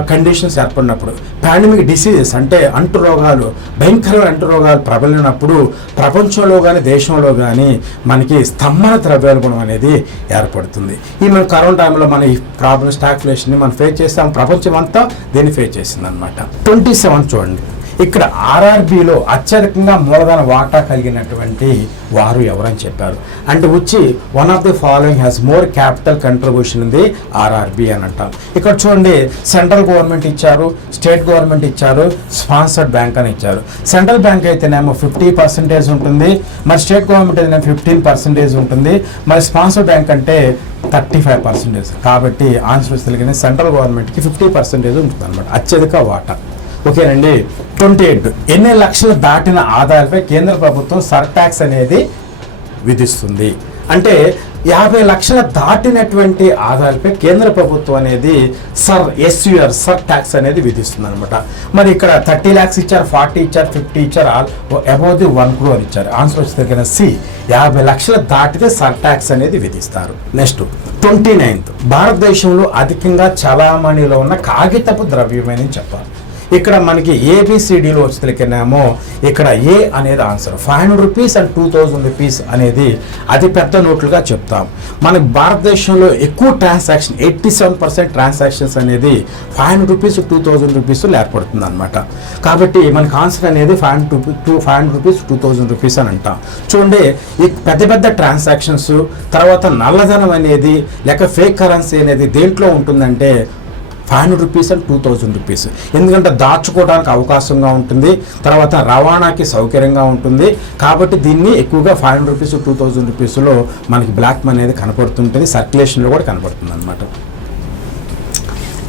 కండిషన్స్ ఏర్పడినప్పుడు, పాండమిక్ డిసీజెస్ అంటే అంటురోగాలు, భయంకరమైన అంటురోగాలు ప్రబలినప్పుడు ప్రపంచంలో కానీ దేశంలో కానీ మనకి స్తంభన ద్రవ్యోల్బణం అనేది ఏర్పడుతుంది. ఈ మన కరోనా టైంలో మన ఈ ప్రాబ్లమ్ స్టాగ్ఫ్లేషన్ని మనం ఫేస్ చేస్తాం, ప్రపంచం అంతా దీన్ని ఫేస్ చేసింది అనమాట. 27 చూడండి, ఇక్కడ ఆర్ఆర్బిలో అత్యధికంగా మూలధన వాటా కలిగినటువంటి వారు ఎవరని చెప్పారు అంటే వచ్చి one of the following has more capital contribution in the RRB అని అంటాం. ఇక్కడ చూడండి, సెంట్రల్ గవర్నమెంట్ ఇచ్చారు, స్టేట్ గవర్నమెంట్ ఇచ్చారు, స్పాన్సర్డ్ బ్యాంక్ అని ఇచ్చారు. సెంట్రల్ బ్యాంక్ అయితేనేమో 50% ఉంటుంది, మరి స్టేట్ గవర్నమెంట్ అయితేనేమో 15% ఉంటుంది, మరి స్పాన్సర్డ్ బ్యాంక్ అంటే 35%. కాబట్టి ఆన్సర్ వస్తే సెంట్రల్ గవర్నమెంట్కి 50% ఉంటుంది అనమాట, అత్యధిక వాటా. ఓకేనండి. 28 ఎన్ని లక్షలు దాటిన ఆదాయాలపై కేంద్ర ప్రభుత్వం సర్ ట్యాక్స్ అనేది విధిస్తుంది. అంటే 50 లక్షల దాటినటువంటి ఆదాయాలపై కేంద్ర ప్రభుత్వం అనేది సర్ ట్యాక్స్ అనేది విధిస్తుంది అనమాట. మరి ఇక్కడ 30 lakhs ఇచ్చారు, 40 ఇచ్చారు, 50 ఇచ్చారు, అబౌవ్ ది 1 crore ఇచ్చారు. ఆన్సర్ వచ్చేసరికి సి, 50 లక్షలు దాటితే సర్ ట్యాక్స్ అనేది విధిస్తారు. నెక్స్ట్ 29 భారతదేశంలో అధికంగా చలామణిలో ఉన్న కాగితపు ద్రవ్యమని చెప్పాలి. ఇక్కడ మనకి ఏబిసిడిలో వచ్చేసరికేమో ఇక్కడ ఏ అనేది ఆన్సర్. 500 రూపీస్ అండ్ 2000 రూపీస్ అనేది అతి పెద్ద నోట్లుగా చెప్తాం. మన భారతదేశంలో ఎక్కువ ట్రాన్సాక్షన్ 87% ట్రాన్సాక్షన్స్ అనేది 500 రూపీస్ 2000 రూపీస్లో ఏర్పడుతుంది అనమాట. కాబట్టి మనకి ఆన్సర్ అనేది 500 రూపీస్ 2000 రూపీస్ అని అంటాం. చూడండి, ఈ పెద్ద పెద్ద ట్రాన్సాక్షన్స్ తర్వాత నల్లధనం అనేది లేక ఫేక్ కరెన్సీ అనేది దేంట్లో ఉంటుందంటే 500 రూపీస్ అండ్ 2000 రూపీస్. ఎందుకంటే దాచుకోవడానికి అవకాశంగా ఉంటుంది, తర్వాత రవాణాకి సౌకర్యంగా ఉంటుంది. కాబట్టి దీన్ని ఎక్కువగా 500 రూపీస్ 2000 రూపీస్లో మనకి బ్లాక్ మనీ అనేది కనపడుతుంటుంది, సర్క్యులేషన్లో కూడా కనపడుతుంది అనమాట.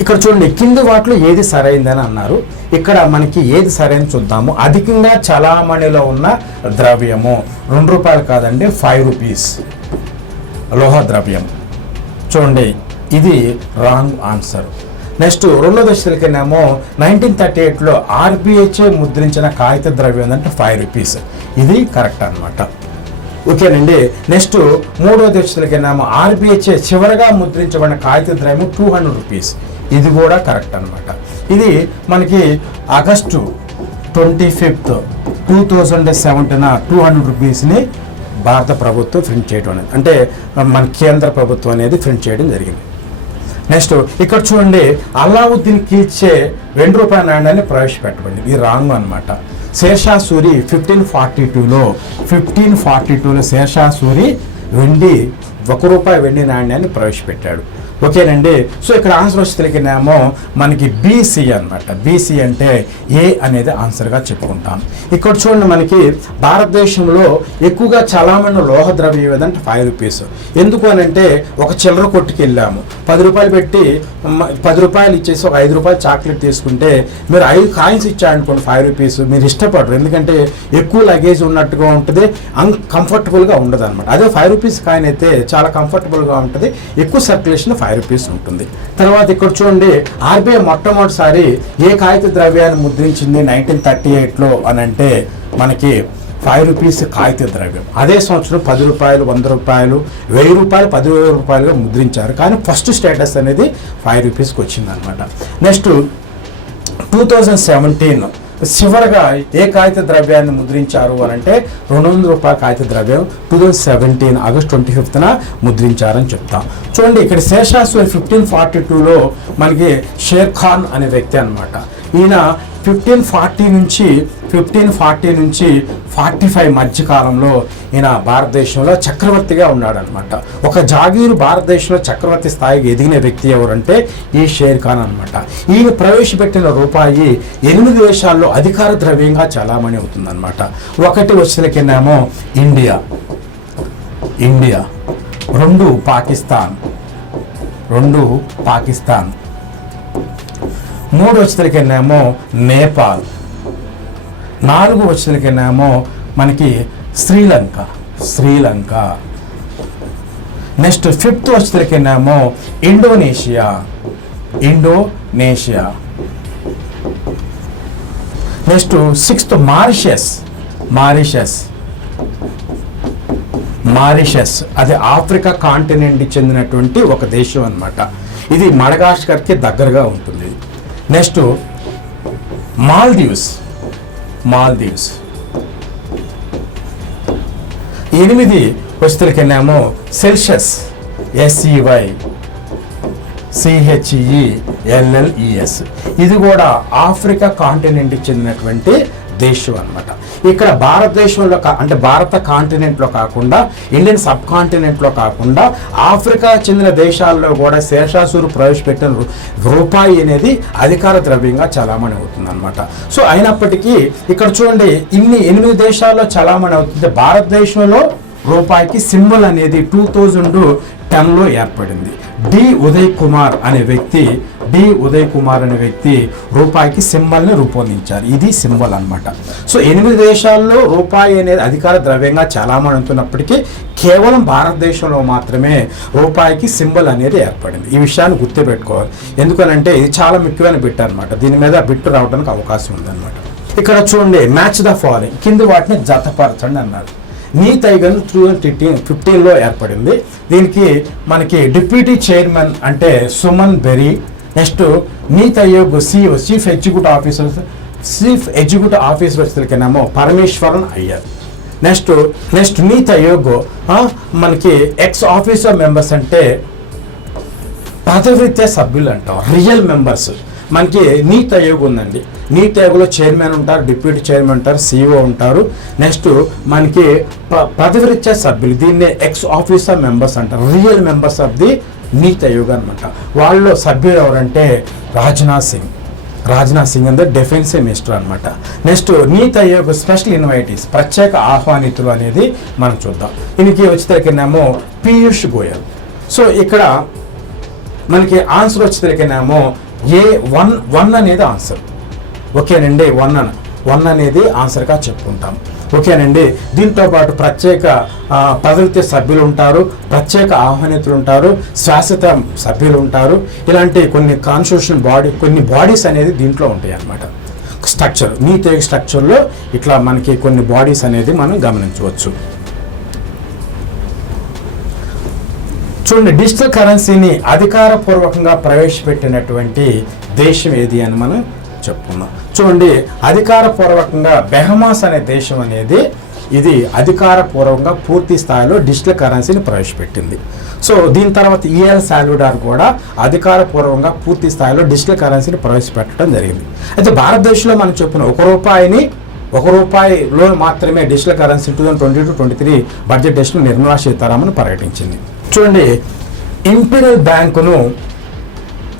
ఇక్కడ చూడండి, కింది వాటిలో ఏది సరైందని అన్నారు. ఇక్కడ మనకి ఏది సరైన చూద్దాము. అధికంగా చలామణిలో ఉన్న ద్రవ్యము ₹2 కాదండి, 5 రూపీస్ లోహ ద్రవ్యం. చూడండి, ఇది రాంగ్ ఆన్సర్. నెక్స్ట్ రెండో దశలకేమో 1938లో ఆర్బిఐచే ముద్రించిన కాగిత ద్రవ్యం అంటే 5 రూపీస్. ఇది కరెక్ట్ అనమాట. ఓకేనండి. నెక్స్ట్ మూడో దశలకేమో ఆర్బిఐచే చివరగా ముద్రించబడిన కాగిత ద్రవ్యం 200 రూపీస్. ఇది కూడా కరెక్ట్ అనమాట. ఇది మనకి ఆగస్టు 25, 2017 200 రూపీస్ని భారత ప్రభుత్వం ప్రింట్ చేయడం అనేది, అంటే మన కేంద్ర ప్రభుత్వం అనేది ప్రింట్ చేయడం జరిగింది. నెక్స్ట్ ఇక్కడ చూడండి, అల్లావుద్దీన్ ఖిల్జీ ₹2 నాణ్యాన్ని ప్రవేశపెట్టబడింది. ఇది రాంగ్ అనమాట. షేర్షా సూరి 1542లో షేర్షా సూరి ₹1 వెండి నాణ్యాన్ని ప్రవేశపెట్టాడు. ఓకేనండి. సో ఇక్కడ ఆన్సర్ వచ్చేసరికినేమో మనకి బీసీ అనమాట. బీసీ అంటే ఏ అనేది ఆన్సర్గా చెప్పుకుంటాం. ఇక్కడ చూడండి, మనకి భారతదేశంలో ఎక్కువగా చలామణి లోహ ద్రవ్యం ఏదంటే 5 రూపీస్. ఎందుకు అని అంటే ఒక చిల్లర కొట్టుకి వెళ్ళాము, ₹10 పెట్టి ₹10 ఇచ్చేసి ఒక ₹5 చాక్లెట్ తీసుకుంటే మీరు 5 కాయిన్స్ ఇచ్చారనుకోండి 5 రూపీస్, మీరు ఇష్టపడరు. ఎందుకంటే ఎక్కువ లగేజ్ ఉన్నట్టుగా ఉంటుంది, కంఫర్టబుల్గా ఉండదు అనమాట. అదే 5 రూపీస్ కాయిన్ అయితే చాలా కంఫర్టబుల్గా ఉంటుంది, ఎక్కువ సర్క్యులేషన్ 5 రూపీస్ ఉంటుంది. తర్వాత ఇక్కడ చూడండి, ఆర్బీఐ మొట్టమొదటిసారి ఏ కాగిత ద్రవ్యాన్ని ముద్రించింది 1938లో అని అంటే మనకి 5 రూపీస్ కాగిత ద్రవ్యం. అదే సంవత్సరం ₹10, ₹100, ₹1000, ₹10,000 ముద్రించారు. కానీ ఫస్ట్ స్టేటస్ అనేది 5 రూపీస్కి వచ్చిందనమాట. నెక్స్ట్ 2017 చివరగా ఏ కాగిత ద్రవ్యాన్ని ముద్రించారు అని అంటే ₹200 కాగిత ద్రవ్యం 2017 ఆగస్ట్ 25న ముద్రించారని చెప్తాం. చూడండి, ఇక్కడ షేర్షా సూరి 1542లో మనకి షేర్ ఖాన్ అనే వ్యక్తి అనమాట. ఈయన 1540 నుంచి 45 మధ్యకాలంలో ఈయన భారతదేశంలో చక్రవర్తిగా ఉన్నాడనమాట. ఒక జాగీరు భారతదేశంలో చక్రవర్తి స్థాయికి ఎదిగిన వ్యక్తి ఎవరంటే ఈ షేర్ ఖాన్ అనమాట. ఈయన ప్రవేశపెట్టిన రూపాయి 8 దేశాల్లో అధికార ద్రవ్యంగా చలామణి అవుతుందన్నమాట. ఒకటి వచ్చేసరికినేమో ఇండియా, 2 పాకిస్తాన్, 3 వచ్చేసరికినేమో నేపాల్, 4 వచ్చేసరికినేమో మనకి శ్రీలంక. నెక్స్ట్ 5th వచ్చేసరికినేమో ఇండోనేషియా. నెక్స్ట్ 6th మారిషస్, అది ఆఫ్రికా కాంటినెంట్కి చెందినటువంటి ఒక దేశం అన్నమాట. ఇది మడగాస్కర్కి దగ్గరగా ఉంటుంది. Next Maldives. 8 వచ్చేసరికినేమో సెల్షియస్, SEYCHELLES. ఇది కూడా ఆఫ్రికా కాంటినెంట్కి చెందినటువంటి దేశం అన్నమాట. ఇక్కడ భారతదేశంలో అంటే భారత కాంటినెంట్లో కాకుండా, ఇండియన్ సబ్ కాంటినెంట్లో కాకుండా ఆఫ్రికా చెందిన దేశాల్లో కూడా శేషాసూరు ప్రవేశపెట్టిన రూపాయి అనేది అధికార ద్రవ్యంగా చలామణి అవుతుంది అనమాట. సో అయినప్పటికీ ఇక్కడ చూడండి, ఇన్ని 8 దేశాల్లో చలామణి అవుతుంది. భారతదేశంలో రూపాయికి సింబల్ అనేది 2010లో ఏర్పడింది. డి ఉదయ్ కుమార్ అనే వ్యక్తి రూపాయికి సింబల్ని రూపొందించారు. ఇది సింబల్ అన్నమాట. సో 8 దేశాల్లో రూపాయి అనేది అధికార ద్రవ్యంగా చలామణి అవుతున్నప్పటికీ కేవలం భారతదేశంలో మాత్రమే రూపాయికి సింబల్ అనేది ఏర్పడింది. ఈ విషయాన్ని గుర్తుపెట్టుకోవాలి. ఎందుకనంటే ఇది చాలా ముఖ్యమైన బిట్ అనమాట. దీని మీద బిట్టు రావడానికి అవకాశం ఉందన్నమాట. ఇక్కడ చూడండి, మ్యాచ్ ద ఫాలోయింగ్, కింది వాటిని జతపరచండి అన్నారు. నీతి ఆయోగ్ 2015లో ఏర్పడింది. దీనికి మనకి డిప్యూటీ చైర్మన్ అంటే Suman Bery. Next NITI Aayog CEO chief executive officer వచ్చేసరికేమో పరమేశ్వరన్ అయ్యర్. నెక్స్ట్ నీతి ఆయోగ్ మనకి ఎక్స్ ఆఫీసర్ మెంబర్స్ అంటే పదవృత్య సభ్యులు అంటాం, రియల్ మెంబర్స్. మనకి నీతి ఆయోగ్ ఉందండి. నీతి ఆయోగ్లో చైర్మన్ ఉంటారు, డిప్యూటీ చైర్మన్ ఉంటారు, CEO ఉంటారు. నెక్స్ట్ మనకి పదవృత్య సభ్యులు, దీన్నే ఎక్స్ ఆఫీసర్ మెంబర్స్ అంటారు, రియల్ మెంబర్స్ ఆఫ్ ది నీతి ఆయోగ్ అనమాట. వాళ్ళలో సభ్యులు ఎవరంటే రాజ్నాథ్ సింగ్ అంటే డిఫెన్స్ మినిస్టర్ అనమాట. Next NITI Aayog special invitees, ప్రత్యేక ఆహ్వానితులు అనేది మనం చూద్దాం. దీనికి వచ్చేసరికినేమో పీయూష్ గోయల్. సో ఇక్కడ మనకి ఆన్సర్ వచ్చేసరికినేమో A1 అనేది ఆన్సర్. ఓకేనండి, 1 అనేది ఆన్సర్గా చెప్పుకుంటాం. ఓకేనండి. దీంతో పాటు ప్రత్యేక పదవిత్య సభ్యులు ఉంటారు, ప్రత్యేక ఆహ్వానితులు ఉంటారు, శాశ్వత సభ్యులు ఉంటారు. ఇలాంటి కొన్ని కాన్స్టిట్యూషన్ కొన్ని బాడీస్ అనేది దీంట్లో ఉంటాయి అన్నమాట. స్ట్రక్చర్, నీతి ఆయోగ్ స్ట్రక్చర్లో ఇట్లా మనకి కొన్ని బాడీస్ అనేది మనం గమనించవచ్చు. చూడండి, డిజిటల్ కరెన్సీని అధికారపూర్వకంగా ప్రవేశపెట్టినటువంటి దేశం ఏది అని మనం చెప్పుకున్నాం. చూడండి, అధికారపూర్వకంగా బెహమాస్ అనే దేశం అనేది ఇది అధికారపూర్వకంగా పూర్తి స్థాయిలో డిజిటల్ కరెన్సీని ప్రవేశపెట్టింది. సో దీని తర్వాత ఎల్ సాల్వడార్ కూడా అధికారపూర్వకంగా పూర్తి స్థాయిలో డిజిటల్ కరెన్సీని ప్రవేశపెట్టడం జరిగింది. అయితే భారతదేశంలో మనం చెప్పిన ఒక రూపాయిలో మాత్రమే డిజిటల్ కరెన్సీ 2022-23 బడ్జెట్ డెస్లో నిర్మలా సీతారామన్ ప్రకటించింది. చూడండి,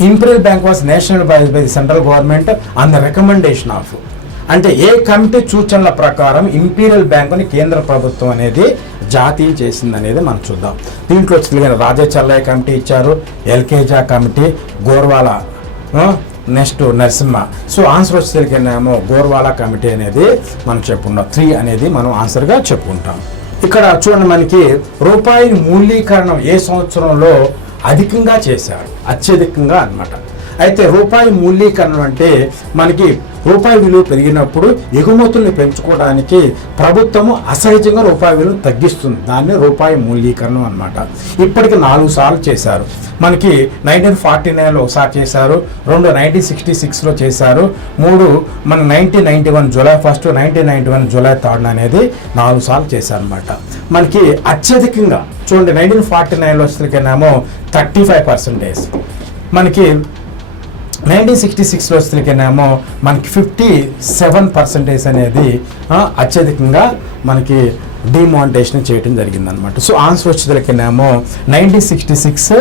Imperial Bank was nationalised by the central government on the recommendation of, అంటే ఏ కమిటీ సూచనల ప్రకారం ఇంపీరియల్ బ్యాంకుని కేంద్ర ప్రభుత్వం అనేది జాతీయ చేసింది అనేది మనం చూద్దాం. దీంట్లో వచ్చి రాజా చెల్లయ్య కమిటీ ఇచ్చారు, L K Jha committee, Gorwala, next Narasimha. So answer వచ్చేసరికేమో గోర్వాలా కమిటీ అనేది మనం చెప్పుకుంటాం. 3 అనేది మనం ఆన్సర్గా చెప్పుకుంటాం. ఇక్కడ చూడండి, మనకి రూపాయి మూల్యీకరణం ఏ సంవత్సరంలో అధికంగా చేశారు, అత్యధికంగా అన్నమాట. అయితే రూపాయి మూల్యీకరణం అంటే మనకి రూపాయి విలువ పెరిగినప్పుడు ఎగుమతుల్ని పెంచుకోవడానికి ప్రభుత్వము అసహజంగా రూపాయి విలువను తగ్గిస్తుంది. దాన్ని రూపాయి మూల్యీకరణం అన్నమాట. ఇప్పటికి 4 సార్లు చేశారు. మనకి 1949లో ఒకసారి చేశారు, 2 1966లో చేశారు, 3 మన 1991 జూలై 1, 1991 జూలై 3 అనేది 4 సార్లు చేశారనమాట. మనకి అత్యధికంగా చూడండి 1949లో వచ్చేసరికేమో 35%, మనకి 1966లో వచ్చేసరికేనేమో మనకి 57% అనేది అత్యధికంగా మనకి డిమానిటైజేషన్ చేయడం జరిగిందనమాట. సో ఆన్సర్ వచ్చేసరికేనేమో 1966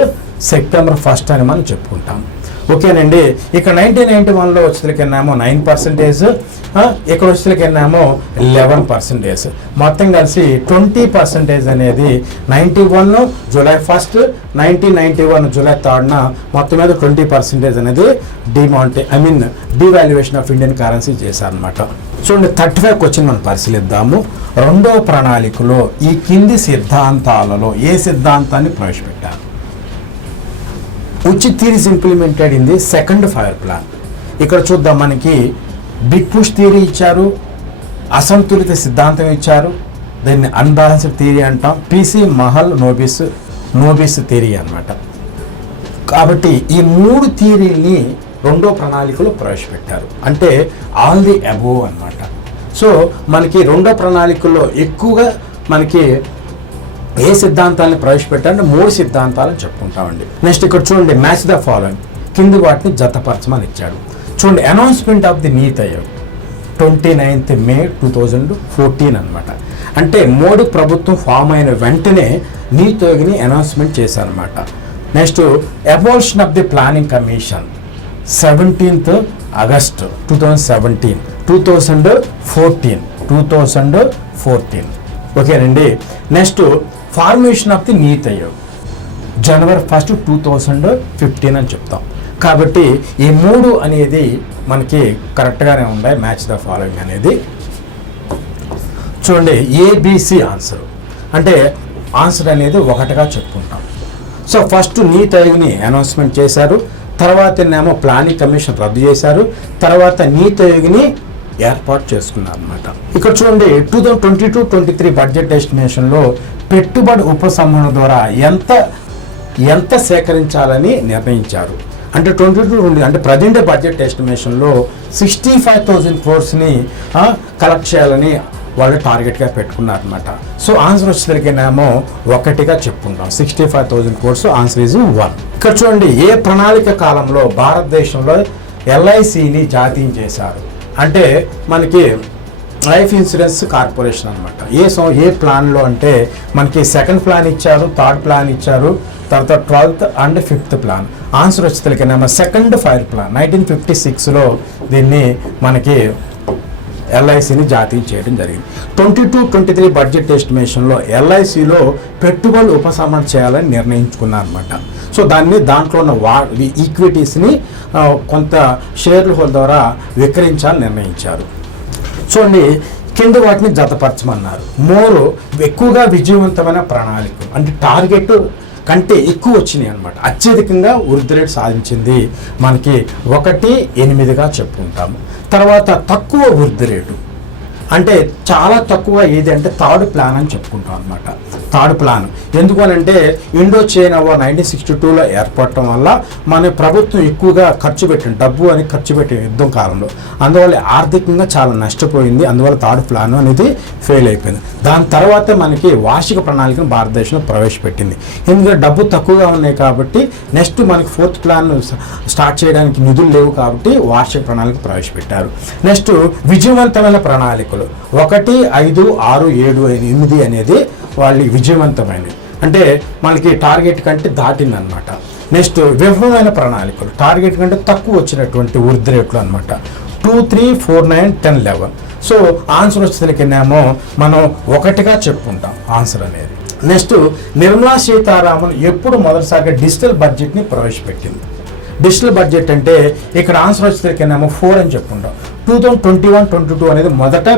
సెప్టెంబర్ 1 అని మనం చెప్పుకుంటాం. ఓకేనండి. ఇక్కడ 1991లో వచ్చేసరికేనేమో 9%, ఇక్కడ వచ్చేసరికేనేమో 11%, మొత్తం కలిసి 20% అనేది 91 జూలై 1, 1991 జూలై 3న మొత్తం మీద 20% అనేది డివాల్యుయేషన్ ఆఫ్ ఇండియన్ కరెన్సీ చేశారనమాట. చూడండి 35 క్వశ్చన్ మనం పరిశీలిద్దాము. రెండవ ప్రణాళికలో ఈ కింది సిద్ధాంతాలలో ఏ సిద్ధాంతాన్ని ప్రవేశపెట్టారు? which theory is implemented in the second 5 plan. ఇక్కడ చూద్దాం, మనకి బిగ్ పుష్ థియరీ ఇచ్చారు, అసంతులిత సిద్ధాంతం ఇచ్చారు, దీన్ని అన్బ్యాలెన్స్డ్ థియరీ అంటాం, పిసి మహల్ నోబిస్ థియరీ అన్నమాట. కాబట్టి ఈ 3 థియరీని రెండో ప్రణాళికలో ప్రవేశపెట్టారు, అంటే ఆల్ ది అబోవ్ అన్నమాట. సో మనకి రెండో ప్రణాళికల్లో ఎక్కువగా మనకి ఏ సిద్ధాంతాలను ప్రవేశపెట్టారంటే 3 సిద్ధాంతాలను చెప్పుకుంటామండి. నెక్స్ట్ ఇక్కడ చూడండి, మ్యాచ్ ద ఫాలోయింగ్, కింది వాటిని జతపరచమని ఇచ్చాడు. చూడండి, announcement of the NITI Aayog 29th May 2014 అనమాట. అంటే మోడీ ప్రభుత్వం ఫామ్ అయిన వెంటనే నీతి ఆయోగ్ని అనౌన్స్మెంట్ చేశారనమాట. Next abolition of the planning commission 17th August 2014. ఓకేనండి. Next formation of the NITI Aayog January 1, 2015 అని చెప్తాం. కాబట్టి ఈ 3 అనేది మనకి కరెక్ట్గానే ఉన్నాయి. మ్యాచ్ ద ఫాలోయింగ్ అనేది చూడండి, ఏబిసి ఆన్సర్ అంటే ఆన్సర్ అనేది ఒకటిగా చెప్పుకుంటాం. సో ఫస్ట్ నీతి ఆయోగ్ని అనౌన్స్మెంట్ చేశారు, తర్వాత ఏమో ప్లానింగ్ కమిషన్ రద్దు చేశారు, తర్వాత నీతి ఆయోగ్ని ఏర్పాటు చేసుకున్నారు అనమాట. ఇక్కడ చూడండి, 2022-23 బడ్జెట్ ఎస్టిమేషన్లో పెట్టుబడి ఉపసంహరణ ద్వారా ఎంత సేకరించాలని నిర్ణయించారు. అంటే 22 అంటే ప్రజెంట్ బడ్జెట్ ఎస్టిమేషన్లో 65,000 crores-ని కలెక్ట్ చేయాలని వాళ్ళు టార్గెట్గా పెట్టుకున్నారు అనమాట. సో ఆన్సర్ వచ్చేసరికేమో ఒకటిగా చెప్పుకుంటాం, 65,000 crores. Answer is 1. ఇక్కడ చూడండి, ఏ ప్రణాళిక కాలంలో భారతదేశంలో LICని జాతీయం చేశారు? అంటే మనకి లైఫ్ ఇన్సూరెన్స్ కార్పొరేషన్ అనమాట. ఏ ప్లాన్లో అంటే మనకి సెకండ్ ప్లాన్ ఇచ్చారు, థర్డ్ ప్లాన్ ఇచ్చారు, తర్వాత 12th and 5th plan. Answer వచ్చేసరికేమో సెకండ్ 5 ప్లాన్ 1956లో దీన్ని మనకి LICని జాతీయం చేయడం జరిగింది. 22-23 బడ్జెట్ ఎస్టిమేషన్లో LICలో పెట్టుబడులు ఉపసంహరణ చేయాలని నిర్ణయించుకున్నారు అనమాట. సో దాంట్లో ఉన్న ఈక్విటీస్ని కొంత షేర్ల హోల్డర్ ద్వారా విక్రయించాలని నిర్ణయించారు. చూడండి, కింద వాటిని జతపరచమన్నారు. ఎక్కువగా విజయవంతమైన ప్రణాళిక అంటే టార్గెట్ కంటే ఎక్కువ వచ్చినాయి అనమాట. అత్యధికంగా వృద్ధి రేటు సాధించింది మనకి 1.8గా చెప్పుకుంటాము. తర్వాత తక్కువ వృద్ధి రేటు అంటే చాలా తక్కువ ఏది అంటే థర్డ్ ప్లాన్ అని చెప్పుకుంటాం అనమాట. థర్డ్ ప్లాన్ ఎందుకు అంటే ఇండో చైనా వార్ 1962లో ఏర్పడటం వల్ల మన ప్రభుత్వం ఎక్కువగా ఖర్చు పెట్టిన యుద్ధం కాలంలో, అందువల్ల ఆర్థికంగా చాలా నష్టపోయింది. అందువల్ల థర్డ్ ప్లాన్ అనేది ఫెయిల్ అయిపోయింది. దాని తర్వాత మనకి వార్షిక ప్రణాళికను భారతదేశంలో ప్రవేశపెట్టింది. ఎందుకంటే డబ్బు తక్కువగా ఉన్నాయి కాబట్టి నెక్స్ట్ మనకి 4th ప్లాన్ స్టార్ట్ చేయడానికి నిధులు లేవు కాబట్టి వార్షిక ప్రణాళిక ప్రవేశపెట్టారు. నెక్స్ట్ విజయవంతమైన ప్రణాళికలు 1, 5, 6, 7, 8 అనేది వాళ్ళు విజయవంతమైనవి, అంటే మనకి టార్గెట్ కంటే దాటిందనమాట. నెక్స్ట్ విఫలమైన ప్రణాళికలు టార్గెట్ కంటే తక్కువ వచ్చినటువంటి వృద్ధి రేట్లు అనమాట. 2, 3, 4, 9, 10, 11. సో ఆన్సర్ వచ్చేసరికేమో మనం ఒకటిగా చెప్పుకుంటాం ఆన్సర్ అనేది. నెక్స్ట్ నిర్మలా సీతారామన్ ఎప్పుడు మొదటిసారిగా డిజిటల్ బడ్జెట్ని ప్రవేశపెట్టింది? డిజిటల్ బడ్జెట్ అంటే ఇక్కడ ఆన్సర్ వచ్చేసరికేమో 4 అని చెప్పుకుంటాం. 2021-22 అనేది మొదట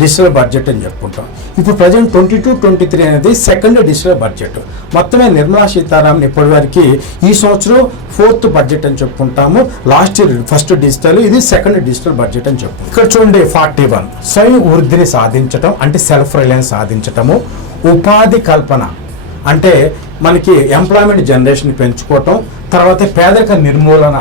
డిజిటల్ బడ్జెట్ అని చెప్పుకుంటాం. ఇప్పుడు ప్రజెంట్ 22-23 అనేది సెకండ్ డిజిటల్ బడ్జెట్. మొత్తమే నిర్మలా సీతారామన్ ఇప్పటివరకు ఈ సంవత్సరం 4th బడ్జెట్ అని చెప్పుకుంటాము. లాస్ట్ ఇయర్ ఫస్ట్ డిజిటల్, ఇది సెకండ్ డిజిటల్ బడ్జెట్ అని చెప్పుకుంటాం. ఇక్కడ చూడండి 41 స్వయం వృద్ధిని సాధించటం అంటే సెల్ఫ్ రిలయన్స్ సాధించటము, ఉపాధి కల్పన అంటే మనకి ఎంప్లాయ్మెంట్ జనరేషన్ పెంచుకోవటం, తర్వాత పేదరిక నిర్మూలన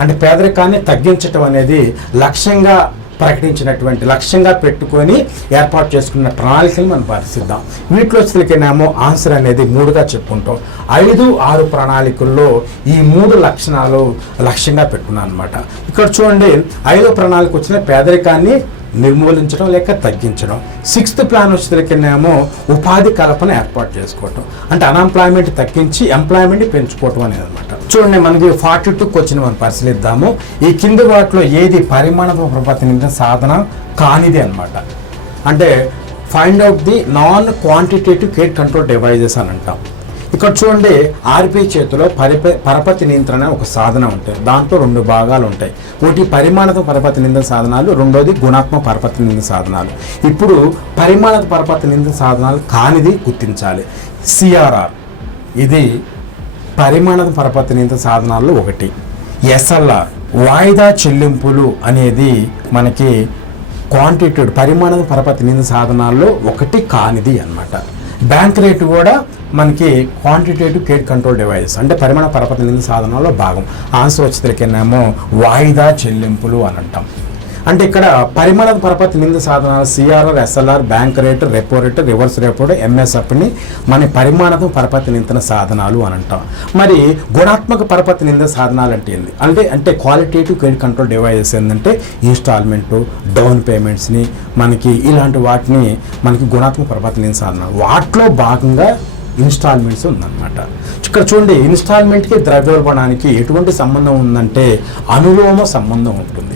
అంటే పేదరికాన్ని తగ్గించటం అనేది లక్ష్యంగా ప్రకటించినటువంటి లక్ష్యంగా పెట్టుకొని ఏర్పాటు చేసుకున్న ప్రణాళికలు మనం పరిశీలిద్దాం. వీటిలో వచ్చేసరికేనేమో ఆన్సర్ అనేది 3గా చెప్పుకుంటాం. 5-6 ప్రణాళికల్లో ఈ 3 లక్షణాలు లక్ష్యంగా పెట్టుకున్నాను అనమాట. ఇక్కడ చూడండి, 5వ ప్రణాళిక వచ్చిన పేదరికాన్ని నిర్మూలించడం లేక తగ్గించడం. 6th ప్లాన్ వచ్చేసరికేనేమో ఉపాధి కల్పన ఏర్పాటు చేసుకోవటం, అంటే అన్ఎంప్లాయ్మెంట్ తగ్గించి ఎంప్లాయ్మెంట్ పెంచుకోవటం అనేది అనమాట. చూడండి, మనకి 42 క్వశ్చన్ మనం పరిశీలిద్దాము. ఈ కింది వాటిలో ఏది పరిమాణాత్మక పరపతి నిమిత్తం సాధన కానిది అనమాట. అంటే find out the non quantitative care control devices అని అంటాం. ఇక్కడ చూడండి, ఆర్బీఐ చేతిలో పరపతి నియంత్రణ ఒక సాధన ఉంటుంది. దాంట్లో 2 భాగాలు ఉంటాయి. ఒకటి పరిమాణాత్మక పరపతి నియంత్రణ సాధనాలు, రెండోది గుణాత్మక పరపతి నియంత్రణ సాధనాలు. ఇప్పుడు పరిమాణాత్మక పరపతి నియంత్రణ సాధనాలు కానిది గుర్తించాలి. సిఆర్ఆర్ ఇది పరిమాణాత్మక పరపతి నియంత్రణ సాధనాల్లో ఒకటి. ఎస్ఎల్ఆర్ వాయిదా చెల్లింపులు అనేది మనకి క్వాంటిటేటివ్ పరిమాణాత్మక పరపతి నియంత్రణ సాధనాల్లో ఒకటి కానిది అన్నమాట. బ్యాంక్ రేటు కూడా మనకి క్వాంటిటేటివ్ కేర్ కంట్రోల్ డివైజెస్ అంటే పరిమాణ పరపతి నియంత్రణ సాధనాల్లో భాగం. ఆన్సర్ వచ్చేసరికేనేమో వాయిదా చెల్లింపులు అని అంటాం. అంటే ఇక్కడ పరిమాణ పరపతి నియంత్రణ సాధనాలు CRR, SLR, bank rate, repo rate, reverse repo rate, ఎంఎస్ఎఫ్ని మన పరిమాణాత్మక పరపతి నియంత్రణ సాధనాలు అని అంటాం. మరి గుణాత్మక పరపతి నియంత్రణ సాధనాలు అంటే ఏంది అంటే క్వాలిటేటివ్ క్రెడిట్ కంట్రోల్ డివైజెస్ ఏంటంటే ఇన్స్టాల్మెంటు, డౌన్ పేమెంట్స్ని మనకి ఇలాంటి వాటిని మనకి గుణాత్మక పరపతి నియంత్రణ సాధనాలు. వాటిలో భాగంగా ఇన్స్టాల్మెంట్స్ ఉందన్నమాట. ఇక్కడ చూడండి, ఇన్స్టాల్మెంట్కి ద్రవ్యోల్బణానికి ఎటువంటి సంబంధం ఉందంటే అనులోమ సంబంధం ఉంటుంది.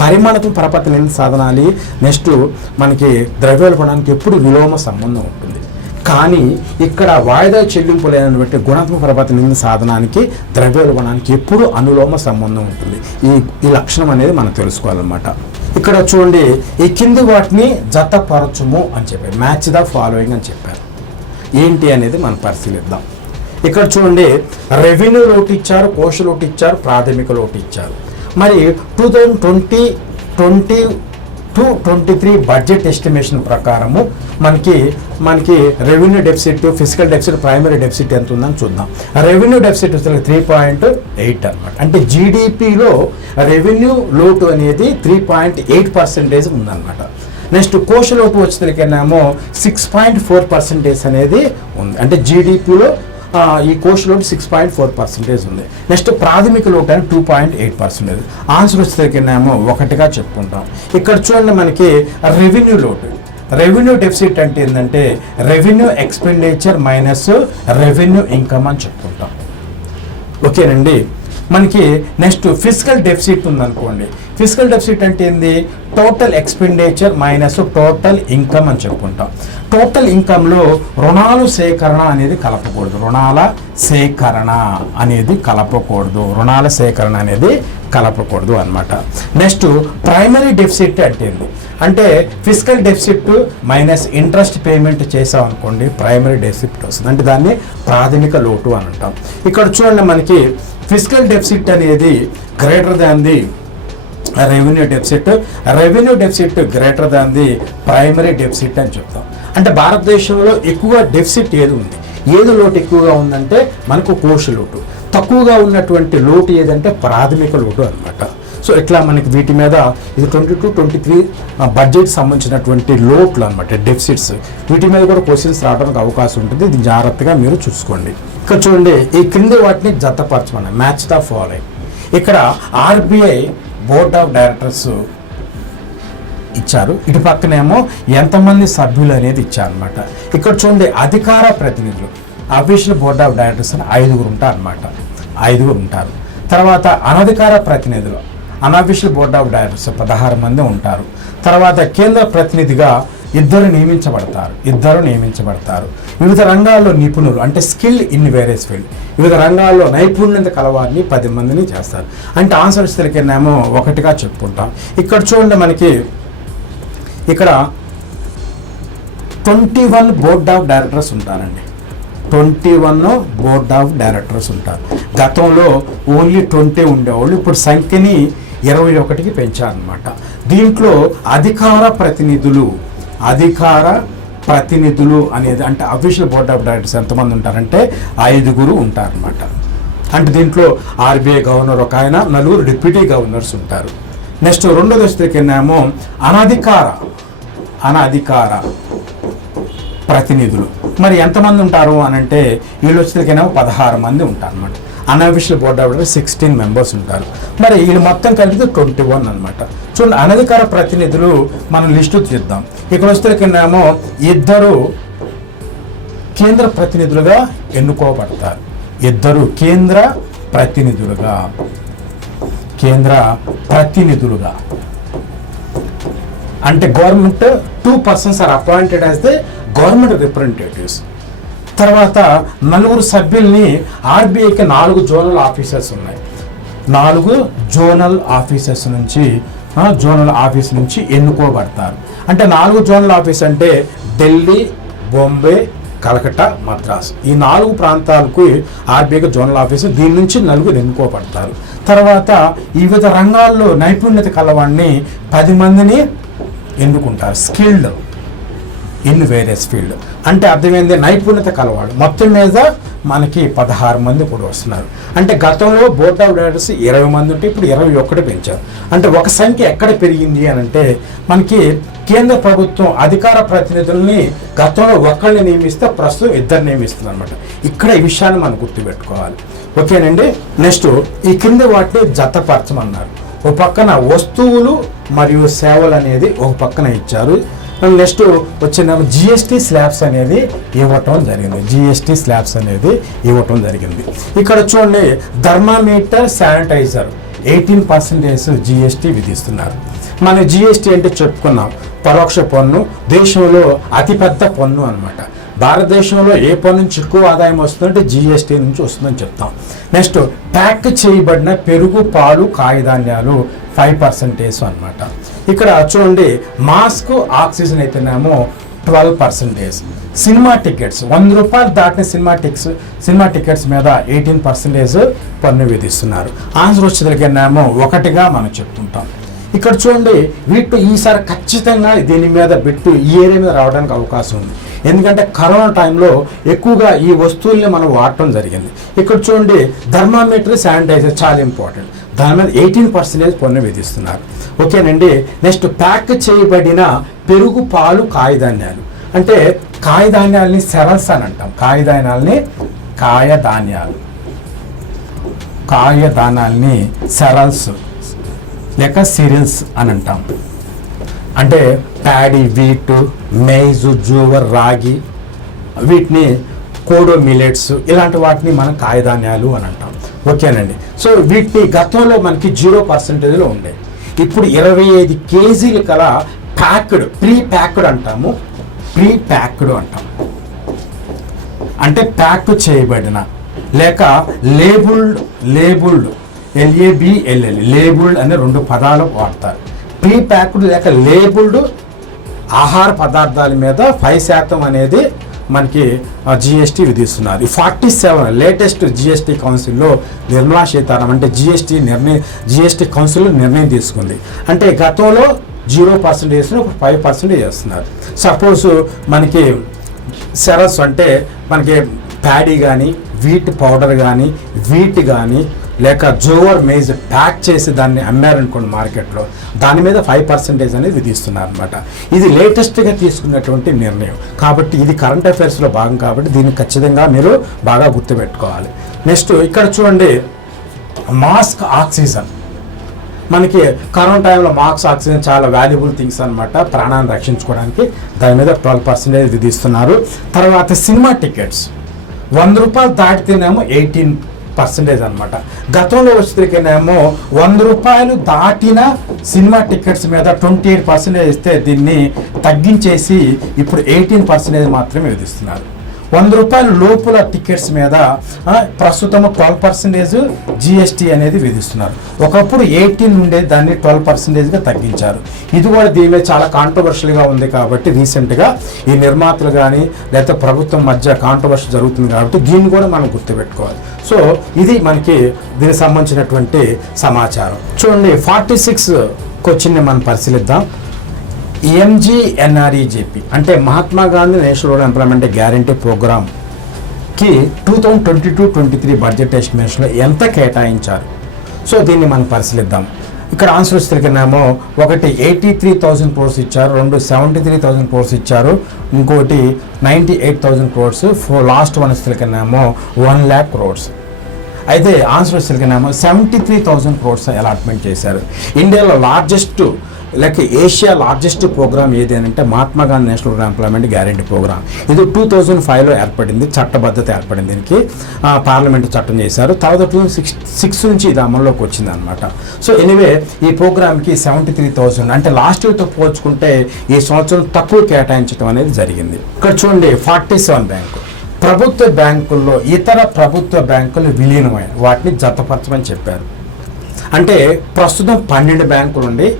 పరిమాణాత్మక పరపతి నియంత్రణ సాధనాలు నెక్స్ట్ మనకి ద్రవ్యోల్బణానికి ఎప్పుడు విలోమ సంబంధం ఉంటుంది. కానీ ఇక్కడ వాయిదా చెల్లింపులైనటువంటి గుణాత్మక పరపతి నియంత్రణ సాధనానికి ద్రవ్యోల్బణానికి ఎప్పుడు అనులోమ సంబంధం ఉంటుంది. ఈ లక్షణం అనేది మనం తెలుసుకోవాలన్నమాట. ఇక్కడ చూడండి, ఈ కింది వాటిని జతపరచుము అని చెప్పారు. మ్యాచ్ ద ఫాలోయింగ్ అని చెప్పారు. ఏంటి అనేది మనం పరిశీలిద్దాం. ఇక్కడ చూడండి, రెవెన్యూ లోటు ఇచ్చారు, కోశ లోటు ఇచ్చారు, ప్రాథమిక లోటు ఇచ్చారు. మరి 2022-23 బడ్జెట్ ఎస్టిమేషన్ ప్రకారము మనకి revenue deficit, physical deficit, primary deficit ఎంత ఉందని చూద్దాం. రెవెన్యూ డెఫిసిట్ 3.8 అనమాట. అంటే జీడిపిలో రెవెన్యూ లోటు అనేది 3.8% ఉందన్నమాట. నెక్స్ట్ కోశ లోటు వచ్చేసరికేనేమో 6.4% అనేది ఉంది. అంటే జీడిపిలో ఈ కోశ లోటు 6.4% ఉంది. నెక్స్ట్ ప్రాథమిక లోటు అని 2.8%. ఆన్సర్ వచ్చేసరికేనేమో 1గా చెప్పుకుంటాం. ఇక్కడ చూడండి, మనకి రెవెన్యూ లోటు, రెవెన్యూ డెఫిసిట్ అంటే ఏంటంటే revenue expenditure minus revenue income అని చెప్పుకుంటాం. ఓకేనండి. మనకి నెక్స్ట్ ఫిజికల్ డెఫిసిట్ ఉందనుకోండి. ఫిజికల్ డెఫిసిట్ అంటే ఏంది? Total expenditure minus total income అని చెప్పుకుంటాం. టోటల్ ఇన్కమ్లో రుణాలు సేకరణ అనేది కలపకూడదు. రుణాల సేకరణ అనేది కలపకూడదు అన్నమాట. నెక్స్ట్ ప్రైమరీ డెఫిసిట్ అంటే ఏంది? అంటే physical deficit minus interest payment చేసాం అనుకోండి, ప్రైమరీ డెఫిసిట్ వస్తుంది. అంటే దాన్ని ప్రాథమిక లోటు అని అంటాం. ఇక్కడ చూడండి, మనకి ఫిజికల్ డెఫిసిట్ అనేది greater than the revenue deficit, revenue deficit greater than the primary deficit అని చెప్తాం. అంటే భారతదేశంలో ఎక్కువ డెఫిసిట్ ఏది ఉంది, ఏది లోటు ఎక్కువగా ఉందంటే మనకు కోశ లోటు, తక్కువగా ఉన్నటువంటి లోటు ఏదంటే ప్రాథమిక లోటు అనమాట. సో ఇట్లా మనకి వీటి మీద ఇది 22-23 బడ్జెట్ సంబంధించినటువంటి లోట్లు అనమాట, డెఫిసిట్స్. వీటి మీద కూడా క్వశ్చన్స్ రావడానికి అవకాశం ఉంటుంది. ఇది జాగ్రత్తగా మీరు చూసుకోండి. ఇక్కడ చూడండి, ఈ క్రింది వాటిని జతపరచమని మ్యాచ్ ద ఫాలోయింగ్. ఇక్కడ ఆర్బీఐ బోర్డ్ ఆఫ్ డైరెక్టర్స్ ఇచ్చారు, ఇటు పక్కనేమో ఎంతమంది సభ్యులు అనేది ఇచ్చారనమాట. ఇక్కడ చూడండి, అధికార ప్రతినిధులు అఫీషియల్ బోర్డ్ ఆఫ్ డైరెక్టర్స్ అని 5 ఉంటారు అనమాట, 5 ఉంటారు. తర్వాత అనధికార ప్రతినిధులు అన్అఫీషియల్ బోర్డ్ ఆఫ్ డైరెక్టర్స్ 16 మంది ఉంటారు. తర్వాత కేంద్ర ప్రతినిధిగా ఇద్దరు నియమించబడతారు. వివిధ రంగాల్లో నిపుణులు అంటే స్కిల్ ఇన్ వేరియస్ ఫీల్డ్, వివిధ రంగాల్లో నైపుణ్యత కలవారిని 10 మందిని చేస్తారు. అంటే ఆన్సర్ వచ్చేసరికేమో 1గా చెప్పుకుంటాం. ఇక్కడ చూడండి, మనకి ఇక్కడ 21 బోర్డ్ ఆఫ్ డైరెక్టర్స్ ఉంటారండి. 21 బోర్డ్ ఆఫ్ డైరెక్టర్స్ ఉంటారు. గతంలో ఓన్లీ 20 ఉండేవాళ్ళు, ఇప్పుడు సంఖ్యని 21కి పెంచారనమాట. దీంట్లో అధికార ప్రతినిధులు అనేది అంటే అఫీషియల్ బోర్డ్ ఆఫ్ డైరెక్టర్స్ ఎంతమంది ఉంటారంటే 5 ఉంటారనమాట. అంటే దీంట్లో ఆర్బీఐ గవర్నర్ ఒక ఆయన, 4 డిప్యూటీ గవర్నర్స్ ఉంటారు. నెక్స్ట్ రెండోది వచ్చేసరికేమో అనధికార ప్రతినిధులు. మరి ఎంతమంది ఉంటారు అని అంటే వీళ్ళు వచ్చేసరికేమో 16 మంది ఉంటారు అనమాట. Unofficial board of directors 16 members ఉంటారు. మరి వీళ్ళు మొత్తం కలిపి 21 అనమాట. చూడండి, అనధికార ప్రతినిధులు మనం లిస్టు తీద్దాం. ఇక్కడ వచ్చేసరికేమో 2 కేంద్ర ప్రతినిధులుగా ఎన్నుకోబడతారు. 2 కేంద్ర ప్రతినిధులుగా అంటే government 2 persons are appointed as the government representatives. తర్వాత 4 సభ్యుల్ని ఆర్బీఐకి 4 జోనల్ ఆఫీసర్స్ ఉన్నాయి. 4 జోనల్ ఆఫీస్ నుంచి ఎన్నుకోబడతారు. అంటే 4 జోనల్ ఆఫీస్ అంటే ఢిల్లీ, బాంబే, కలకత్తా, మద్రాస్, ఈ 4 ప్రాంతాలకు ఆర్బీఐకి జోనల్ ఆఫీసు. దీని నుంచి 4 ఎన్నుకోబడతారు. తర్వాత వివిధ రంగాల్లో నైపుణ్యత కలవాడిని 10 మందిని ఎన్నుకుంటారు. స్కిల్డ్ ఇన్ వేరియస్ ఫీల్డ్ అంటే అర్థమైంది, నైపుణ్యత కలవాడు. మొత్తం మీద మనకి 16 మంది కూడా వస్తున్నారు. అంటే గతంలో బోర్డ్ ఆఫ్ డైరెక్టర్స్ 20 మంది ఉంటే ఇప్పుడు 21 పెంచారు. అంటే ఒక సంఖ్య ఎక్కడ పెరిగింది అని అంటే మనకి కేంద్ర ప్రభుత్వం అధికార ప్రతినిధుల్ని గతంలో ఒకరిని నియమిస్తే ప్రస్తుతం 2 నియమిస్తుంది అనమాట. ఇక్కడ ఈ విషయాన్ని మనం గుర్తుపెట్టుకోవాలి. ఓకేనండి. నెక్స్ట్ ఈ కింద వాటిని జతపరచమన్నారు. ఒక పక్కన వస్తువులు మరియు సేవలు అనేది ఒక పక్కన ఇచ్చారు. నెక్స్ట్ వచ్చిన జిఎస్టీ స్లాబ్స్ అనేది ఇవ్వటం జరిగింది. ఇక్కడ చూడండి, థర్మామీటర్, శానిటైజర్ 18% జిఎస్టీ విధిస్తున్నారు. మన జిఎస్టీ అంటే చెప్పుకున్నాం, పరోక్ష పన్ను, దేశంలో అతిపెద్ద పన్ను అనమాట. భారతదేశంలో ఏ పన్ను నుంచి ఎక్కువ ఆదాయం వస్తుందంటే జిఎస్టీ నుంచి వస్తుందని చెప్తాం. నెక్స్ట్ ప్యాక్ చేయబడిన పెరుగు, పాలు, కాయధాన్యాలు 5% అనమాట. ఇక్కడ చూడండి, మాస్క్, ఆక్సిజన్ అయితేనేమో 12%. సినిమా టికెట్స్ 100 రూపాయలు దాటిన సినిమా టికెట్స్ మీద 18% పన్ను విధిస్తున్నారు. ఆన్సర్ వచ్చేసరికేమో 1గా మనం చెప్తుంటాం. ఇక్కడ చూడండి, వీటి ఈసారి ఖచ్చితంగా దీని మీద బిట్టు ఈ ఏరియా మీద రావడానికి అవకాశం ఉంది. ఎందుకంటే కరోనా టైంలో ఎక్కువగా ఈ వస్తువుల్ని మనం వాడటం జరిగింది. ఇక్కడ చూడండి, థర్మామీటర్, శానిటైజర్ చాలా ఇంపార్టెంట్. దాని మీద 18% పన్ను విధిస్తున్నారు. ఓకేనండి. నెక్స్ట్ ప్యాక్ చేయబడిన పెరుగు, పాలు, కాయధాన్యాలు అంటే కాయధాన్యాలని సెరల్స్ అని అంటాం. కాయధాన్యాలని సెరల్స్ లేక సిరియల్స్ అని అంటాం. అంటే ప్యాడీ, వీట్, మేజ్, జూవర్, రాగి, వీటిని కోడో మిలెట్స్, ఇలాంటి వాటిని మనం కాయధాన్యాలు అని అంటాం. ఓకేనండి. సో వీటిని గతంలో మనకి 0%లో ఉండే, ఇప్పుడు 25 కేజీలు కల ప్రీ ప్యాక్డ్ అంటాము. అంటే ప్యాక్ చేయబడిన లేక లేబుల్డ్ LABLL లేబుల్డ్ అనే 2 పదాలు వాడతారు. ప్రీ ప్యాక్డ్ లేక లేబుల్డ్ ఆహార పదార్థాల మీద 5% అనేది మనకి జిఎస్టీ విధిస్తున్నారు. 47 లేటెస్ట్ జిఎస్టీ కౌన్సిల్లో నిర్మలా సీతారామన్ అంటే జిఎస్టీ కౌన్సిల్లో నిర్ణయం తీసుకుంది. అంటే గతంలో 0% వేసిన 5% చేస్తున్నారు. సపోజ్ మనకి సెరస్ అంటే మనకి ప్యాడీ కానీ, వీట్ పౌడర్ కానీ, వీట్ కానీ లేక జోవర్ మేజ్ ప్యాక్ చేసి దాన్ని అమ్మారనుకోండి మార్కెట్లో, దాని మీద 5% అనేది విధిస్తున్నారు అనమాట. ఇది లేటెస్ట్గా తీసుకున్నటువంటి నిర్ణయం కాబట్టి ఇది కరెంట్ అఫైర్స్లో భాగం కాబట్టి దీన్ని ఖచ్చితంగా మీరు బాగా గుర్తుపెట్టుకోవాలి. నెక్స్ట్ ఇక్కడ చూడండి, మాస్క్, ఆక్సిజన్. మనకి కరోనా టైంలో మాస్క్, ఆక్సిజన్ చాలా వాల్యుబుల్ థింగ్స్ అనమాట. ప్రాణాన్ని రక్షించుకోవడానికి దాని మీద 12% విధిస్తున్నారు. తర్వాత సినిమా టికెట్స్ 100 రూపాయలు దాటితేనేమో 18% అనమాట. గతంలో వచ్చేసరికేమో 100 రూపాయలు దాటిన సినిమా టికెట్స్ మీద 28% ఇస్తే దీన్ని తగ్గించేసి ఇప్పుడు 18% మాత్రమే విధిస్తున్నారు. 100 రూపాయల లోపల టికెట్స్ మీద ప్రస్తుతం 12% జిఎస్టీ అనేది విధిస్తున్నారు. ఒకప్పుడు 18 ఉండే దాన్ని 12%గా తగ్గించారు. ఇది కూడా దీని మీద చాలా కాంట్రవర్షియల్గా ఉంది కాబట్టి రీసెంట్గా ఈ నిర్మాతలు కానీ లేకపోతే ప్రభుత్వం మధ్య కాంట్రవర్షి జరుగుతుంది కాబట్టి దీన్ని కూడా మనం గుర్తుపెట్టుకోవాలి. సో ఇది మనకి దీనికి సంబంధించినటువంటి సమాచారం. చూడండి, 46 క్వశ్చన్ని మనం పరిశీలిద్దాం. MGNREGP అంటే Mahatma Gandhi National Rural Employment guarantee ప్రోగ్రామ్కి 2022-23 బడ్జెట్ ఎస్టిమేషన్లో ఎంత కేటాయించారు? సో దీన్ని మనం పరిశీలిద్దాం. ఇక్కడ ఆన్సర్ వచ్చేసరికినేమో ఒకటి 83,000 crores ఇచ్చారు, రెండు 73,000 crores ఇచ్చారు, ఇంకోటి 98,000 crores, లాస్ట్ వన్ వచ్చేసరికినేమో 1 lakh crores. అయితే ఆన్సర్ వచ్చేసరికినేమో 73,000 crores అలాట్మెంట్ చేశారు. ఇండియాలో లార్జెస్ట్ ఏషియా లార్జెస్ట్ ప్రోగ్రామ్ ఏది అని అంటే Mahatma Gandhi National Rural Employment Guarantee Programme. ఇది 2005లో ఏర్పడింది, చట్టబద్ధత ఏర్పడింది. దీనికి పార్లమెంట్ చట్టం చేశారు. తర్వాత 2006 నుంచి ఇది అమల్లోకి వచ్చింది అనమాట. సో ఎనీవే ఈ ప్రోగ్రామ్కి 73,000 అంటే లాస్ట్ ఇయర్తో పోల్చుకుంటే ఈ సంవత్సరం తక్కువ కేటాయించడం అనేది జరిగింది. ఇక్కడ చూడండి 47 బ్యాంకు ప్రభుత్వ బ్యాంకుల్లో ఇతర ప్రభుత్వ బ్యాంకులు విలీనమైన వాటిని జతపరచమని చెప్పారు. అంటే ప్రస్తుతం 12 బ్యాంకులు ఉండి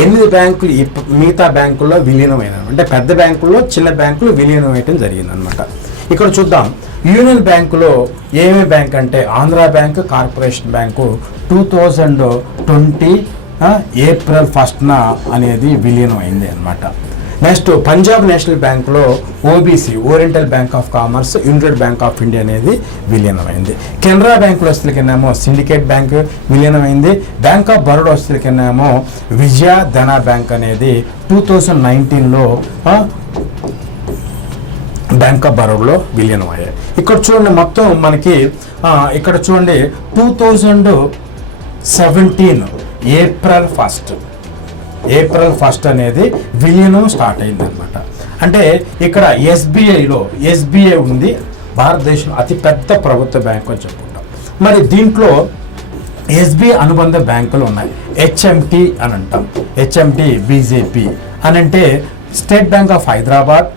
8 బ్యాంకులు మిగతా బ్యాంకుల్లో విలీనమైన, అంటే పెద్ద బ్యాంకుల్లో చిన్న బ్యాంకులు విలీనం అయ్యడం జరిగింది అనమాట. ఇక్కడ చూద్దాం యూనియన్ బ్యాంకులో ఏమేమి బ్యాంక్ అంటే Andhra Bank, Corporation Bank 2020 April 1న అనేది విలీనం అయింది అనమాట. నెక్స్ట్ పంజాబ్ నేషనల్ బ్యాంకులో OBC Oriental Bank of Commerce, United Bank of India అనేది విలీనమైంది. కెనరా బ్యాంకులో వస్తులకినేమో సిండికేట్ బ్యాంక్ విలీనమైంది. బ్యాంక్ ఆఫ్ బరోడా వస్తులకినేమో విజయ ధన బ్యాంక్ అనేది 2019లో బ్యాంక్ ఆఫ్ బరోడాలో విలీనం అయ్యాయి. ఇక్కడ చూడండి మొత్తం మనకి ఇక్కడ చూడండి 2017 ఏప్రిల్ 1 అనేది విలీనం స్టార్ట్ అయింది అనమాట. అంటే ఇక్కడ ఎస్బీఐ ఉంది, భారతదేశంలో అతిపెద్ద ప్రభుత్వ బ్యాంకు అని చెప్పుకుంటాం. మరి దీంట్లో ఎస్బీఐ అనుబంధ బ్యాంకులు ఉన్నాయి. హెచ్ఎంటి అని అంటాం, హెచ్ఎంటి బీజేపీ అని అంటే state bank of Hyderabad,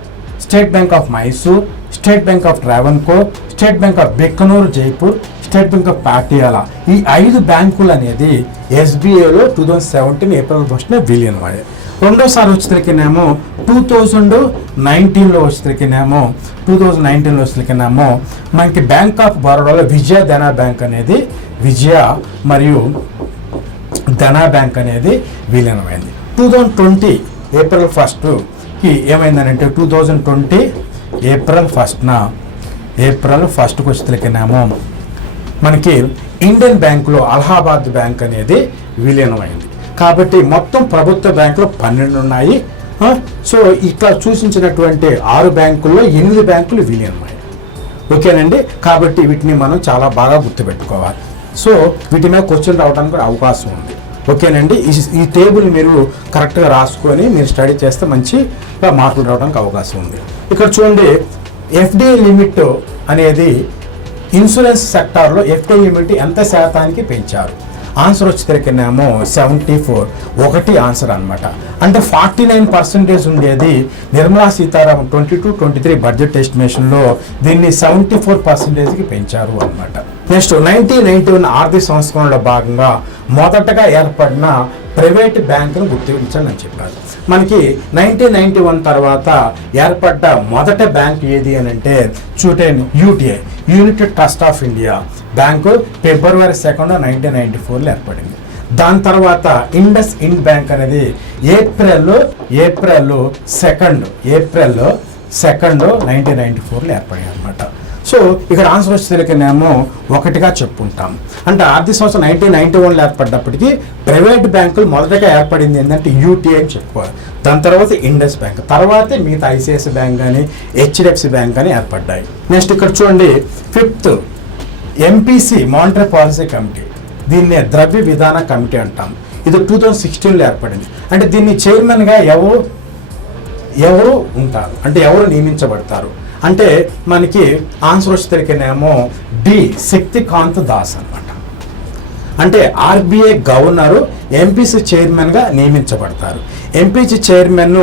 state bank of Mysore, state bank of Travancore, state bank of Bikkanoor Jaipur, state bank of Patiala. ఈ 5 బ్యాంకులు అనేది ఎస్బీఐలో 2017 ఏప్రిల్ 1న విలీనం అయ్యాయి. రెండోసారి వచ్చేసరికినేమో 2019లో వచ్చేసరికినేమో మనకి బ్యాంక్ ఆఫ్ బరోడాలో విజయ ధన బ్యాంక్ అనేది విజయ మరియు ధన బ్యాంక్ అనేది విలీనమైంది. 2020 ఏప్రిల్ 1కి ఏమైందనంటే 2020 ఏప్రిల్ 1కి వచ్చేసరికినేమో మనకి ఇండియన్ బ్యాంకులో అలహాబాద్ బ్యాంక్ అనేది విలీనమైంది. కాబట్టి మొత్తం ప్రభుత్వ బ్యాంకులు 12 ఉన్నాయి. సో ఇట్లా సూచించినటువంటి 6 బ్యాంకుల్లో 8 బ్యాంకులు విలీనమయ్యాయి. ఓకేనండి. కాబట్టి వీటిని మనం చాలా బాగా గుర్తుపెట్టుకోవాలి. సో వీటి మీద క్వశ్చన్ రావడానికి కూడా అవకాశం ఉంది. ఓకేనండి. ఈ టేబుల్ మీరు కరెక్ట్గా రాసుకొని మీరు స్టడీ చేస్తే మంచిగా మార్కులు రావడానికి అవకాశం ఉంది. ఇక్కడ చూడండి ఎఫ్డిఐ లిమిట్ అనేది ఇన్సూరెన్స్ సెక్టార్లో ఎఫ్డిఐ లిమిట్ ఎంత శాతానికి పెంచారు? ఆన్సర్ వచ్చేసరికినేమో 74, ఒకటి ఆన్సర్ అనమాట. అంటే 49% ఉండేది నిర్మలా సీతారామన్ 22-23 బడ్జెట్ ఎస్టిమేషన్లో దీన్ని 74%కి పెంచారు అనమాట. నెక్స్ట్ 1991 ఆర్థిక సంస్కరణలో భాగంగా మొదటగా ఏర్పడిన ప్రైవేట్ బ్యాంకును గుర్తించండి అని చెప్పారు. మనకి 1991 తర్వాత ఏర్పడ్డ మొదటి బ్యాంక్ ఏది అని అంటే UTI, United Trust of India bank February 2, 1994లో ఏర్పడింది. దాని తర్వాత ఇండస్ ఇండ్ బ్యాంక్ అనేది ఏప్రిల్ 2, 1994లో ఏర్పడింది అనమాట. సో ఇక్కడ ఆన్సర్ వచ్చేసరికినేమో ఒకటిగా చెప్పుకుంటాం. అంటే ఆర్థిక సంవత్సరం 1991లో ఏర్పడ్డప్పటికీ ప్రైవేట్ బ్యాంకులు మొదటగా ఏర్పడింది ఏంటంటే యూటీఐ అని చెప్పుకోవాలి. దాని తర్వాత ఇండస్ బ్యాంక్, తర్వాత మిగతా ఐసిఐసిఐ బ్యాంక్ కానీ హెచ్డిఎఫ్సి బ్యాంక్ కానీ ఏర్పడ్డాయి. నెక్స్ట్ ఇక్కడ చూడండి 5th MPC monetary policy committee, దీన్ని ద్రవ్య విధాన కమిటీ అంటాం. ఇది 2016లో ఏర్పడింది. అంటే దీన్ని చైర్మన్గా ఎవరు ఉంటారు అంటే ఎవరు నియమించబడతారు అంటే మనకి ఆన్సర్ వచ్చేసరికినేమో డి శక్తికాంత్ దాస్ అనమాట. అంటే ఆర్బీఐ గవర్నరు ఎంపీసీ చైర్మన్గా నియమించబడతారు. ఎంపీసీ చైర్మన్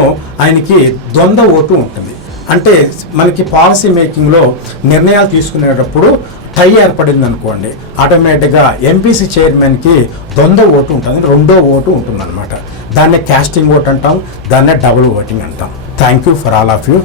ఆయనకి ద్వంద్వ ఓటు ఉంటుంది. అంటే మనకి పాలసీ మేకింగ్లో నిర్ణయాలు తీసుకునేటప్పుడు టై ఏర్పడింది అనుకోండి, ఆటోమేటిక్గా ఎంపీసీ చైర్మన్కి ద్వంద్వ ఓటు ఉంటుంది, రెండో ఓటు ఉంటుంది అనమాట. దాన్నే క్యాస్టింగ్ ఓట్ అంటాం, దాన్నే డబుల్ ఓటింగ్ అంటాం. Thank you for all of you.